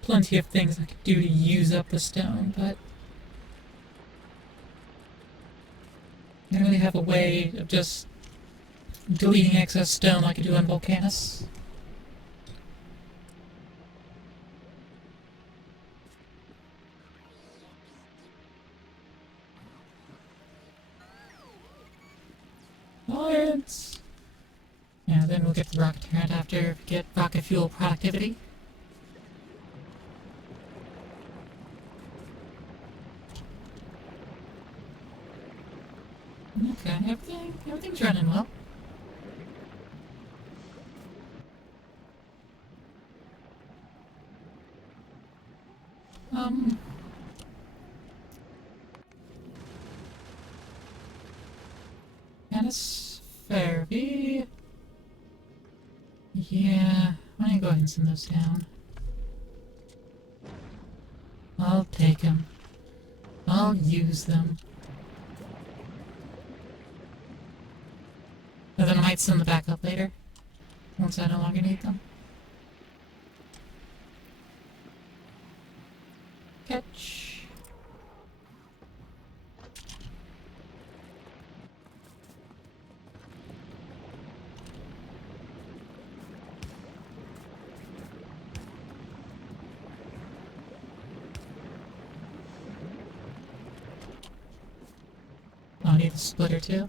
plenty of things I could do to use up the stone, but I don't really have a way of just deleting excess stone like I do on Volcanus. Science! Yeah, then we'll get the rocket turret after get rocket fuel productivity. Okay, everything's running well. Canis Fairby. Yeah, why don't you go ahead and send those down? I'll take them. I'll use them. And then I might send them back up later, once I no longer need them. Catch. I'll need the splitter too.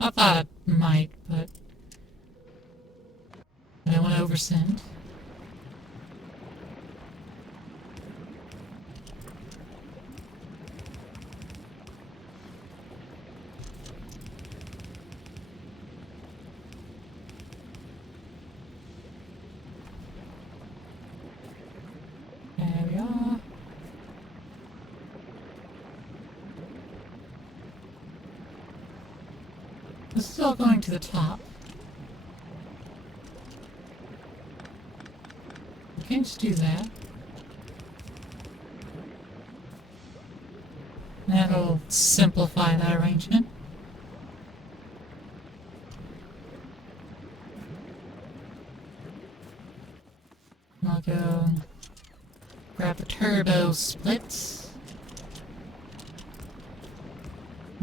I thought it might, but I don't want to oversend. There we are. This is all going to the top. You can't just do that. That'll simplify that arrangement. I'll go grab the turbo splits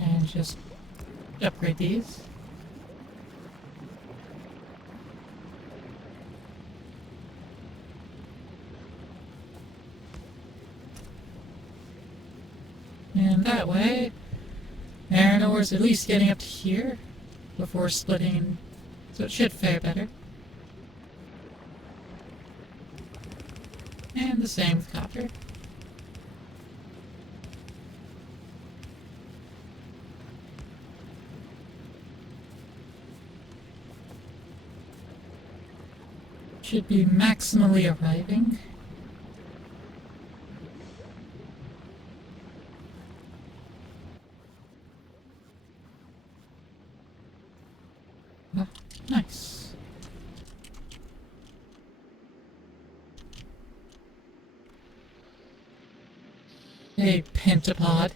and just upgrade these. And that way, Aranore's at least getting up to here before splitting, so it should fare better. And the same with Copper. Should be maximally arriving. Ah, nice. Hey, pentapod.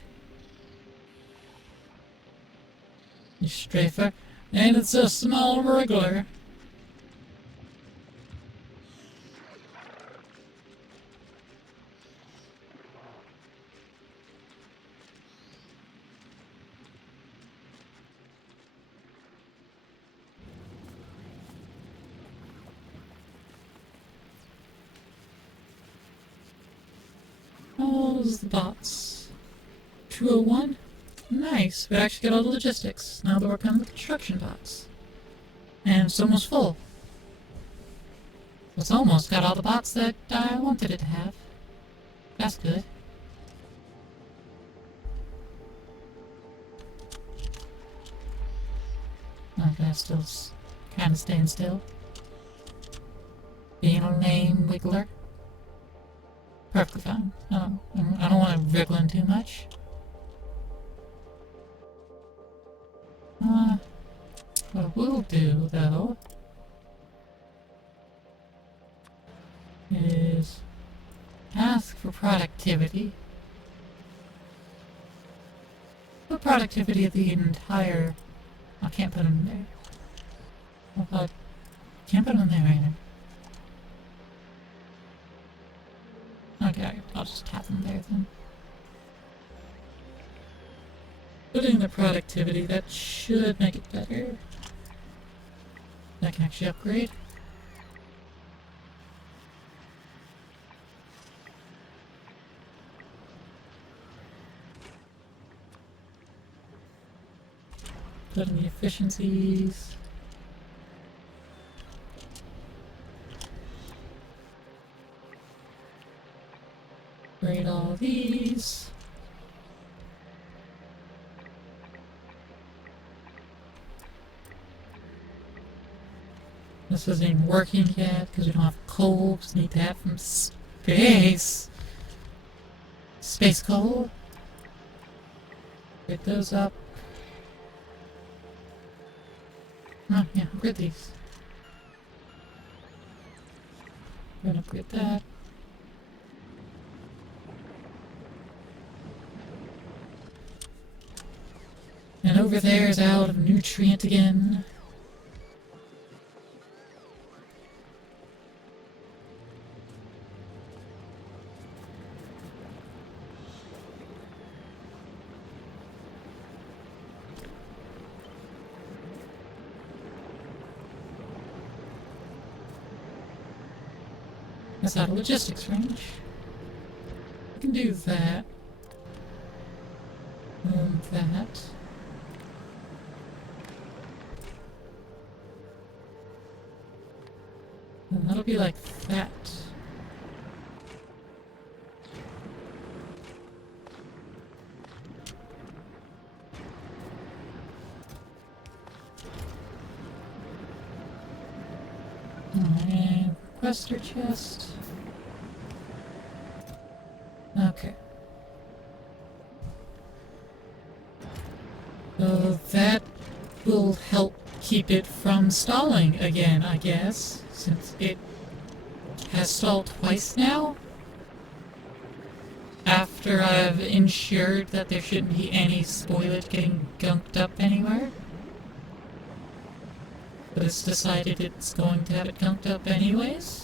You strafer. And it's a small wriggler. How's the bots? 201? Nice, we actually got all the logistics. Now they're working on the construction bots. And it's almost full. It's almost got all the bots that I wanted it to have. That's good. Okay, still kind of staying still. Being a lame wiggler. Perfectly fine. I don't want to wriggle in too much. What I will do, though, is ask for productivity. The productivity of the entire... I can't put them there. I can't put them there either. Okay, I'll just tap them there then. Putting the productivity, that should make it better. I can actually upgrade. Put in the efficiencies. upgrade all these. This isn't even working yet because we don't have coal. Just need that from space. Space coal. Get those up. Oh, yeah, upgrade these. We're gonna upgrade that. And over there is out of nutrient again. That's out of logistics range. We can do that. And that. And that'll be like that. And requester chest. Okay. So that will help keep it from stalling again, I guess, since it has stalled twice now. After I've ensured that there shouldn't be any spoilage getting gunked up anywhere. But it's decided it's going to have it gunked up anyways.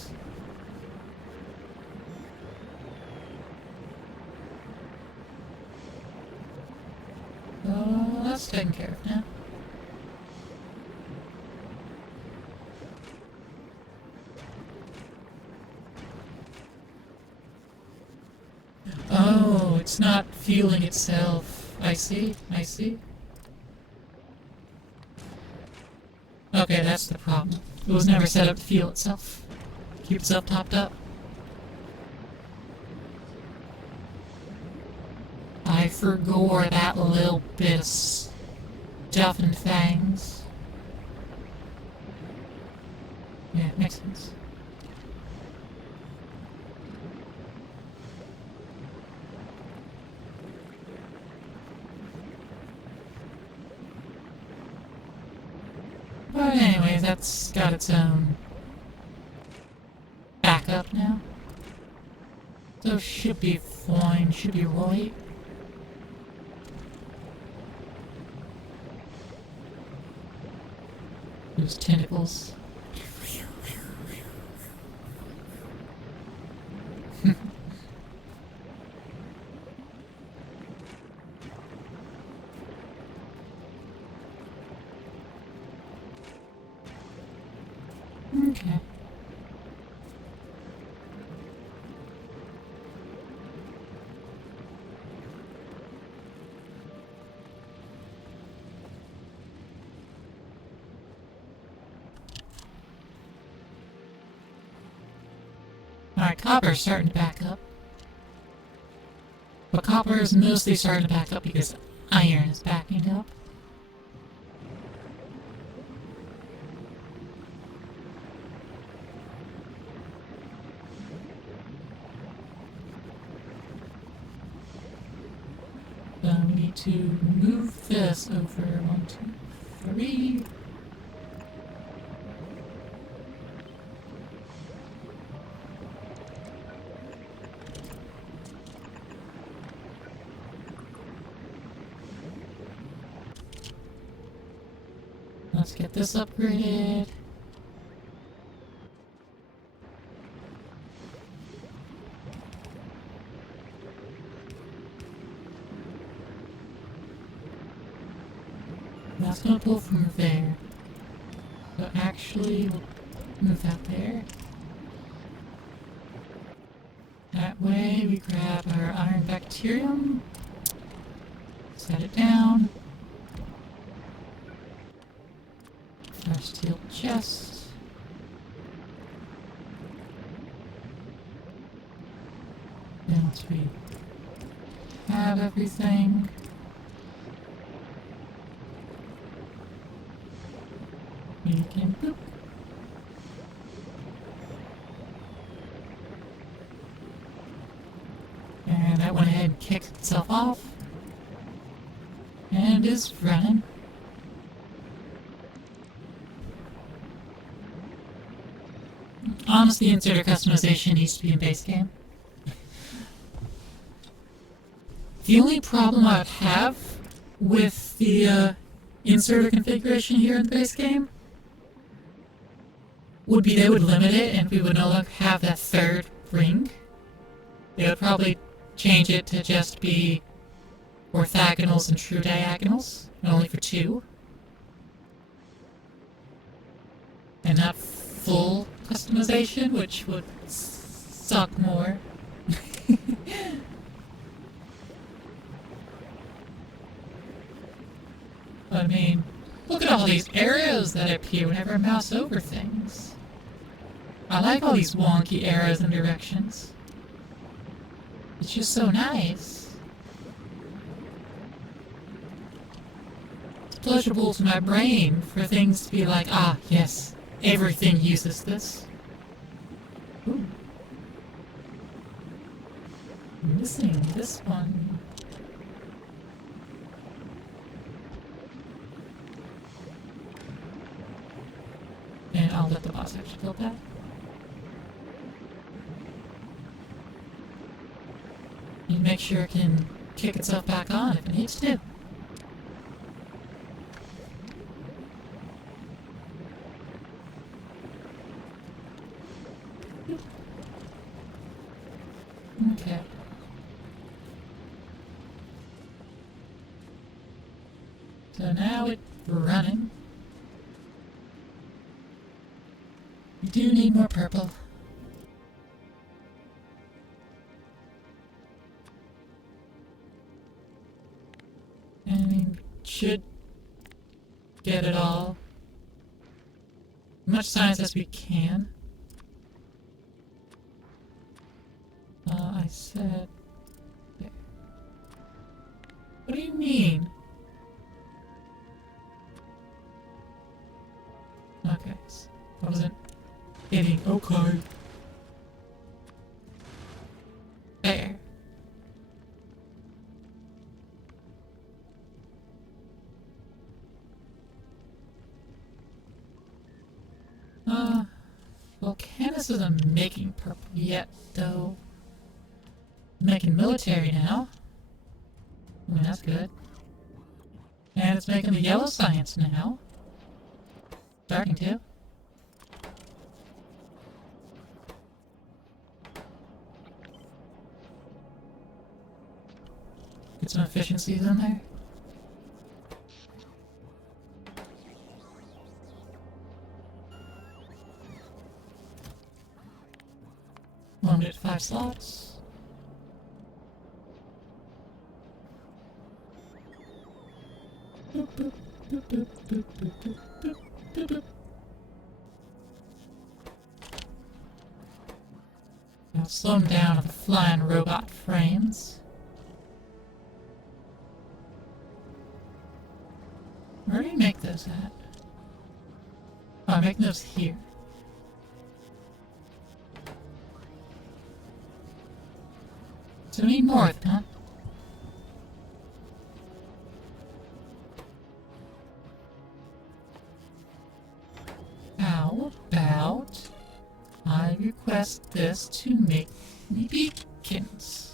So that's taken care of now. Oh, it's not fueling itself. I see, I see. Okay, that's the problem. It was never set up to fuel itself. Keep itself topped up. I forgot that little bit of stuff and things. Yeah, it makes sense. But anyways, that's got its own backup now. So should be fine, should be right. Those tentacles. Okay. Alright, copper's starting to back up. But copper is mostly starting to back up because iron is backing up. So we need to move this over 1, 2, 3. Let's get this upgraded. That's gonna pull from there. So actually, we'll move that there. That way we grab our iron bacterium, set it down. Our steel chest. Then Once we have everything, we can boop. And that went ahead and kicked itself off. And is running. Honestly, inserter customization needs to be in base game. The only problem I'd have with the inserter configuration here in the base game would be they would limit it and we would no longer have that third ring. They would probably change it to just be orthogonals and true diagonals, and only for 2. And not full customization, which would suck more. I mean, look at all these arrows that appear whenever I mouse over things. I like all these wonky arrows and directions. It's just so nice. It's pleasurable to my brain for things to be like, ah, yes, everything uses this. Ooh. I'm missing this one. And I'll let the boss actually build that. You make sure it can kick itself back on if it needs to. Okay. So now it's running. We do need more purple. And we should get it all. Much science as we can. I said... There. What do you mean? Okay, so I wasn't hitting. Okay. There. Volcanus isn't making purple yet, though. Making military now. I mean, that's good. And it's making the yellow science now. Starting to. Get some efficiencies in there. Limited 5 slots. Boop, boop, boop, boop, boop, boop, boop, boop, boop, boop. Now slow them down with the flying robot frames. Where do you make those at? Oh, I'm making those here. So we need more of it, huh? How about I request this to make me beacons?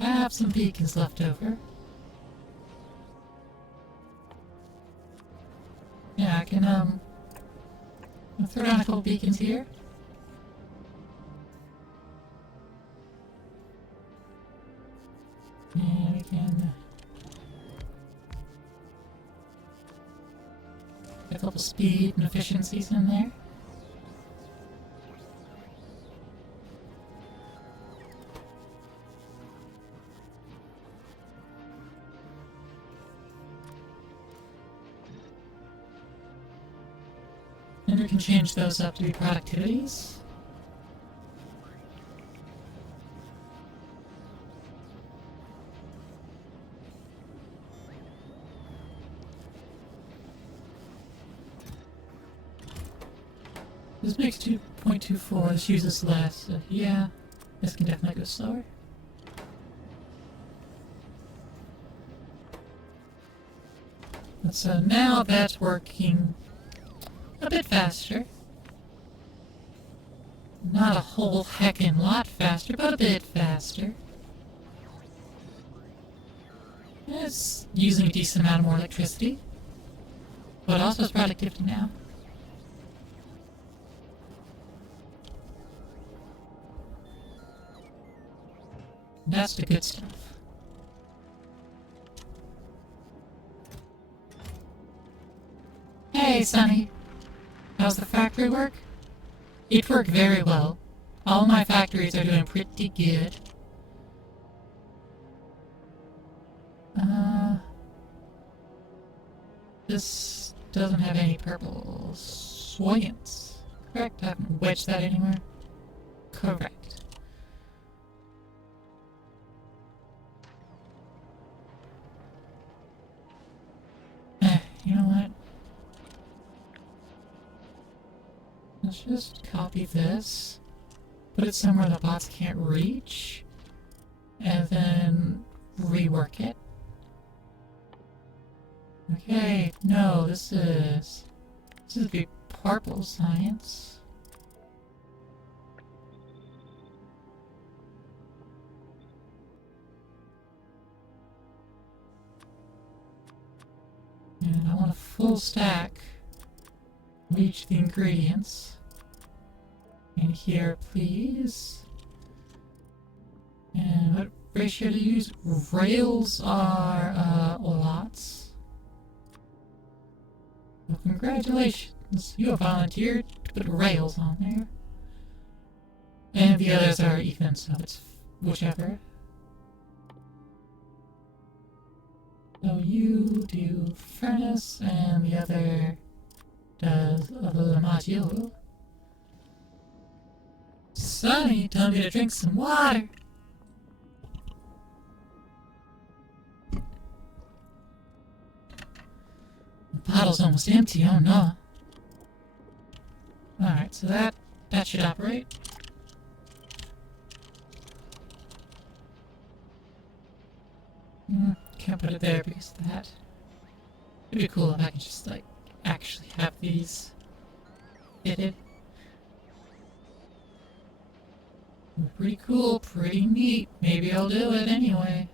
I have some beacons left over. Yeah, I can, I'll throw down a couple beacons here. And we can get a couple speed and efficiencies in there. And we can change those up to be productivities. This makes 2.24. This uses less. Yeah, this can definitely go slower. So now that's working a bit faster. Not a whole heckin' lot faster, but a bit faster. It's using a decent amount more electricity, but also it's productivity now. That's the good stuff. Hey, Sonny. How's the factory work? It worked very well. All my factories are doing pretty good. This doesn't have any purple soyance. Correct? I haven't wedged that anywhere. Correct. You know what? Let's just copy this, put it somewhere the bots can't reach, and then rework it. Okay, no, this is the purple science. And I want a full stack of each of the ingredients. And here, please. And what ratio to use? Rails are lots. Well, congratulations, you have volunteered to put rails on there. And the others are even, so it's whichever. So you do furnace, and the other does the module. Sonny told me to drink some water. The bottle's almost empty, oh no. Alright, so that should operate. Can't put it there because of that. It'd be cool if I could just, like, actually have these fitted. Pretty cool, pretty neat. Maybe I'll do it anyway.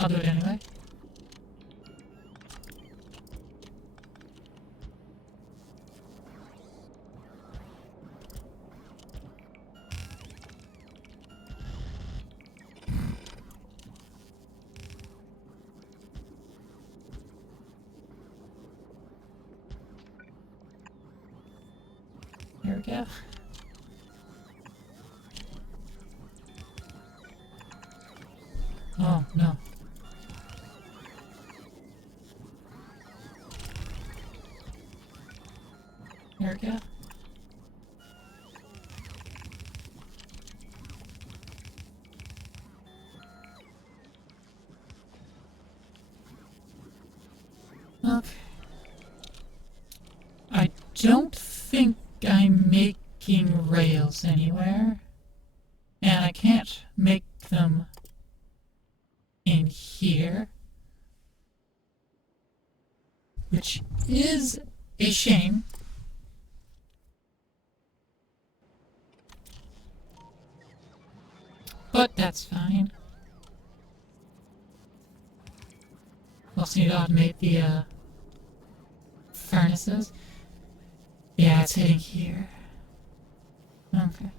I'll do it anyway. There we go. Oh, no. There we go. Okay. I don't think I'm making rails anywhere. And I can't make them in here. Which is a shame. But that's fine. Also need to automate the furnaces. Yeah, it's hitting here. Okay.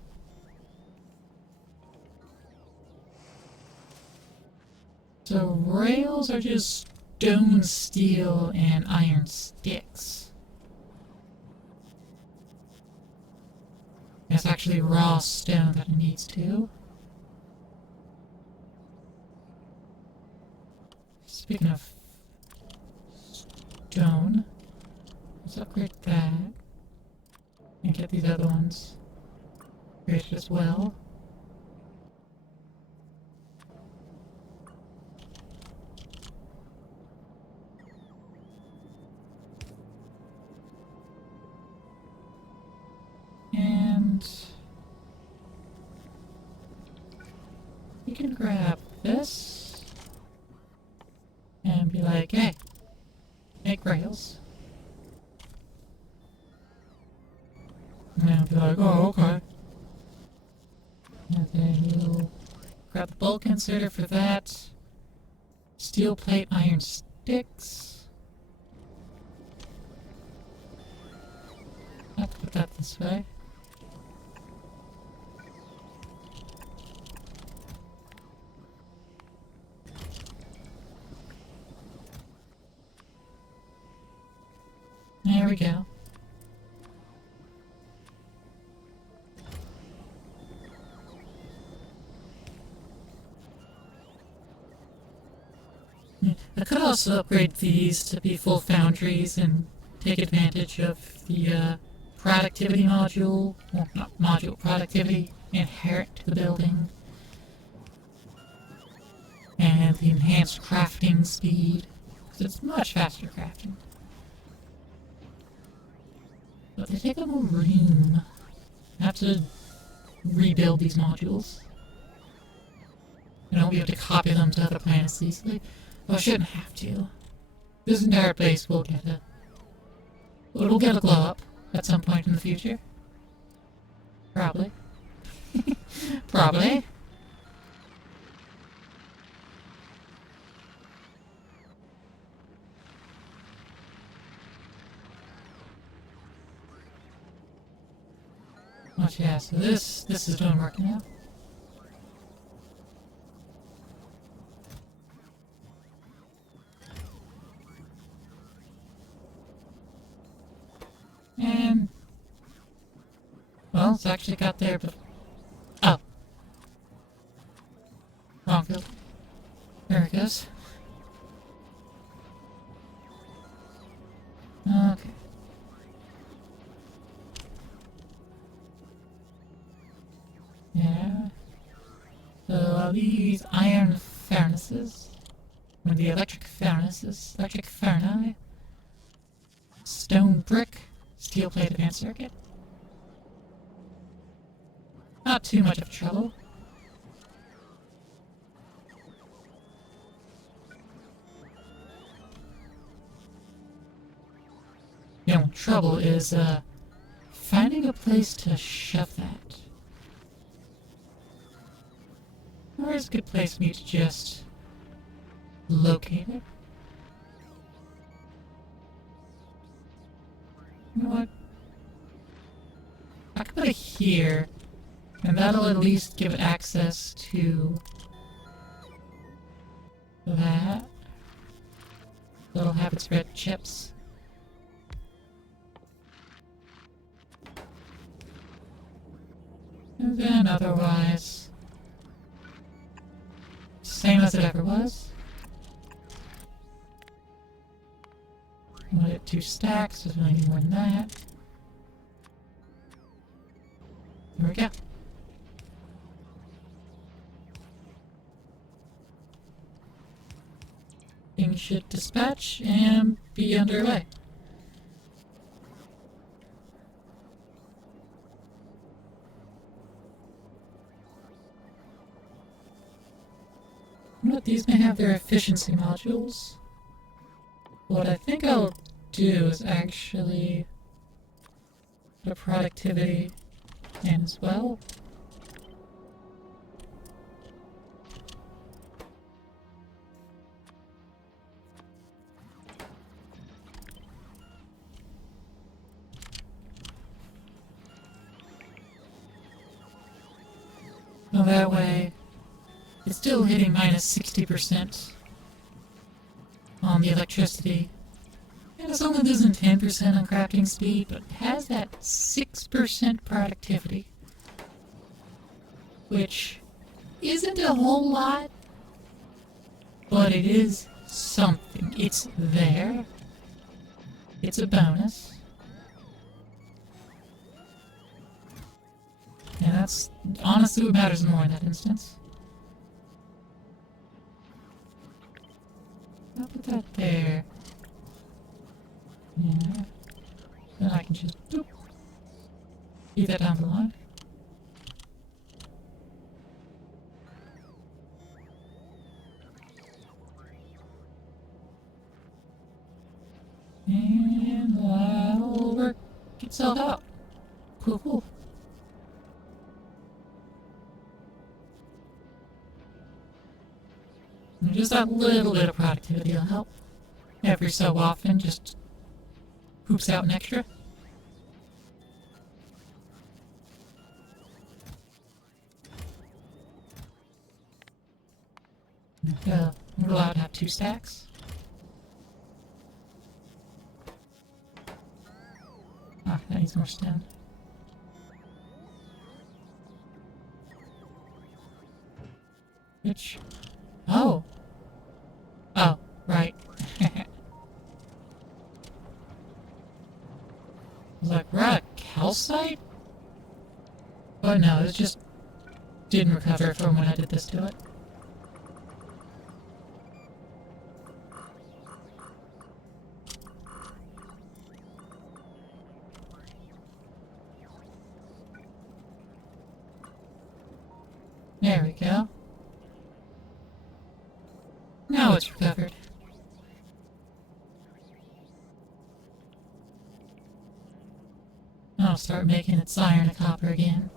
So rails are just stone, steel, and iron sticks. It's actually raw stone that it needs to. Speaking of stone, let's upgrade that. And get these other ones created as well. we can grab this and be like, hey, make rails. And then be like, oh, okay. And then you'll grab the bulk inserter for that. Steel plate, iron sticks. I'll put that this way. There we go. I could also upgrade these to be full foundries and take advantage of the productivity module, well, not module, productivity inherent to the building, and the enhanced crafting speed, because it's much faster crafting. But they take up more room. I have to rebuild these modules. I won't be able to copy them to other planets easily. Well, I shouldn't have to. This entire place will get a... It'll get a glow up at some point in the future. Probably. Probably. Oh yeah, so this is doing work now. And well, it's actually got there, but oh, wrong field. There it goes. Okay. Yeah. So these iron furnaces, or the electric furnaces, electric furnace, stone brick, steel plate advanced circuit. Not too much of trouble. The only trouble is finding a place to shove that. Where's a good place for me to just locate it? You know what? I could put it here, and that'll at least give it access to that. It'll have its red chips. And then otherwise, same as it ever was. We'll get 2 stacks, doesn't really need more than that. There we go. Things should dispatch and be underway. But these may have their efficiency modules. What I think I'll do is actually put a productivity in as well. So that way, it's still hitting minus 60% on the electricity. And it's only losing 10% on crafting speed, but it has that 6% productivity. Which isn't a whole lot, but it is something. It's there. It's a bonus. And that's honestly what matters more in that instance. I'll put that there. Yeah. Then I can just boop. Leave that down the line. And that'll work itself out. Cool, cool. And just that little bit of productivity will help. Every so often, just hoops out an extra. We're allowed to have 2 stacks. Ah, that needs more stone. Which? Oh! Oh, right. I was like, we're at a calcite? But no, it just didn't recover from when I did this to it. There we go. Now it's recovered. I'll start making its iron and copper again.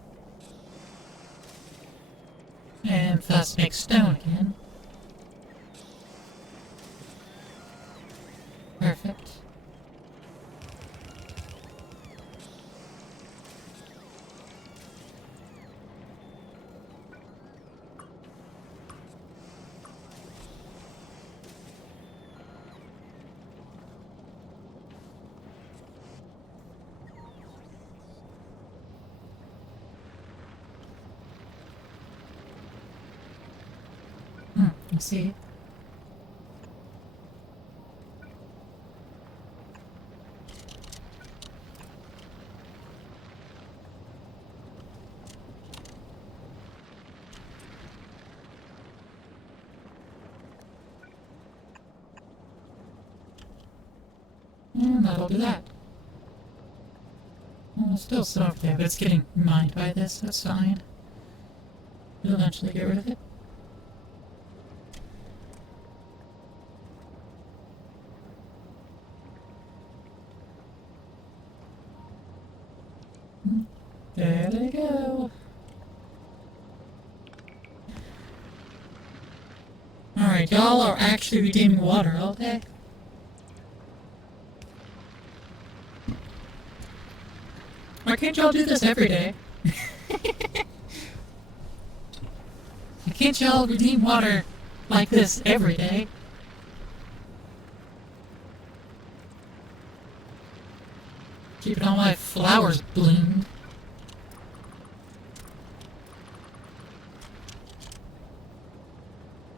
And thus make stone again. Perfect. Let's see. And that'll do that. Well, there's still some over there, but it's getting mined by this, so that's fine. We'll eventually get rid of it. There they go. Alright, y'all are actually redeeming water all day. Why can't y'all do this every day? Why can't y'all redeem water like this every day? Keeping all my flowers bloomed.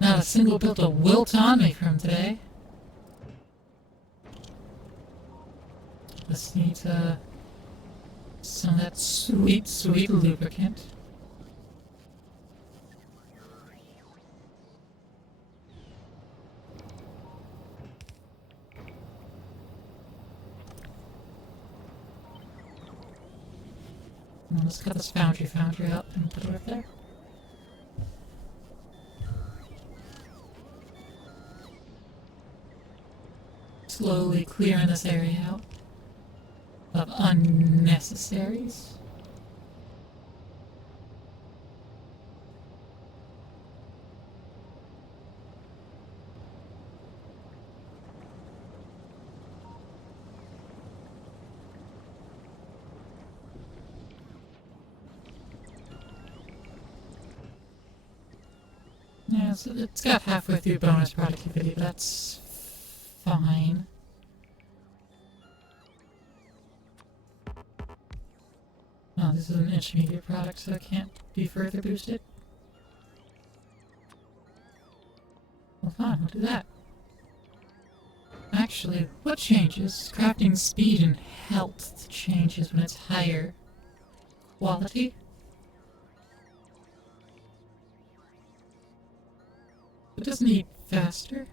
Not a single bit of wilt on me from today. Just need some of that sweet, sweet lubricant. Let's cut this foundry up and put it up there. Slowly clearing this area out of unnecessaries. Yeah, so it's got halfway through bonus productivity, but that's fine. Oh, this is an intermediate product, so it can't be further boosted. Well, fine, we'll do that. Actually, what changes? Crafting speed and health changes when it's higher quality. It doesn't need faster.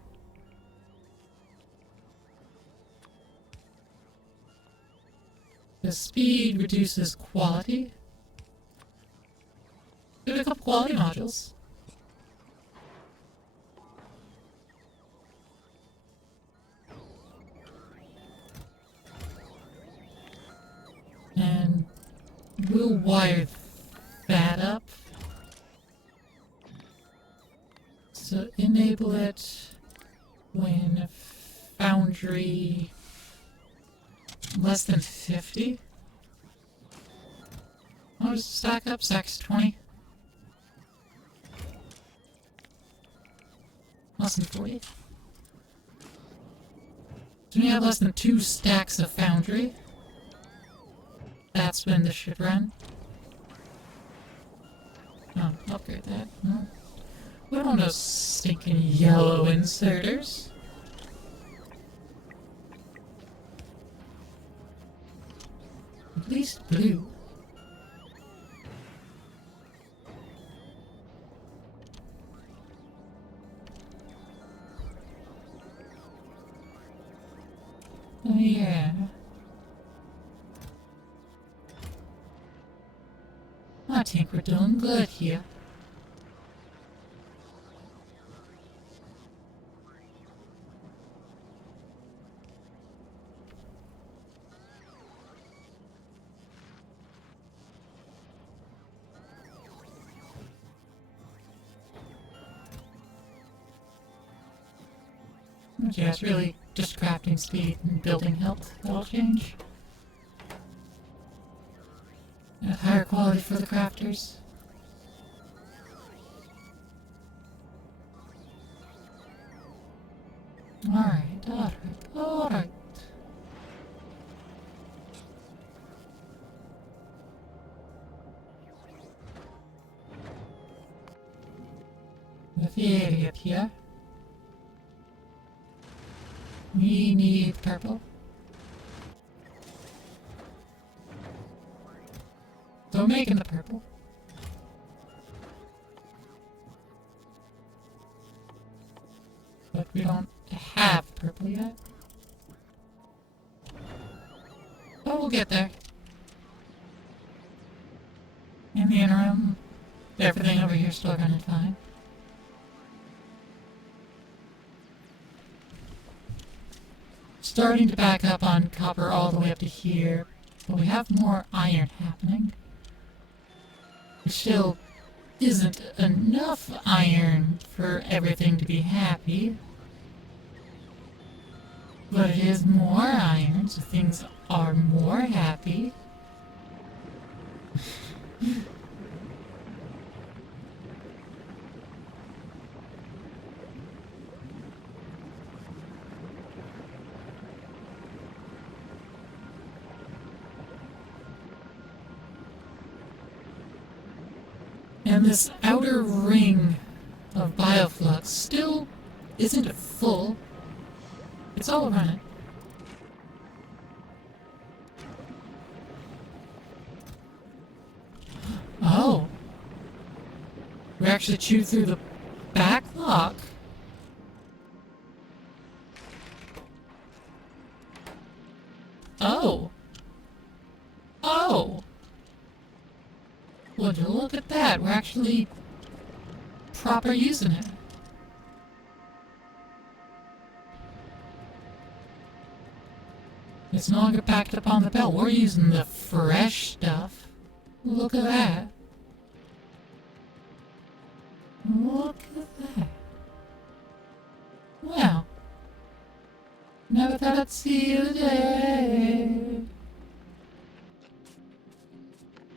The speed reduces quality. Give it a couple quality modules. We'll wire that up. So enable it when foundry less than 50. Oh, just stack up, stacks 20. Less than 40. So when you have less than 2 stacks of foundry, that's when this should run. Oh, upgrade that. No. We don't know stinking yellow inserters. At least blue. Oh yeah. I think we're doing good here. Yeah, it's really just crafting speed and building health that'll change. And higher quality for the crafters. Alright. The idiot here. We need purple. So I'm making the purple. But we don't have purple yet. But we'll get there. In the interim, everything over here is still running fine. Starting to back up on copper all the way up to here, but we have more iron happening. There still isn't enough iron for everything to be happy, but it is more iron, so things are more happy. And this outer ring of bioflux still isn't full. It's all running. Oh. We actually chewed through the back lock. Oh. Oh. Would you look at that? We're actually proper using it. It's no longer packed up on the belt. We're using the fresh stuff. Look at that. Look at that. Well, never thought I'd see you today.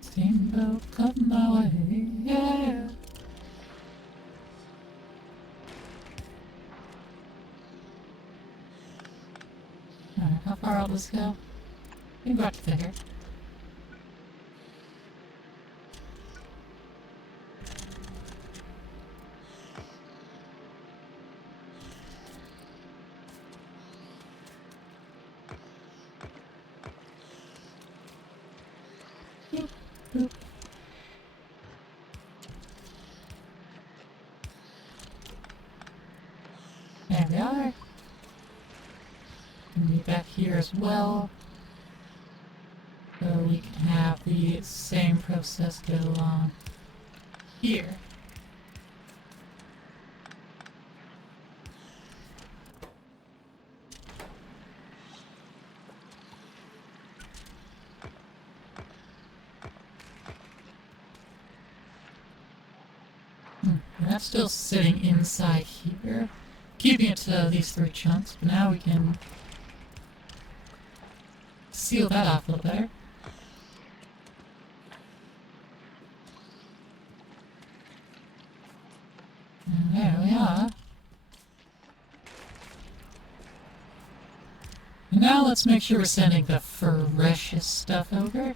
Steamboat coming my way, yeah. Alright, how far will this go? We can go up to there. Boop. There we are. And be back here as well. So we can have the same process go on here. that's still sitting inside here, keeping it to these 3 chunks, but now we can seal that off a little better. And there we are. And now let's make sure we're sending the freshest stuff over.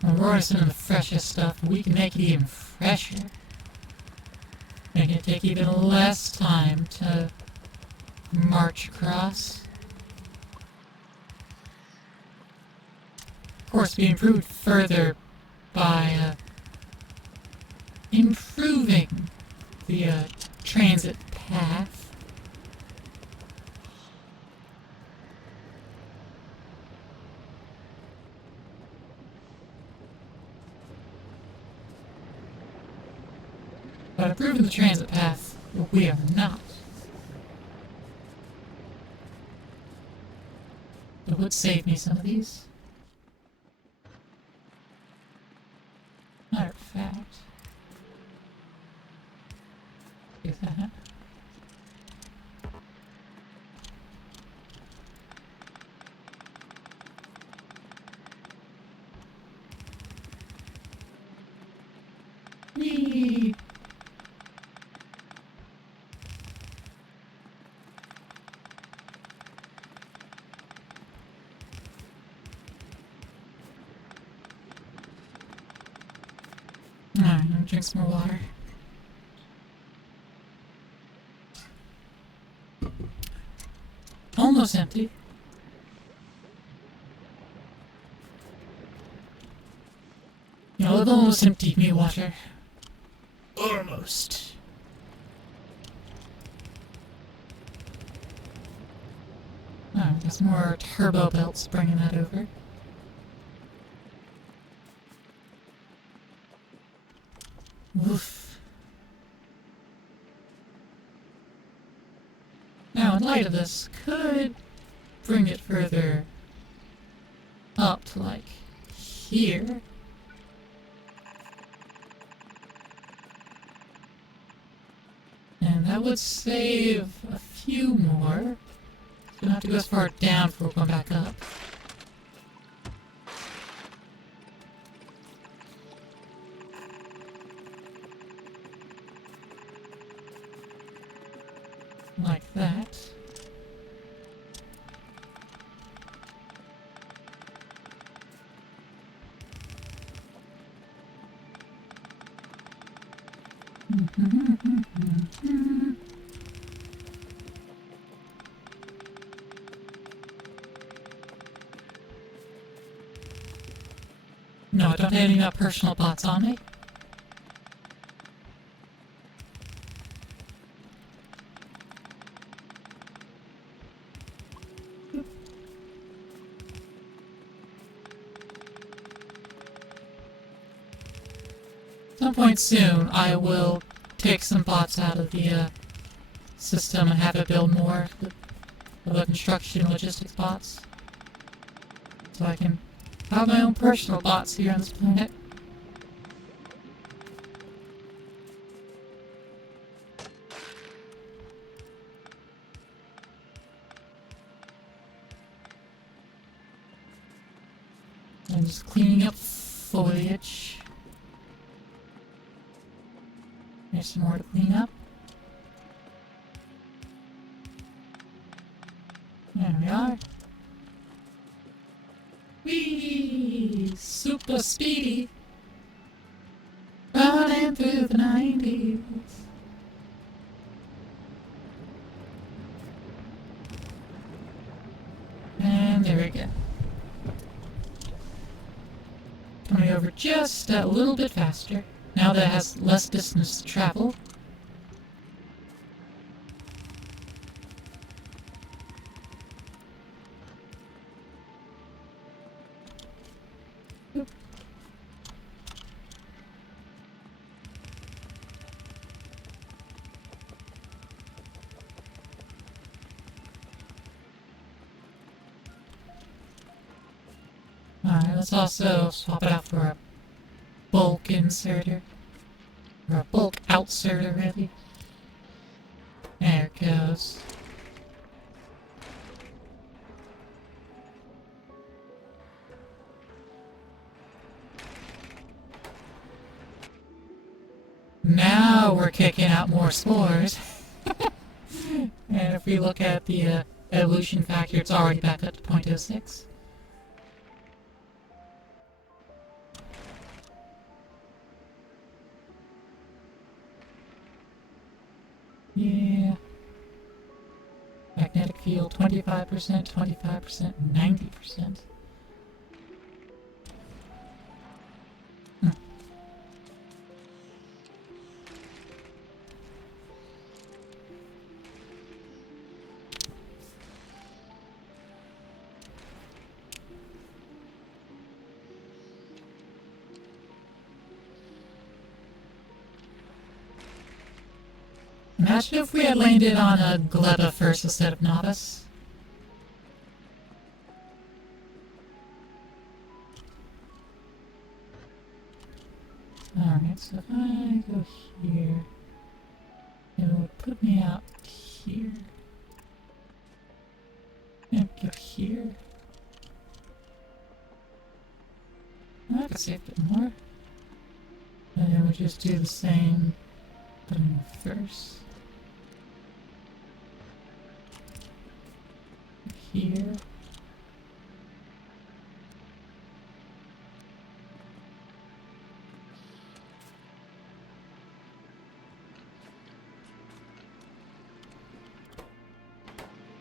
When we're already sending the freshest stuff, we can make it even fresher. Make it take even less time to march across. Of course, be improved further by improving the transit path. But improving the transit path, we are not. It would save me some of these. Matter of fact. Do that. Whee! Alright, I'm gonna drink some more water. Almost empty. You know, I've almost emptied me water. Almost. Oh, there's more turbo belts bringing that over. Oof. Now, in light of this, could bring it further up to like here. And that would save a few more. We don't have to go as far down before going back up. Like that. No, I don't have any personal bots on me. At some point soon, I will take some bots out of the system and have it build more of the construction logistics bots. So I can have my own personal bots here on this planet. I'm just cleaning up foliage. There's some more to clean up. There we are. Whee! Super speedy! Running through the 90s. And there we go. Coming over just a little bit faster. Now that it has less distance to travel. Oop. Alright, let's also swap it out for a bulk inserter. Or a bulk outserter, really. There it goes. Now we're kicking out more spores. And if we look at the evolution factor, it's already back up to 0.06. Yeah. Magnetic field 25%, 25%, 90%. Imagine if we had landed on a Gleba first instead of Novice. Alright, so if I go here, it would put me out here. And go here. I could save a bit more. And then we'll just do the same, but in reverse. Here.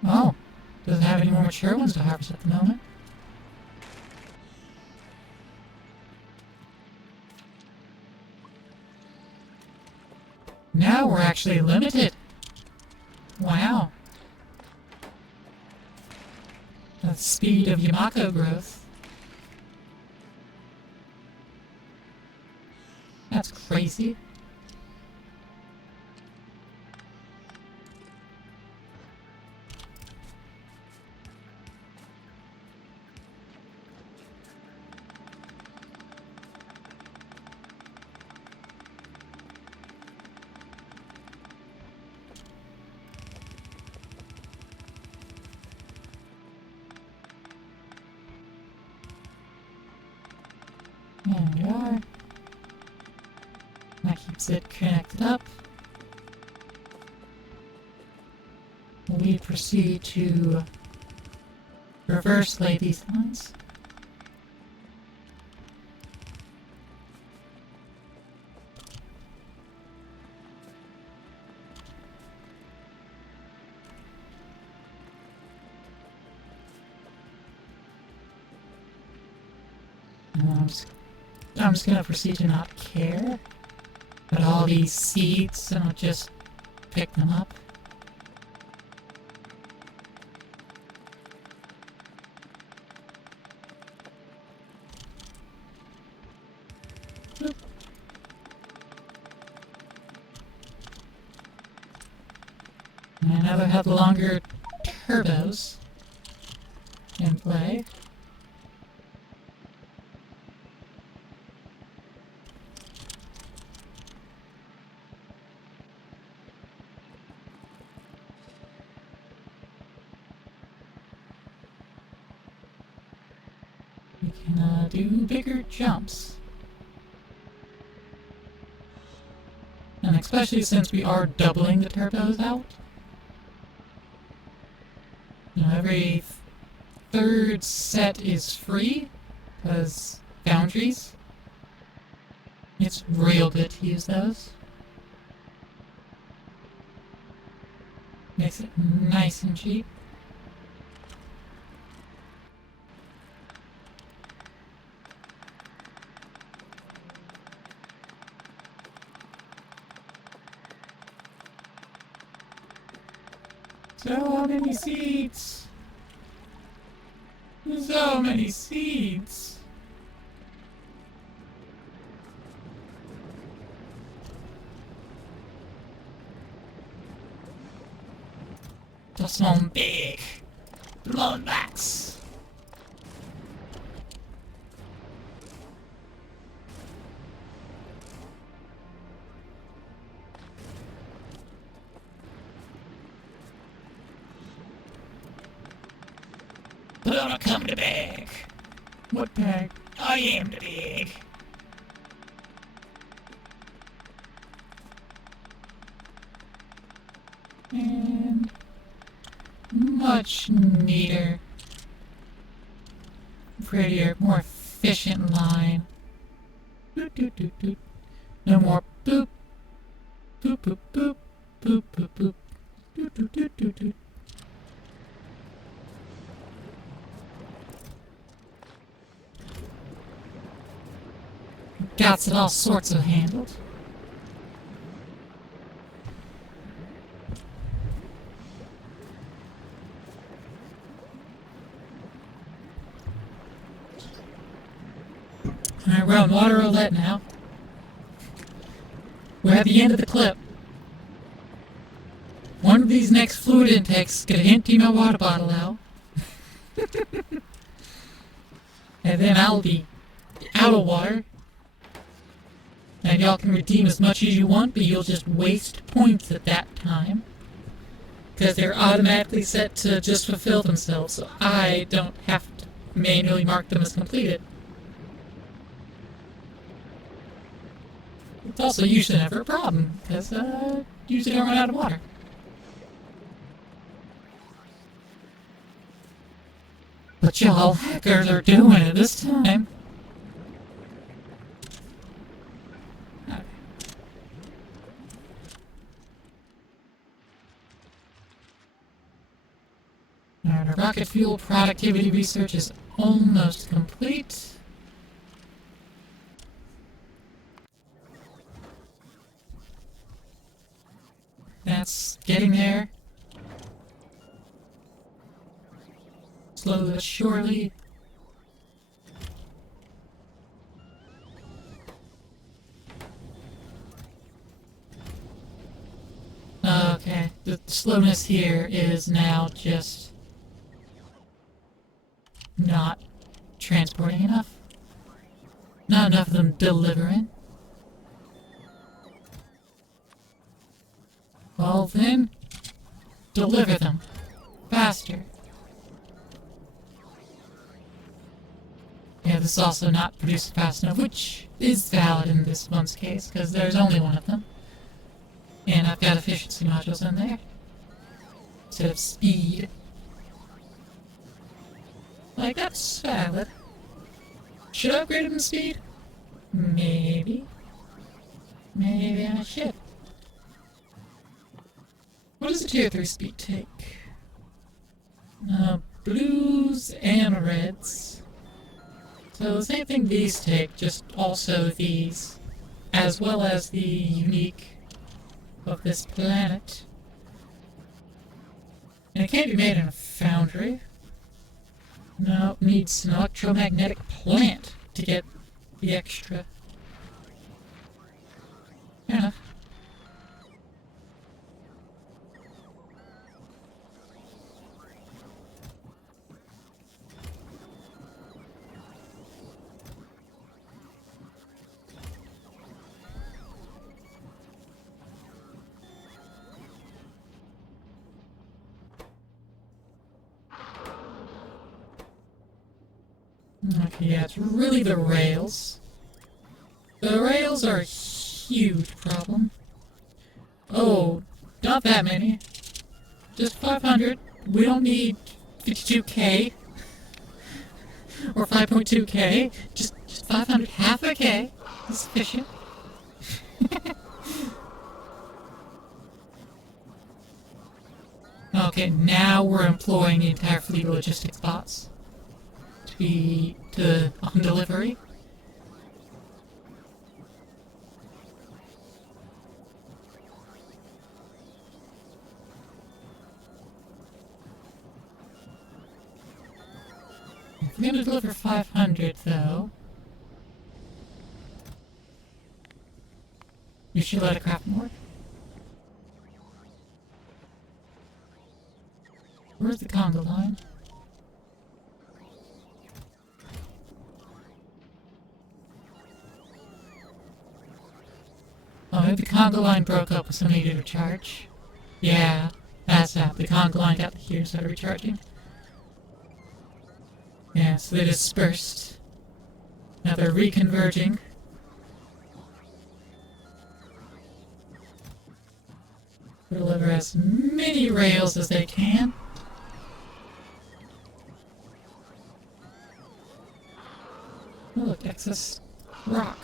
Oh, doesn't have any more mature ones to harvest at the moment. Now we're actually limited. Wow. The speed of Yamako growth. That's crazy. There we are. That keeps it connected up. We proceed to reverse lay these lines. I'm just gonna proceed to not care about all these seeds, and I'll just pick them up. Boop. And now that I have the longer turbos in play. We can do bigger jumps. And especially since we are doubling the turbos out. You know, every third set is free, because boundaries. It's real good to use those. Makes it nice and cheap. So many seeds! So many seeds! Just one big bloodbaths. Gonna come to bag. What bag? I am the bag. And much neater, prettier, more efficient line. Doot, doot, doot, doot. No more boop, boop, boop, boop, boop, boop, boop, doot, doot, doot, doot, doot. Got it all sorts of handled. Alright, we're on water roulette now. We're at the end of the clip. One of these next fluid intakes is gonna empty my water bottle out. And then I'll be out of water. And y'all can redeem as much as you want, but you'll just waste points at that time. Because they're automatically set to just fulfill themselves, so I don't have to manually mark them as completed. It's also usually never a problem, because usually don't run out of water. But y'all hackers are doing it this time. Alright, our rocket fuel productivity research is almost complete. That's getting there. Slowly but surely. Okay, the slowness here is now just not transporting enough. Not enough of them delivering. Well then, deliver them faster. Yeah, this is also not produced fast enough, which is valid in this one's case, because there's only one of them. And I've got efficiency modules in there, instead of speed. Like, that's valid. Should I upgrade them to speed? Maybe. Maybe I should. What does a tier 3 speed take? Blues and reds. So the same thing these take, just also these, as well as the unique of this planet. And it can't be made in a foundry. No, it needs an electromagnetic plant to get the extra. Fair enough. Okay, yeah, it's really the rails. The rails are a huge problem. Oh, not that many. Just 500. We don't need 52k. Or 5.2k. Just 500. Half a k is sufficient. Okay, now we're employing the entire fleet of logistics bots. On delivery. If we're gonna deliver 500 though, we should let it craft more. Where's the Congo line? Oh, maybe the Congo line broke up with some needed recharge. Yeah, that's that. The Congo line got here and started recharging. Yeah, so they dispersed. Now they're reconverging. Deliver as many rails as they can. Oh, look, excess rock.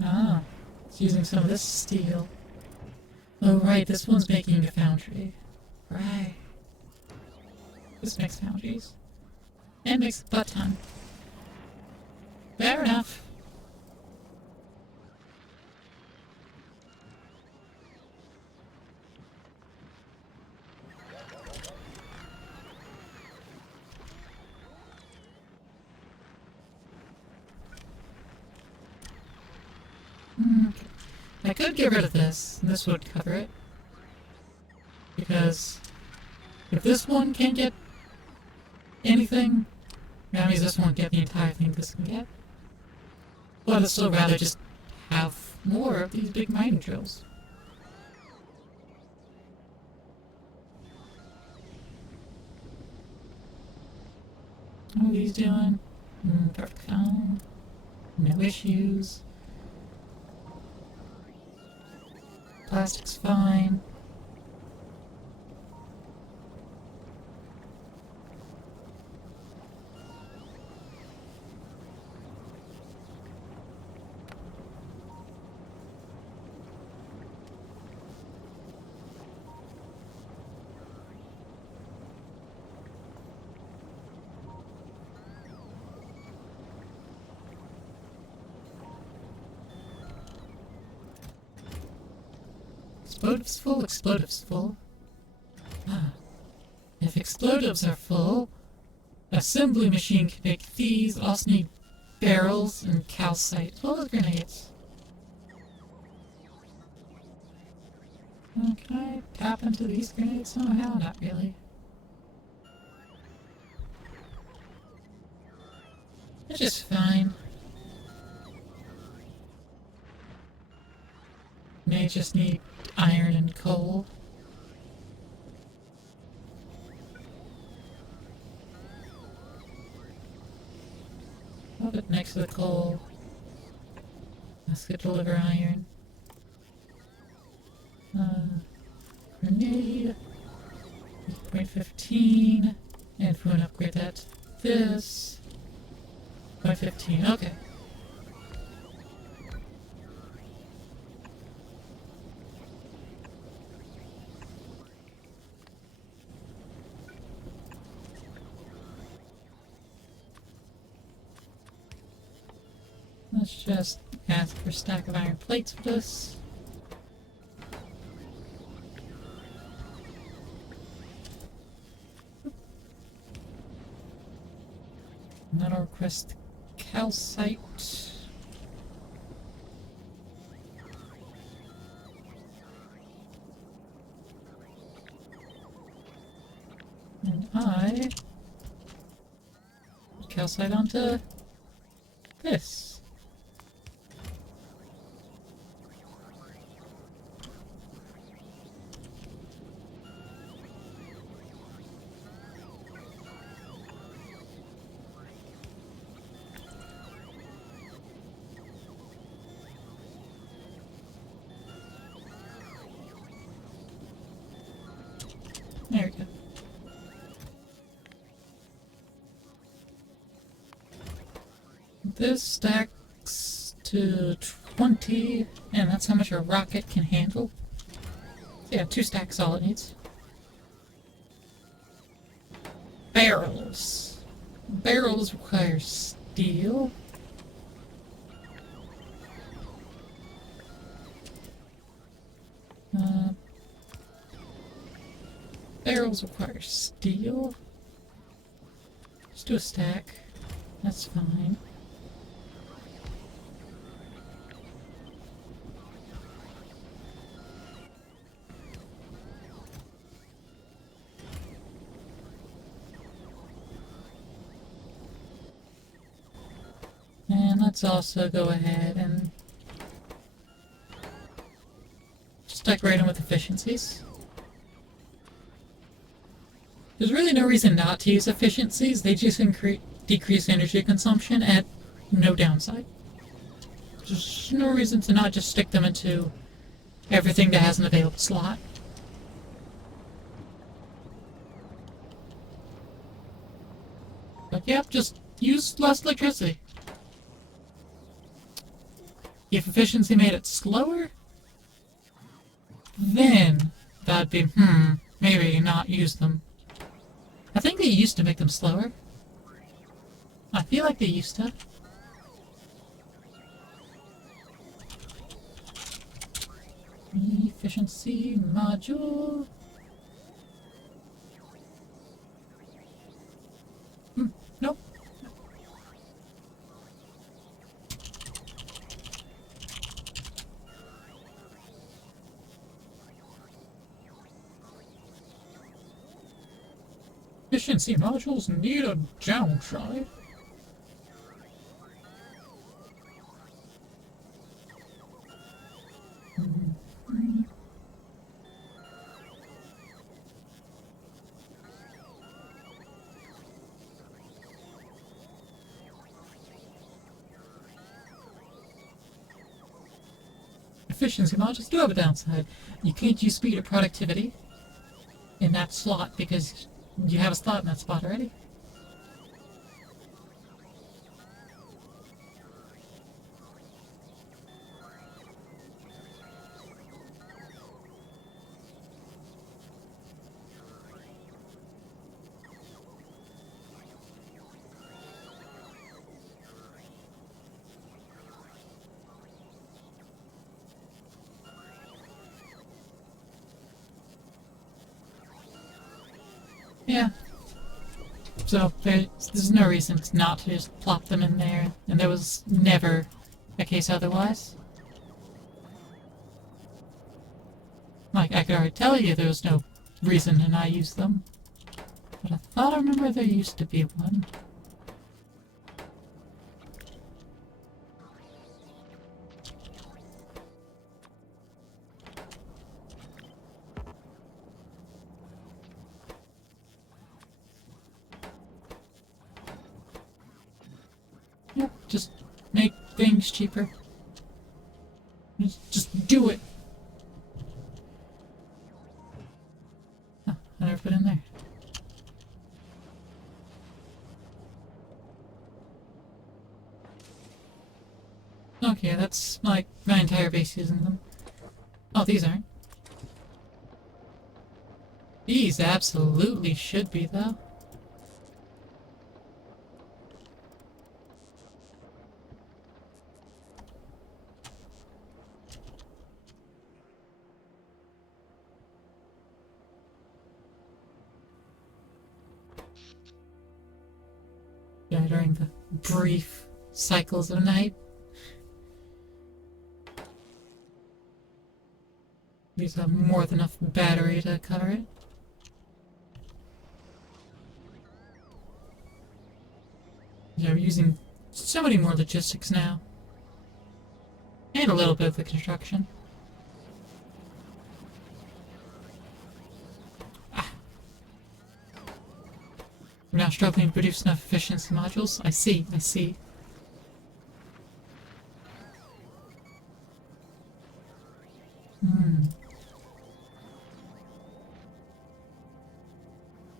Ah, it's using some of this steel. Oh, right, this one's making a foundry. Right. This makes foundries. And makes a butt ton. Fair enough. I could get rid of this, and this would cover it. Because if this one can't get anything, that means this won't get the entire thing this can get. But I'd still rather just have more of these big mining drills. How are these doing? Perfect fine. No issues. Plastic's fine. Explosives full, explosives full. Ah. If explosives are full, assembly machine can make these. Also need barrels and calcite. Oh, grenades. Can I tap into these grenades somehow? Not really. It's just fine. May just need iron and coal. I'll put it next to the coal. Let's get deliver iron. Grenade. 0.15. And if we want to upgrade that to this. 0.15, okay. Let's just ask for a stack of iron plates for this. And then I'll request calcite. And I put calcite onto this. There we go. This stacks to 20, and that's how much a rocket can handle. Yeah, 2 stacks all it needs. Barrels. Barrels require steel. Barrels require steel. Just do a stack. That's fine. And let's also go ahead and just decorate them with efficiencies. There's really no reason not to use efficiencies, they just decrease energy consumption at no downside. There's no reason to not just stick them into everything that has an available slot. But yep, just use less electricity. If efficiency made it slower, then that'd be, maybe not use them. I think they used to make them slower. I feel like they used to. Efficiency module. Nope. Efficiency modules need a downside. Efficiency modules do have a downside. You can't use speed or productivity in that slot because you have a slot in that spot already. Yeah. So there's no reason not to just plop them in there, and there was never a case otherwise. Like, I could already tell you there was no reason to not use them. But I thought I remember there used to be one. Yep, just make things cheaper. Just do it. Oh, I never put in there. Okay, that's like my entire base using them. Oh, these aren't. These absolutely should be, though. Yeah, during the brief cycles of night. These have more than enough battery to cover it. Yeah, we're using so many more logistics now. And a little bit of the construction. We're now struggling to produce enough efficiency modules. I see.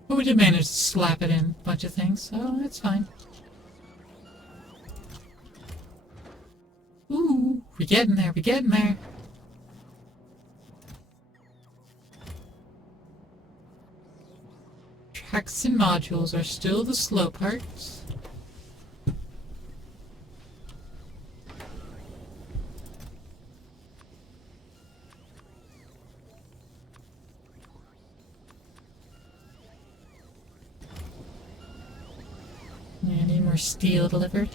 But we did manage to slap it in a bunch of things, so it's fine. Ooh, we're getting there. Tracks and modules are still the slow parts. Yeah, I need more steel delivered.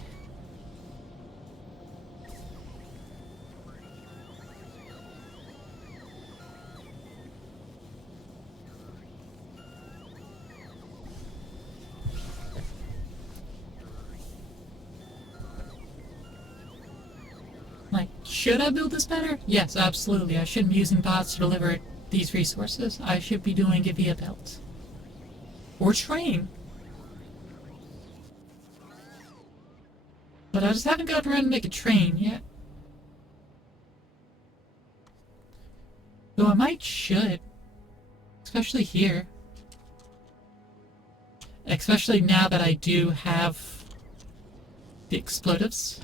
Should I build this better? Yes, absolutely. I shouldn't be using bots to deliver these resources. I should be doing it via belt. Or train. But I just haven't gotten around to make a train yet. Though I should. Especially here. Especially now that I do have the explosives.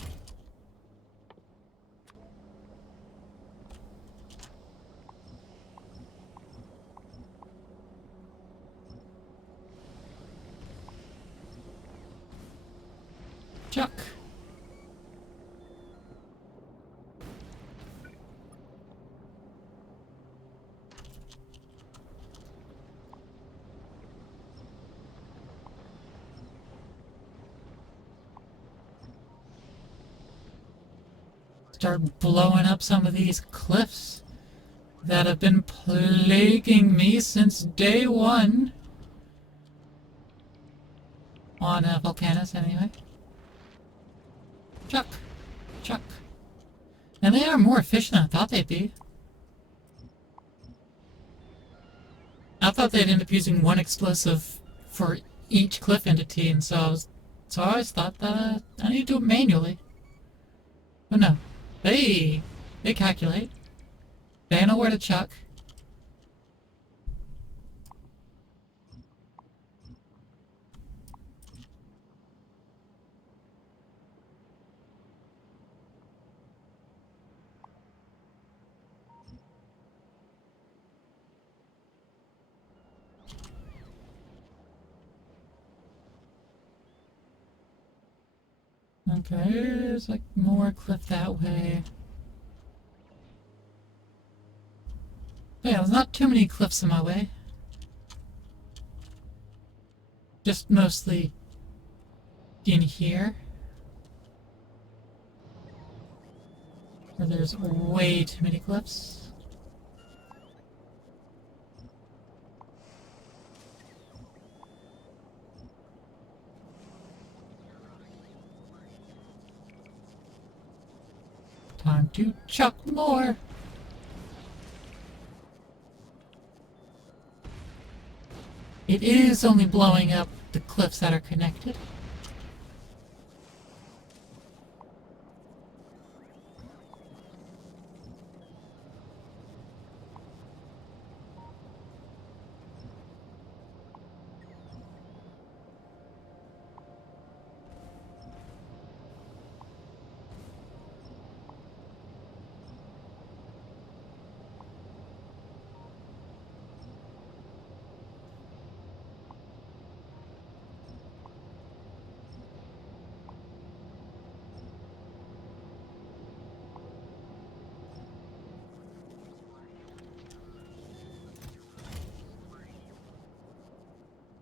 Chuck. Start blowing up some of these cliffs that have been plaguing me since day one. On Volcanus, anyway. Chuck. Chuck. And they are more efficient than I thought they'd be. I thought they'd end up using one explosive for each cliff entity, and so I always thought that I need to do it manually. But no. They calculate. They know where to chuck. Okay, there's like more cliff that way. Yeah, there's not too many cliffs in my way. Just mostly in here. Where there's way too many cliffs. Time to chuck more. It is only blowing up the cliffs that are connected.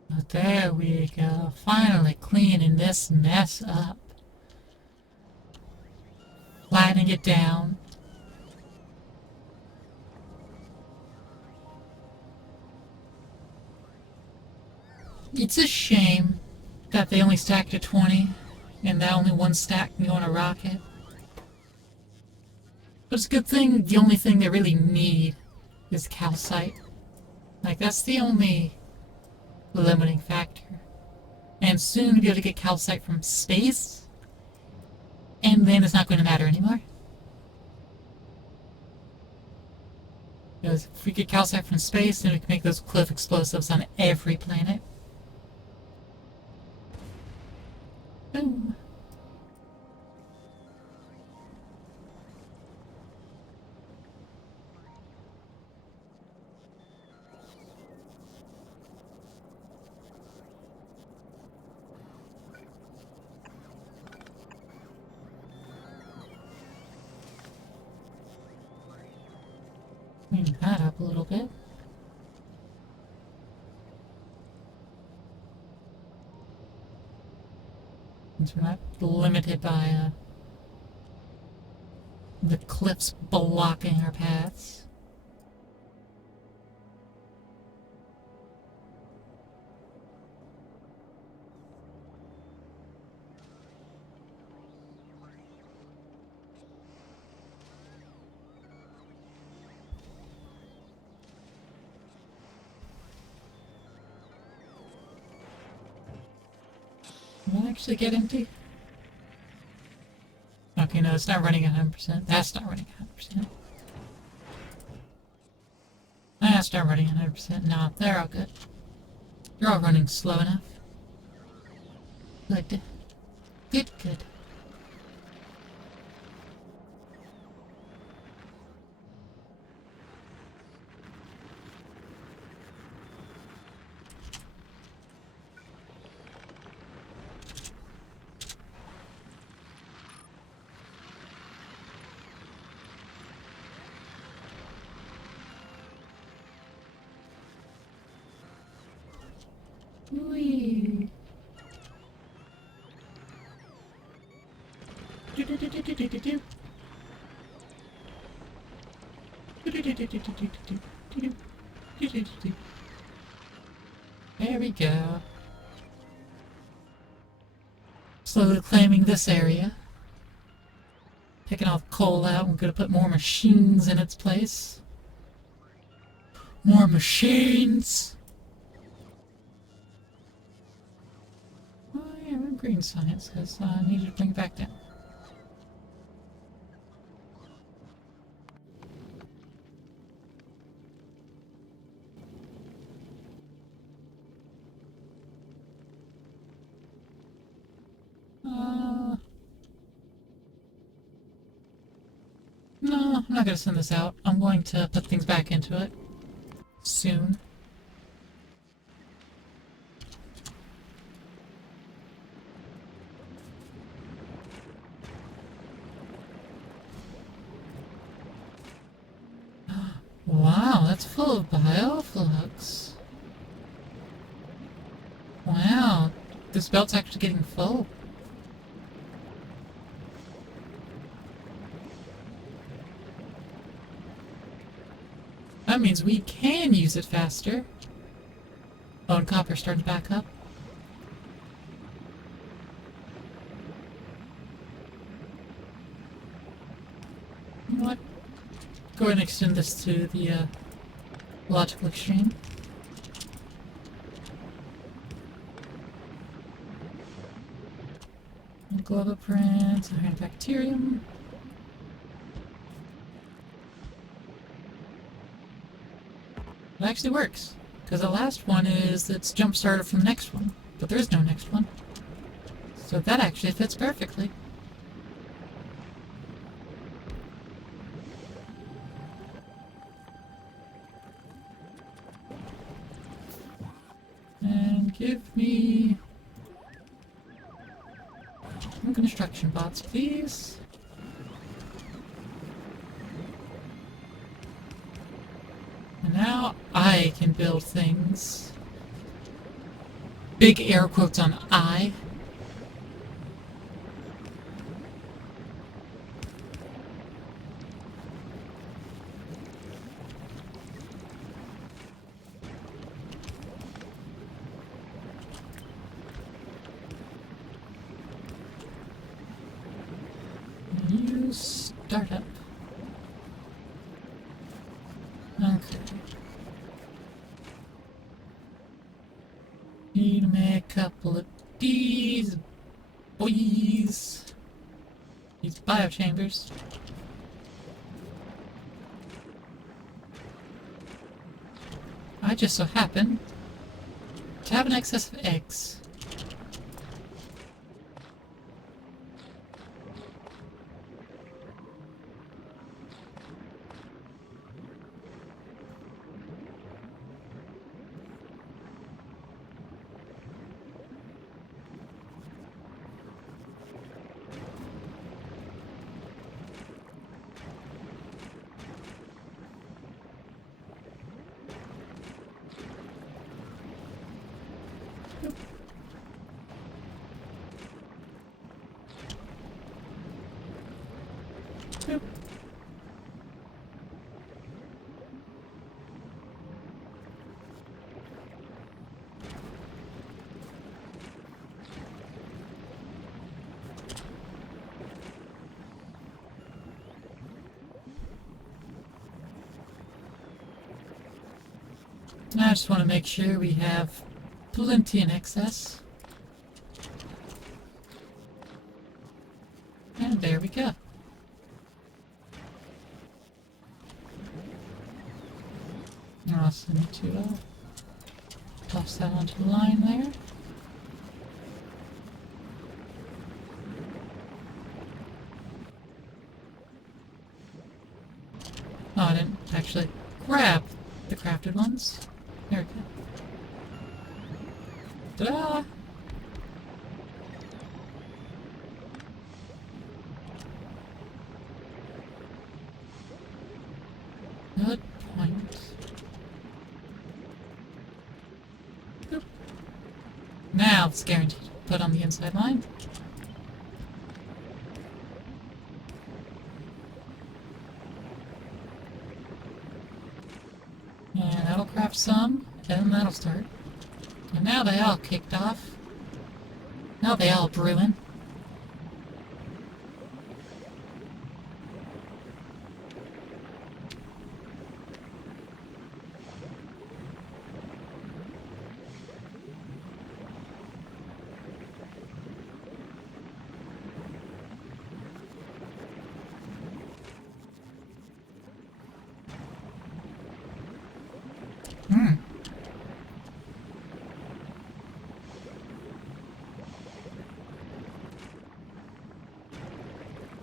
But there we go, finally cleaning this mess up. Flattening it down. It's a shame that they only stacked to 20, and that only one stack can go on a rocket. But it's a good thing the only thing they really need is calcite. Like, that's the only limiting factor. And soon we'll be able to get calcite from space, and then it's not going to matter anymore. Because if we get calcite from space, then we can make those cliff explosives on every planet. Boom. Clean that up a little bit. Since we're not limited by the cliffs blocking our paths. actually get empty? Okay, no, it's not running 100%. That's not running 100%. That's not running 100%. No, they're all good. They're all running slow enough. Good. Good, good. Whee! There we go. Slowly claiming this area. Taking all the coal out. We're gonna put more machines in its place. More machines! Oh yeah, we're green science, because I need you to bring it back down. No, I'm not going to send this out. I'm going to put things back into it soon. Wow, that's full of bioflux. Wow, this belt's actually getting full. That means we can use it faster. Oh, and copper's starting to back up. You know what? Go ahead and extend this to the logical extreme. Gleba print, iron bacterium. It actually works, because the last one is it's jump started from the next one, but there is no next one. So that actually fits perfectly. And give me some construction bots, please. And now I can build things. Big air quotes on I. New startup. Okay. Need to make a couple of these boys. These biochambers. I just so happen to have an excess of eggs. Yep. I just want to make sure we have plenty in excess. And there we go. I also need to toss that onto the line there. Oh, I didn't actually grab the crafted ones. There we go. Ta-da! Good point. Boop. Now it's guaranteed to put on the inside line. And that'll craft some, and that'll start. And now they all kicked off. Now they all brewing.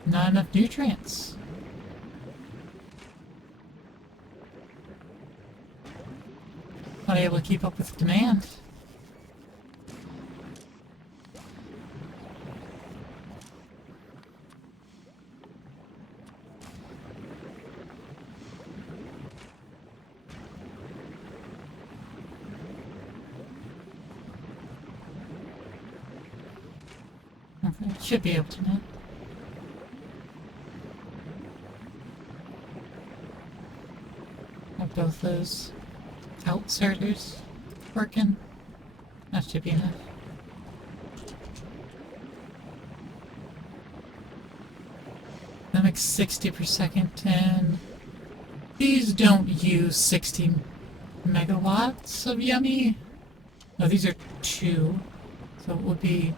Not enough nutrients. Not able to keep up with demand. Okay, should be able to now. Have both those outserters working. That should be enough. That makes 60 per second, and these don't use 60 megawatts of yummy. No, these are 2, so it would be.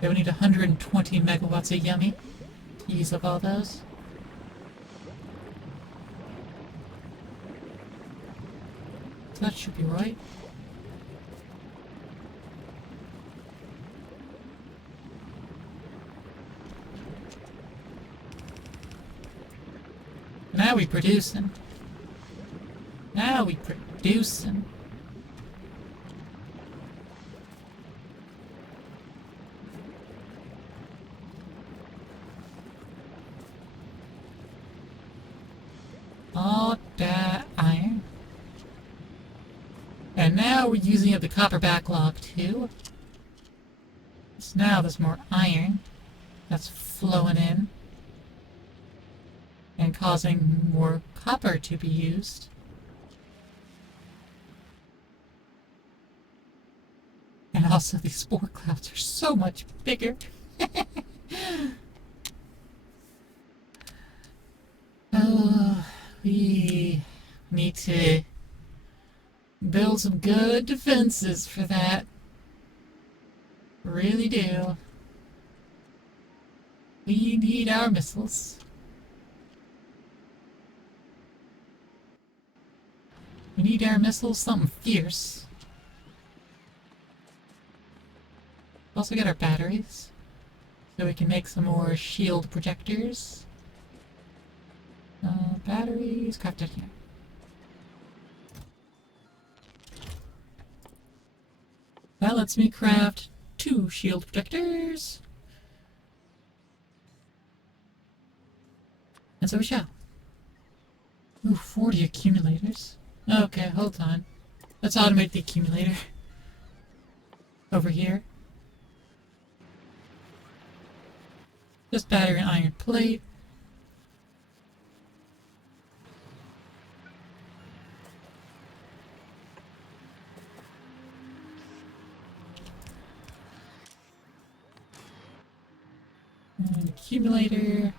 They would need 120 megawatts of yummy to use up all those. So that should be right. Now we producing. Now we producing. All that iron. And now we're using up the copper backlog too. So now there's more iron that's flowing in and causing more copper to be used. And also these spore clouds are so much bigger. Oh, we need to build some good defenses for that. Really do. We need our missiles. We need our missiles something fierce. Also get our batteries, so we can make some more shield projectors. Batteries crafted here. That lets me craft 2 shield projectors. And so we shall. Ooh, 40 accumulators. Okay, hold on. Let's automate the accumulator. Over here. Just battery and iron plate. And accumulator.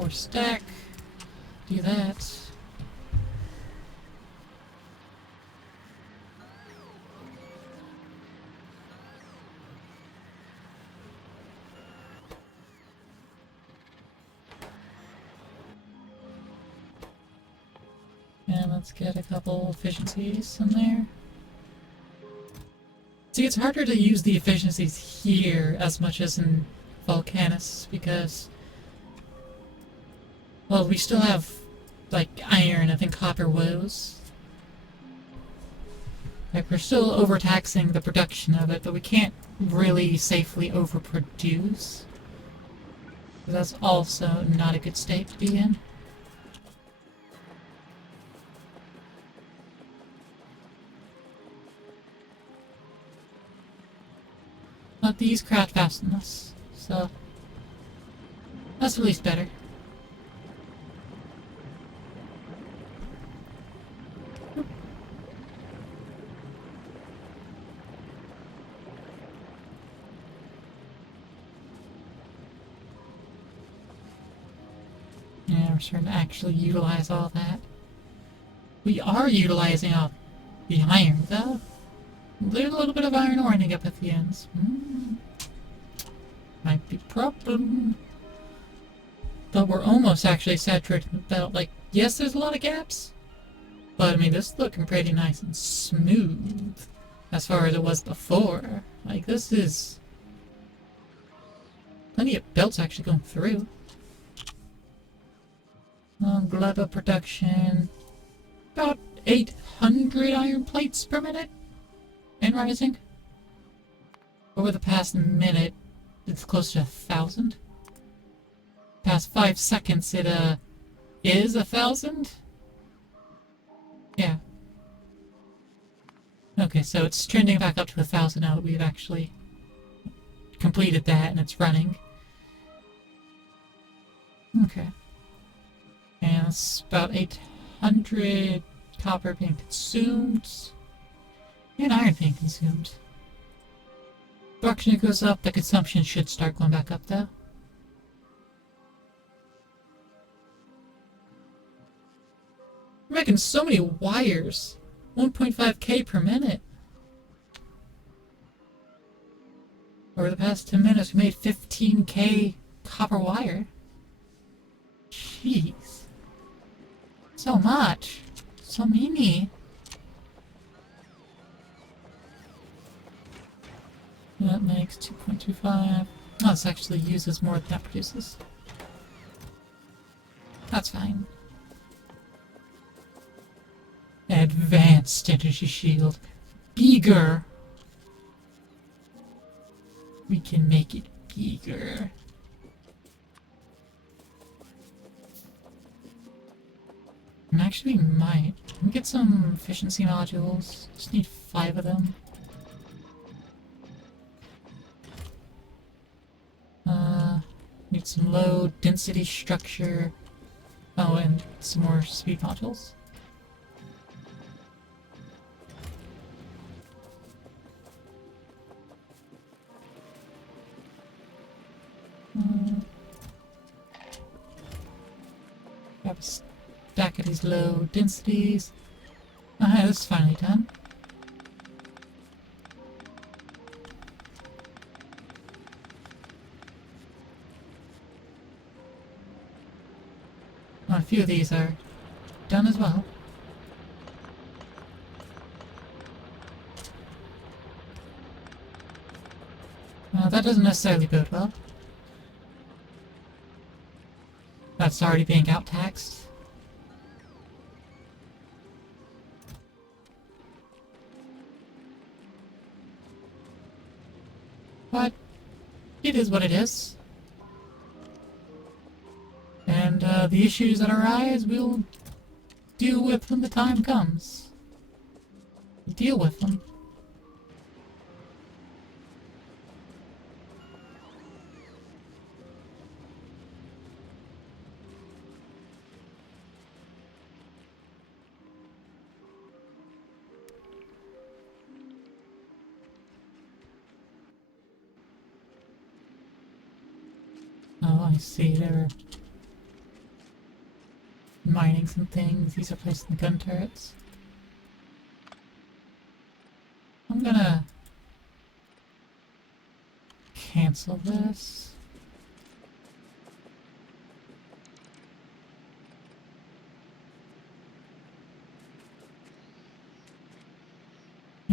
Or stack. Do that. And let's get a couple efficiencies in there. See, it's harder to use the efficiencies here as much as in Volcanus because, well, we still have, like, iron, I think copper woes. Like, we're still overtaxing the production of it, but we can't really safely overproduce. That's also not a good state to be in. But these craft faster than us, so that's at least better. Yeah, we're starting to actually utilize all that. We are utilizing all the iron, though. A little bit of iron ore ending up at the ends. Might be a problem. But we're almost actually saturating the belt. Like, yes, there's a lot of gaps. But, I mean, this is looking pretty nice and smooth. As far as it was before. Like, this is... plenty of belts actually going through. Gleba production. About 800 iron plates per minute. And rising. Over the past minute, it's close to 1,000. Past 5 seconds, it is 1,000. Yeah. Okay, so it's trending back up to 1,000 now that we've actually completed that and it's running. Okay. And it's about 800 copper being consumed. And iron being consumed. Production goes up, the consumption should start going back up though. We're making so many wires. 1.5k per minute. Over the past 10 minutes we made 15k copper wire. Jeez. So much. So many. That makes 2.25. Oh, this actually uses more than that produces. That's fine. Advanced energy shield. Bigger. We can make it bigger. And actually, we might. Can we get some efficiency modules? Just need 5 of them. Need some low density structure. Oh, and some more speed modules. Grab a stack of these low densities. Ah, this is finally done. A few of these are done as well. That doesn't necessarily bode well. That's already being out-taxed. But it is what it is. And the issues that arise, we'll deal with when the time comes. Deal with them. Oh, I see. They're mining some things. These are placed in the gun turrets. I'm gonna cancel this.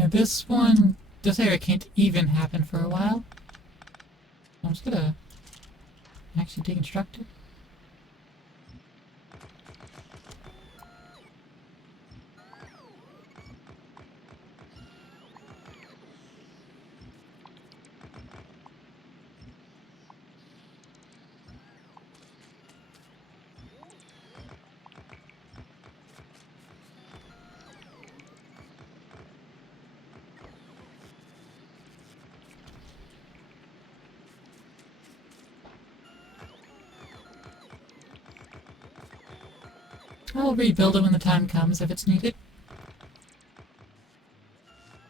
And this area can't even happen for a while. I'm just gonna actually deconstruct it. I'll rebuild it when the time comes if it's needed.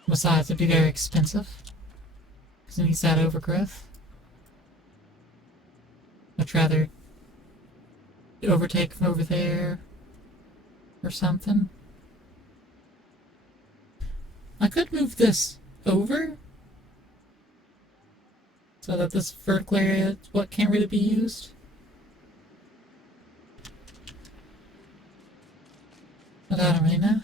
Besides, it'd be very expensive. Because it needs that overgrowth. I'd rather overtake from over there or something. I could move this over so that this vertical area is what can't really be used. But I don't really know.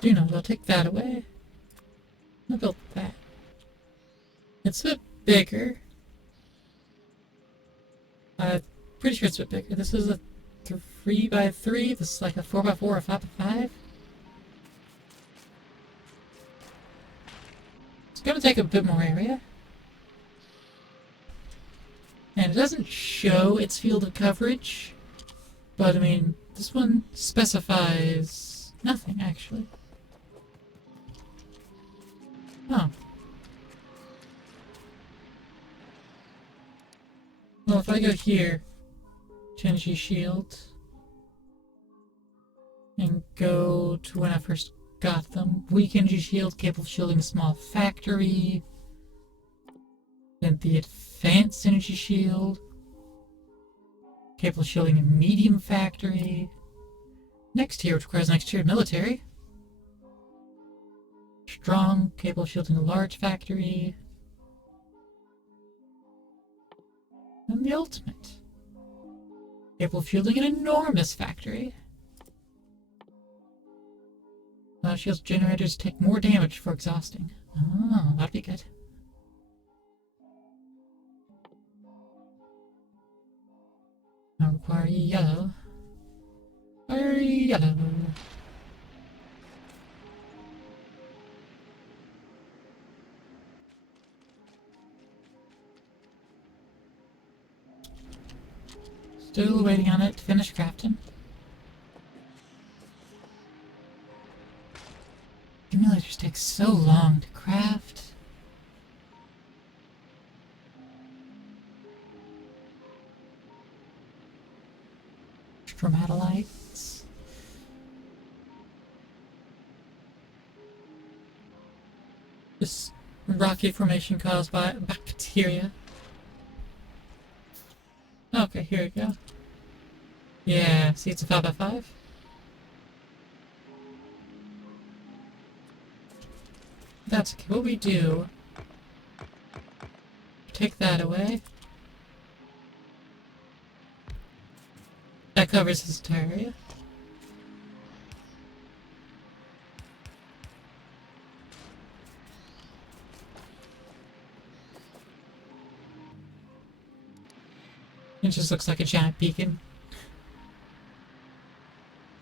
Do know, I'll take that away. I'll build that. It's a bit bigger. Pretty sure it's a bit bigger. This is a 3x3. This is like a 4x4 or 5x5. It's gonna take a bit more area. And it doesn't show its field of coverage. But I mean, this one specifies nothing actually. Oh. Well, if I go here, Genji Shield, and go to when I first got them, weak energy shield, capable of shielding a small factory, then the advanced energy shield, capable of shielding a medium factory, next tier, which requires next tier military, strong, capable of shielding a large factory, and the ultimate, capable of shielding an enormous factory. Shield generators take more damage for exhausting. Oh, that'd be good. I require yellow. Or yellow. Still waiting on it to finish crafting. Accumulators take so long to craft. Stromatolites. This rocky formation caused by bacteria. Okay, here we go. Yeah, see, it's a 5x5. That's okay. What we do, take that away. That covers this entire area. It just looks like a giant beacon.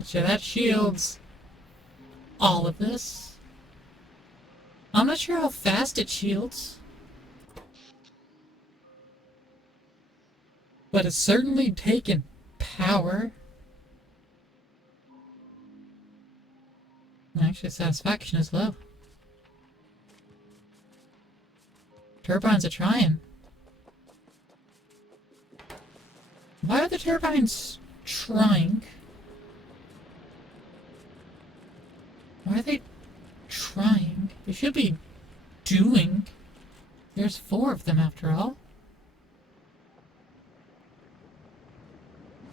So that shields all of this. I'm not sure how fast it shields, but it's certainly taken power. Actually, satisfaction is low. Turbines are trying. Why are the turbines trying? Why are they trying? They should be doing. There's 4 of them after all.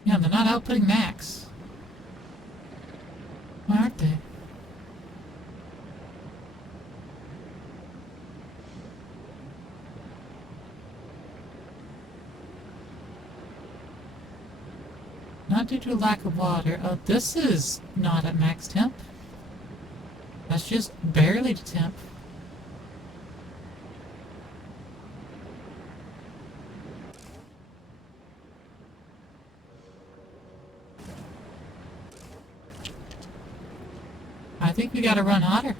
Yeah, they're not outputting max. Why aren't they? not due to lack of water. Oh, this is not at max temp. That's just barely to temp. I think we gotta run hotter.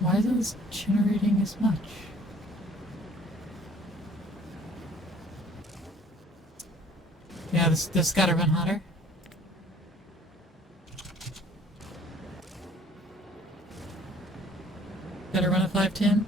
Why isn't this generating as much? Yeah, this gotta run hotter. Gotta run at 510.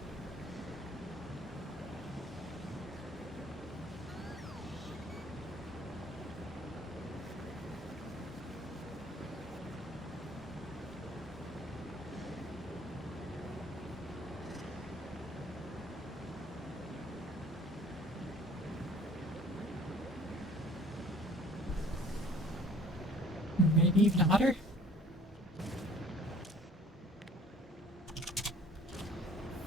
Maybe even hotter.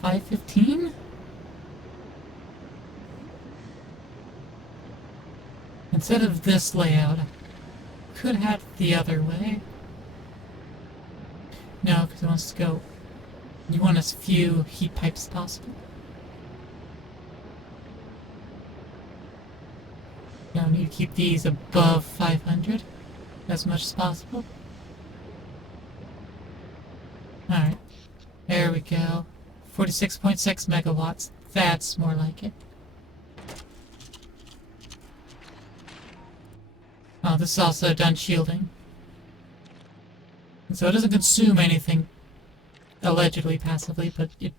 $5.15? Instead of this layout, I could have it the other way. No, because it wants to go. You want as few heat pipes as possible. You need to keep these above 500 as much as possible. Alright. There we go. 46.6 megawatts. That's more like it. Oh, this is also done shielding. And so it doesn't consume anything allegedly passively, but it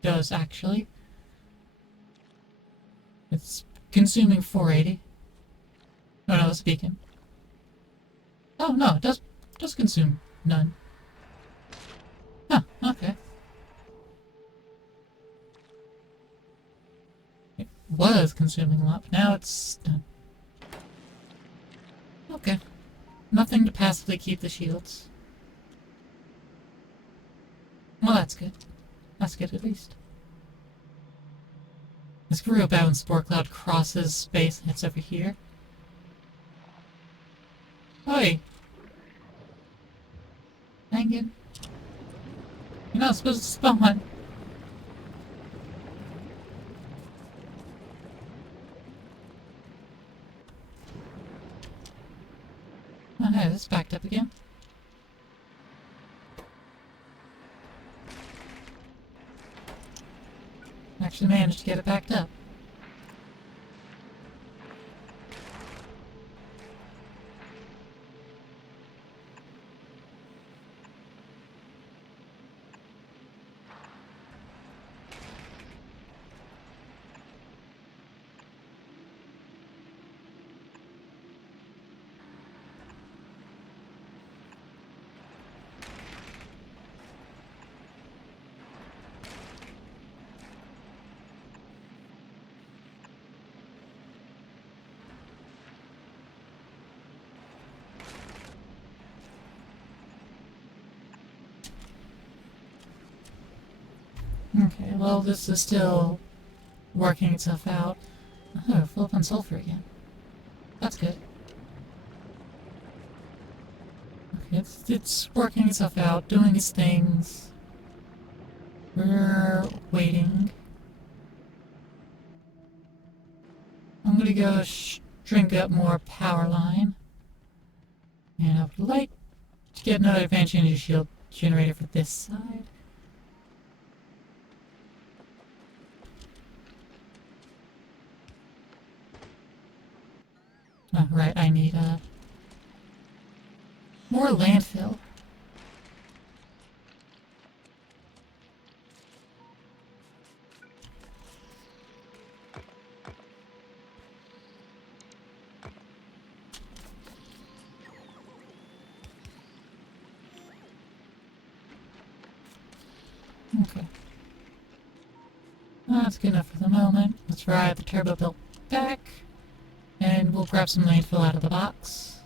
does actually. It's consuming 480. Oh no, it's a beacon. Oh no, it does consume none. Huh, okay. It was consuming a lot, but now it's done. Okay. Nothing to passively keep the shields. Well, that's good. That's good at least. This real bad when Spore Cloud crosses space and hits over here. Oi! Dang it. You're not supposed to spawn. Oh hey, this backed up again. Actually managed to get it backed up. Okay, well, this is still working itself out. Oh, full up on sulfur again. That's good. Okay, it's working itself out, doing its things. We're waiting. I'm gonna go drink up more power line. And I would like to get another advanced energy shield generator for this side. Oh, right, I need more landfill. Okay. That's good enough for the moment. Let's ride the turbo built back. And we'll grab some landfill out of the box.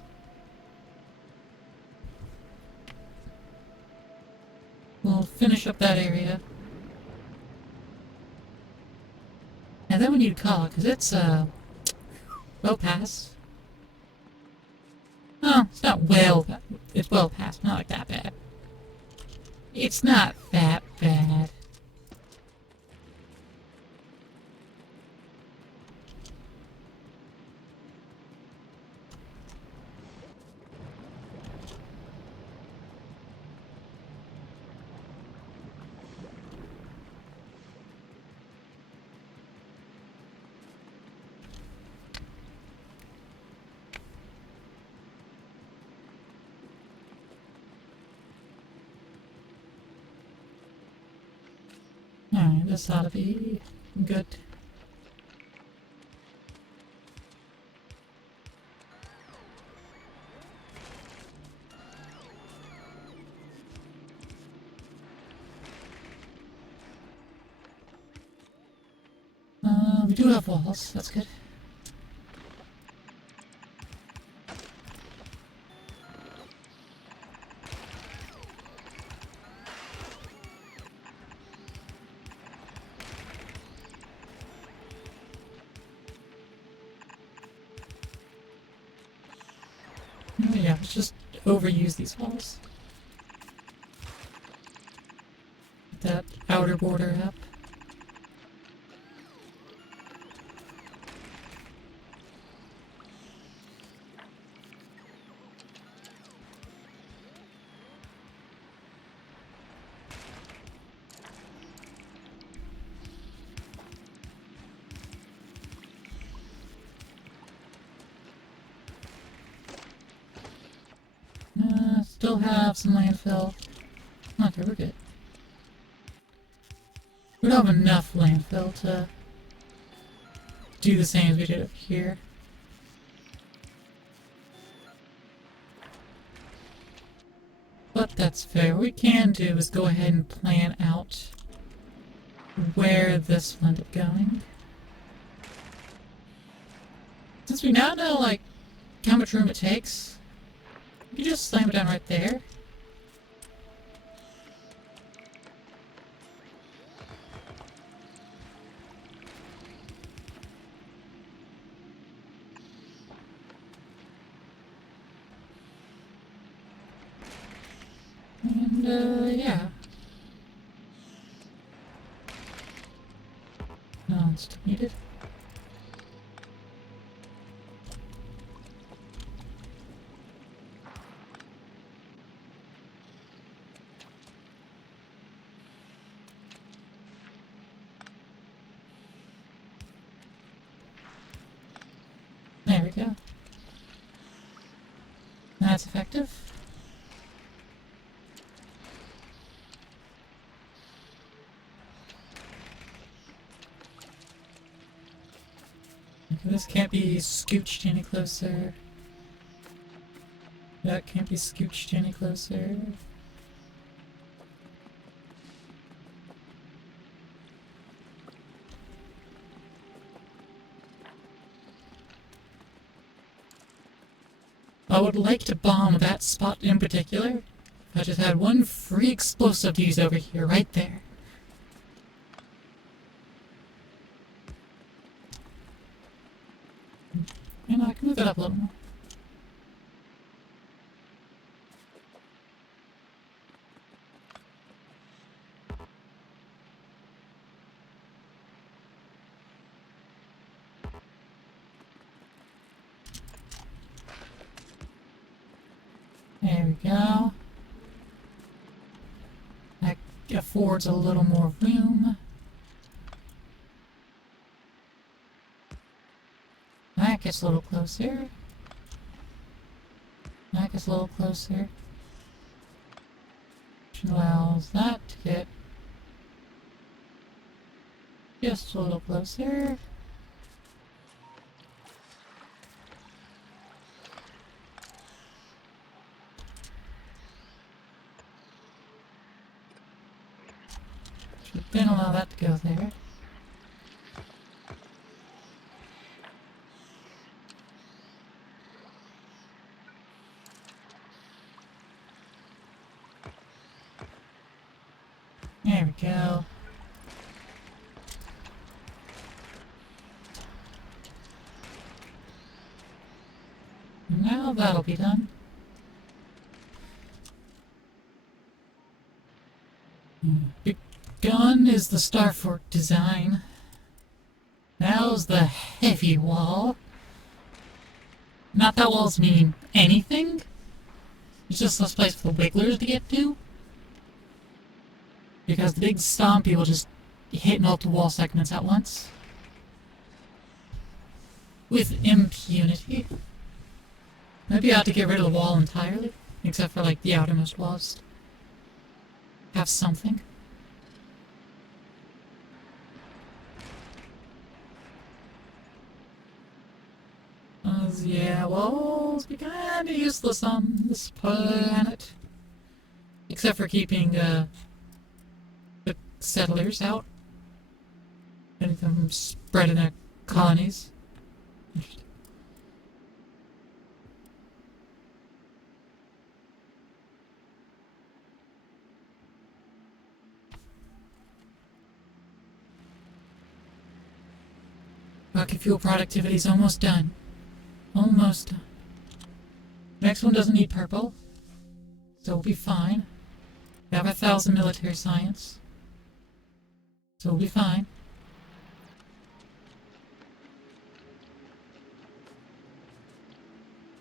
We'll finish up that area. then we need to call it, because it's, well past. No, it's not well, it's well past, not like that bad. It's not that bad. Alright, this ought to be good. We do have walls, that's good. Oh, yeah, let's just overuse these walls. Get that outer border up. Still have some landfill. Okay, we're good. We don't have enough landfill to do the same as we did up here. But that's fair. What we can do is go ahead and plan out where this will end up going. Since we now know, like, how much room it takes, you just slam it down right there. And, yeah. No, it's still needed. There we go. That's effective. Okay, this can't be scooched any closer. That can't be scooched any closer. I would like to bomb that spot in particular. I just had one free explosive to use over here, right there. And I can move it up a little more. There we go. That affords a little more room. That gets a little closer. That gets a little closer. Which allows that to get just a little closer. Then allow that to go there. There we go. now that'll be done. Begun is the Starfort design. Now's the heavy wall. Not that walls mean anything. It's just this place for the wigglers to get to. Because the big stompy will just hit multiple wall segments at once. With impunity. Maybe I ought to get rid of the wall entirely. Except for, like, the outermost walls. Have something. Yeah, walls be kinda useless on this planet. Except for keeping, the settlers out. Getting them spread in their colonies. Rocket fuel productivity's almost done. Almost done. Next one doesn't need purple, so we'll be fine. We have 1,000 military science, so we'll be fine.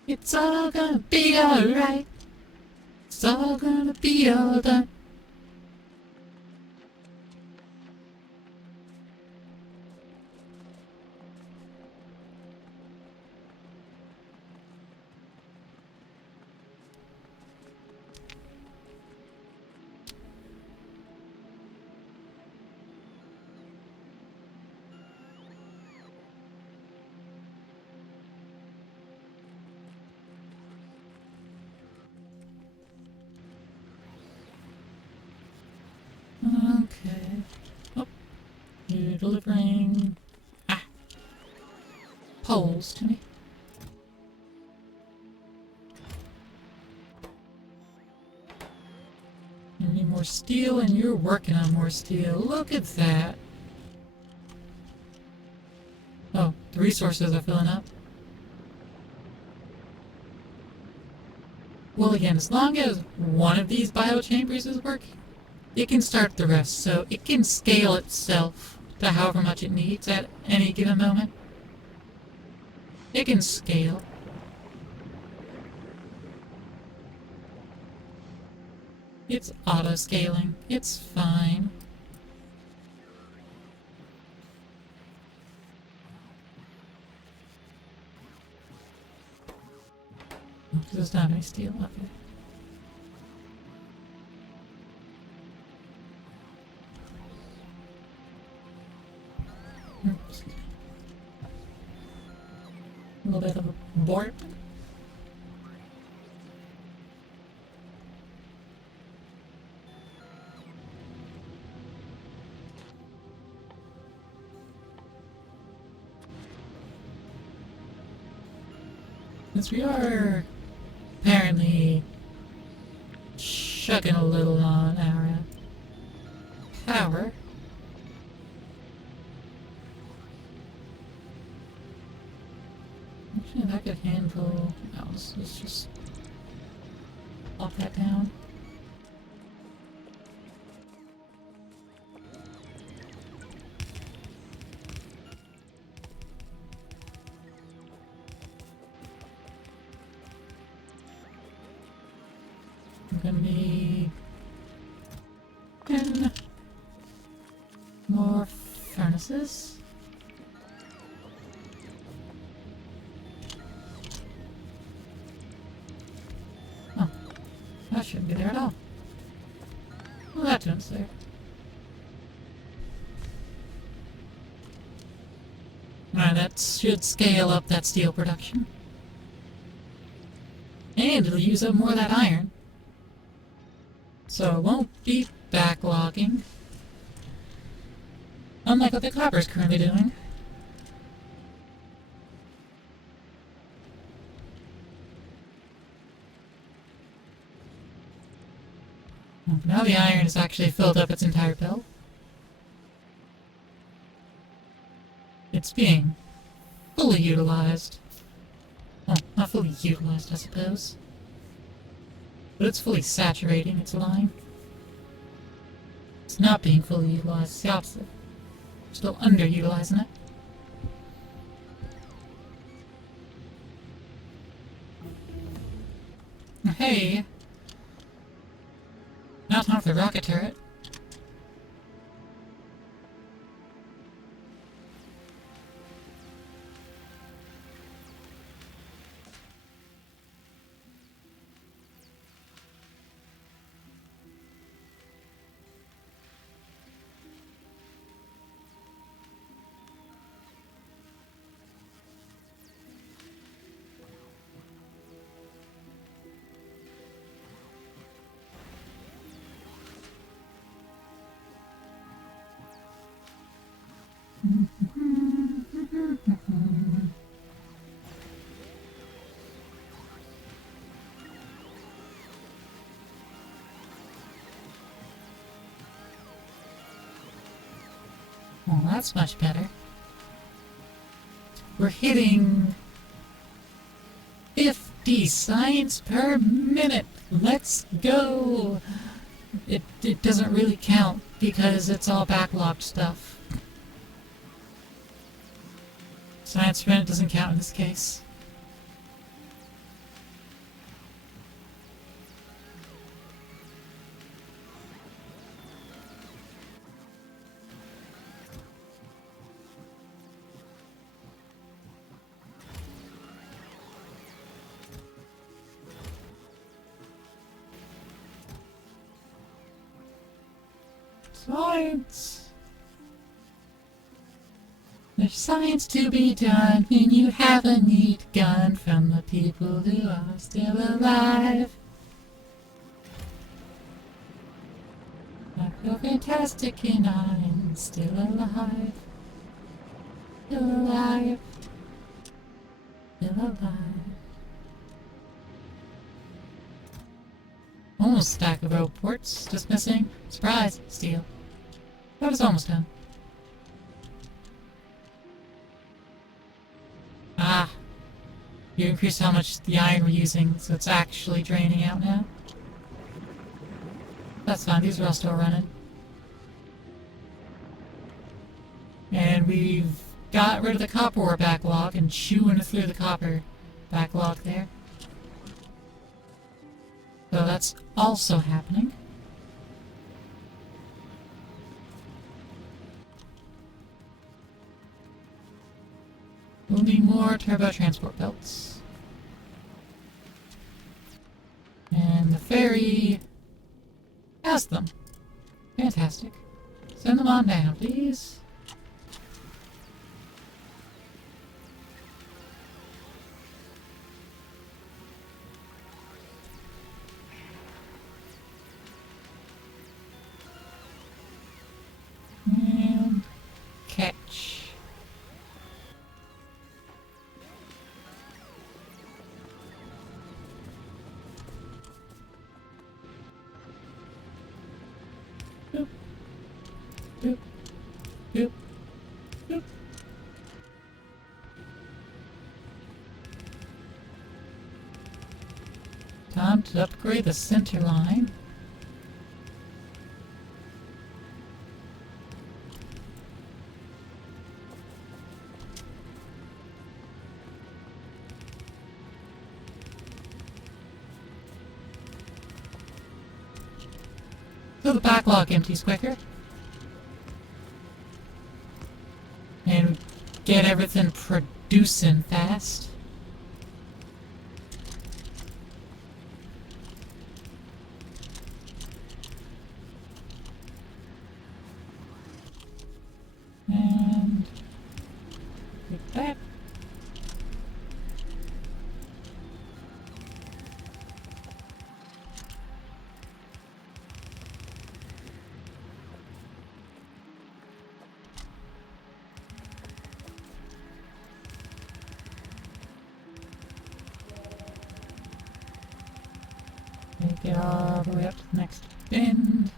It's all gonna be alright. It's all gonna be all done. Okay. Oh, you're delivering poles to me. You need more steel, and you're working on more steel. Look at that. Oh, the resources are filling up. Well, again, as long as one of these biochambers is working, it can start the rest, so it can scale itself to however much it needs at any given moment. It can scale. It's auto-scaling. It's fine. There's not any steel up here. Oops. A little bit of a borp. Since we are apparently chugging a little on our power, actually, if I could handle. Oh, let's just pop that down. I'm gonna need 10 more furnaces. Oh, that shouldn't be there at all. Well, that one's there. Alright, that should scale up that steel production. And it'll use up more of that iron. So it won't be backlogging. Unlike what the copper is currently doing. Now the iron has actually filled up its entire belt. It's being fully utilized. Oh, Not fully utilized, I suppose. But it's fully saturating its line. It's not being fully utilized, it's the opposite. We're still underutilizing it. Hey! Now time for the rocket turret. Well, that's much better. We're hitting 50 science per minute. Let's go! It doesn't really count because it's all backlogged stuff. Science per minute doesn't count in this case. Science! There's science to be done when you have a neat gun from the people who are still alive. I feel fantastic and I'm still alive. Still alive. Still alive. Almost a stack of rope ports, just missing. Surprise, steel. That was almost done. Ah. You increased how much the iron we're using, so it's actually draining out now. That's fine, these are all still running. And we've got rid of the copper ore backlog and chewing through the copper backlog there. So that's also happening. We'll need more turbo transport belts. And the ferry has them. Fantastic. Send them on down, please. And catch. Boop. Boop. Boop. Boop. Time to upgrade the center line. So the backlog empties quicker. And get everything producing fast. And with that. Make it all the way up to the next bend.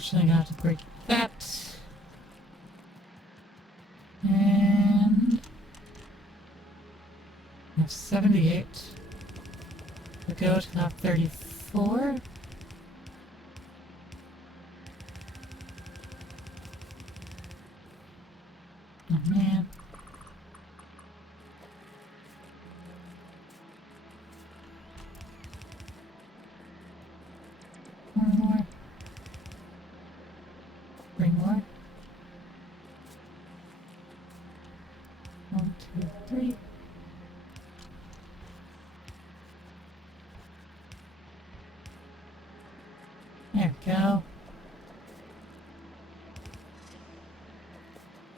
Unfortunately, I have to break that. And I have 78. We go to have 34. Oh man. One more. 3 more. 1, 2, 3. There we go.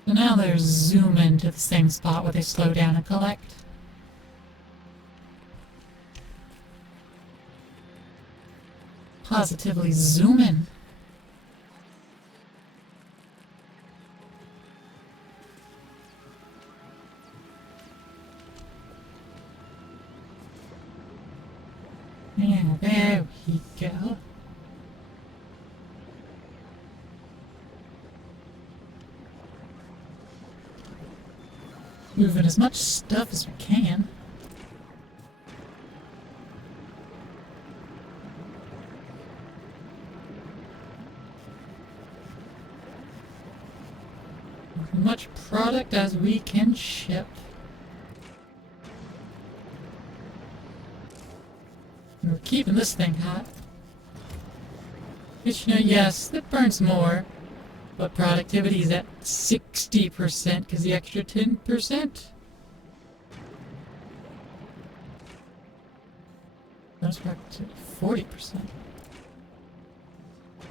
So now they're zooming to the same spot where they slow down and collect. Positively zooming. Yeah, there we go. Moving as much stuff as we can. As much product as we can ship. We're keeping this thing hot. Which, you know, yes, it burns more, but productivity is at 60% because the extra 10%. That's back to 40%.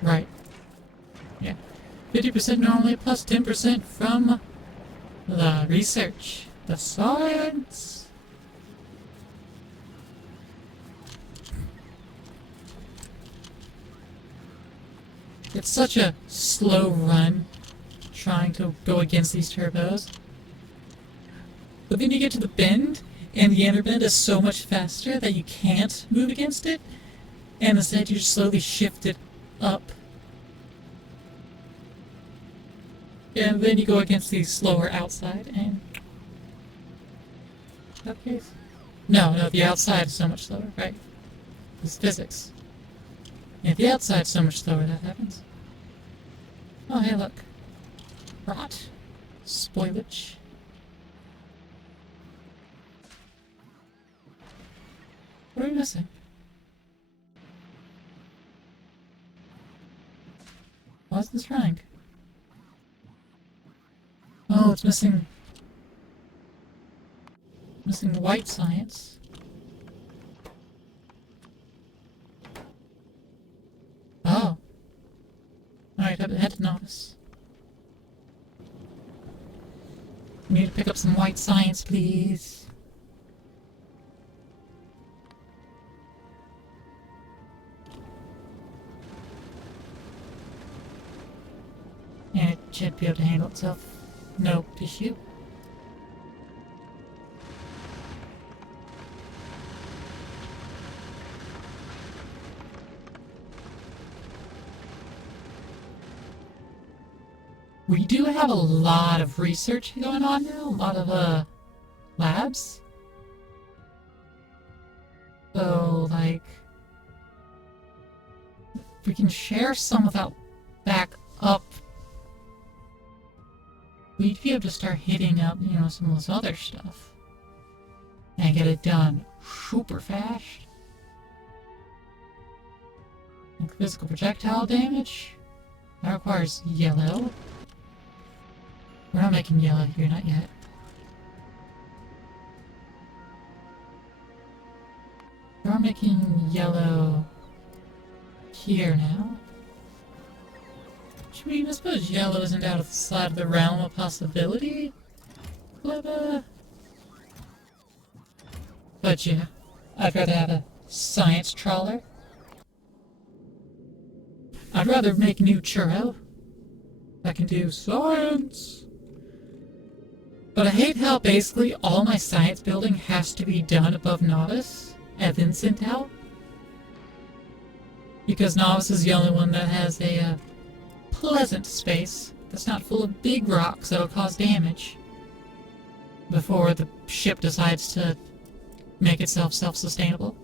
Right. Yeah. 50% normally plus 10% from the research. The science. It's such a slow run trying to go against these turbos. But then you get to the bend, and the inner bend is so much faster that you can't move against it, and instead you just slowly shift it up. And then you go against the slower outside, and... Is that the case? No, the outside is so much slower, right? It's physics. Yeah, the outside's so much slower that happens. Oh, hey, look. Rot. Spoilage. What are we missing? Why is this running? Oh, it's missing... Missing white science. Oh. Alright, I had to notice. We need to pick up some white science, please. And it should be able to handle itself. No issue. We do have a lot of research going on now, a lot of, labs. So, like, if we can share some of that back up, we'd be able to start hitting up, you know, some of this other stuff. And get it done super fast. Like physical projectile damage. That requires yellow. We're not making yellow here, not yet. We're making yellow here now. Which means I suppose yellow isn't out of the side of the realm of possibility. Gleba. But yeah, I'd rather have a science trawler. I'd rather make a new churro that can do science. But I hate how basically all my science building has to be done above Novice and then sent out. Because Novice is the only one that has a pleasant space that's not full of big rocks that'll cause damage before the ship decides to make itself self-sustainable.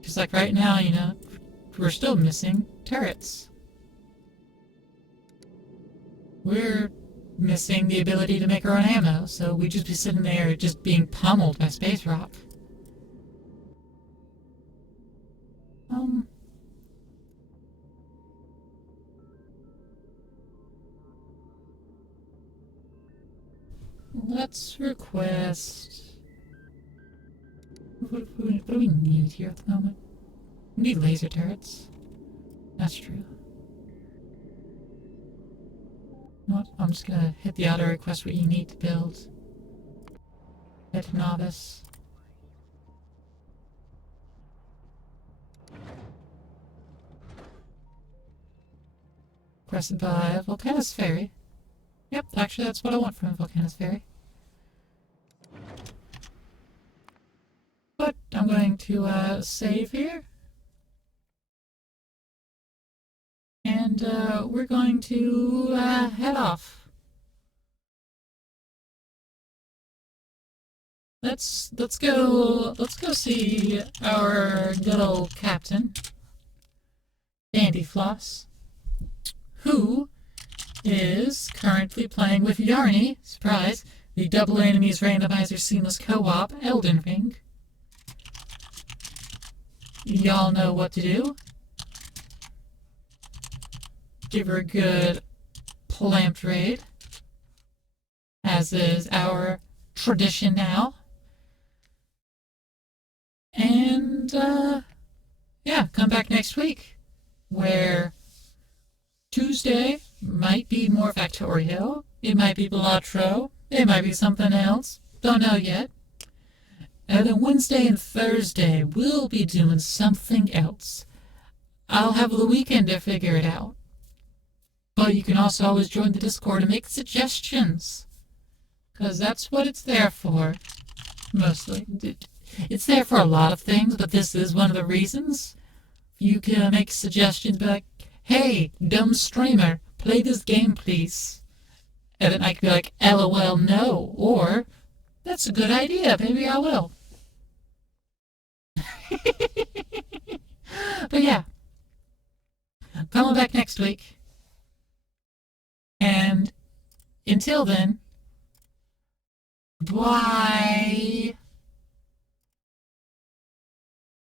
Just like right now, you know, we're still missing turrets. We're missing the ability to make our own ammo, so we'd just be sitting there just being pummeled by space rock. Let's request... What do we need here at the moment? We need laser turrets. That's true. You know what? I'm just gonna hit the auto request what you need to build. Hit novice. Requested by Volcanus Ferry. Yep, actually that's what I want from Volcanus Ferry. But I'm going to save here. And we're going to head off. Let's go see our good old captain, Dandy Floss, who is currently playing with Yarny, surprise, the Double Enemies Randomizer Seamless Co-op Elden Ring. Y'all know what to do. Give her a good plant raid, as is our tradition now. And, yeah, come back next week, where Tuesday might be more Factorio, it might be Belatro, it might be something else, don't know yet. And then Wednesday and Thursday, we'll be doing something else. I'll have the weekend to figure it out. But you can also always join the Discord and make suggestions. Because that's what it's there for, mostly. It's there for a lot of things, but this is one of the reasons. You can make suggestions, be like, hey, dumb streamer, play this game, please. And then I can be like, LOL, no. Or, that's a good idea, maybe I will. But yeah. Coming back next week. And until then, bye.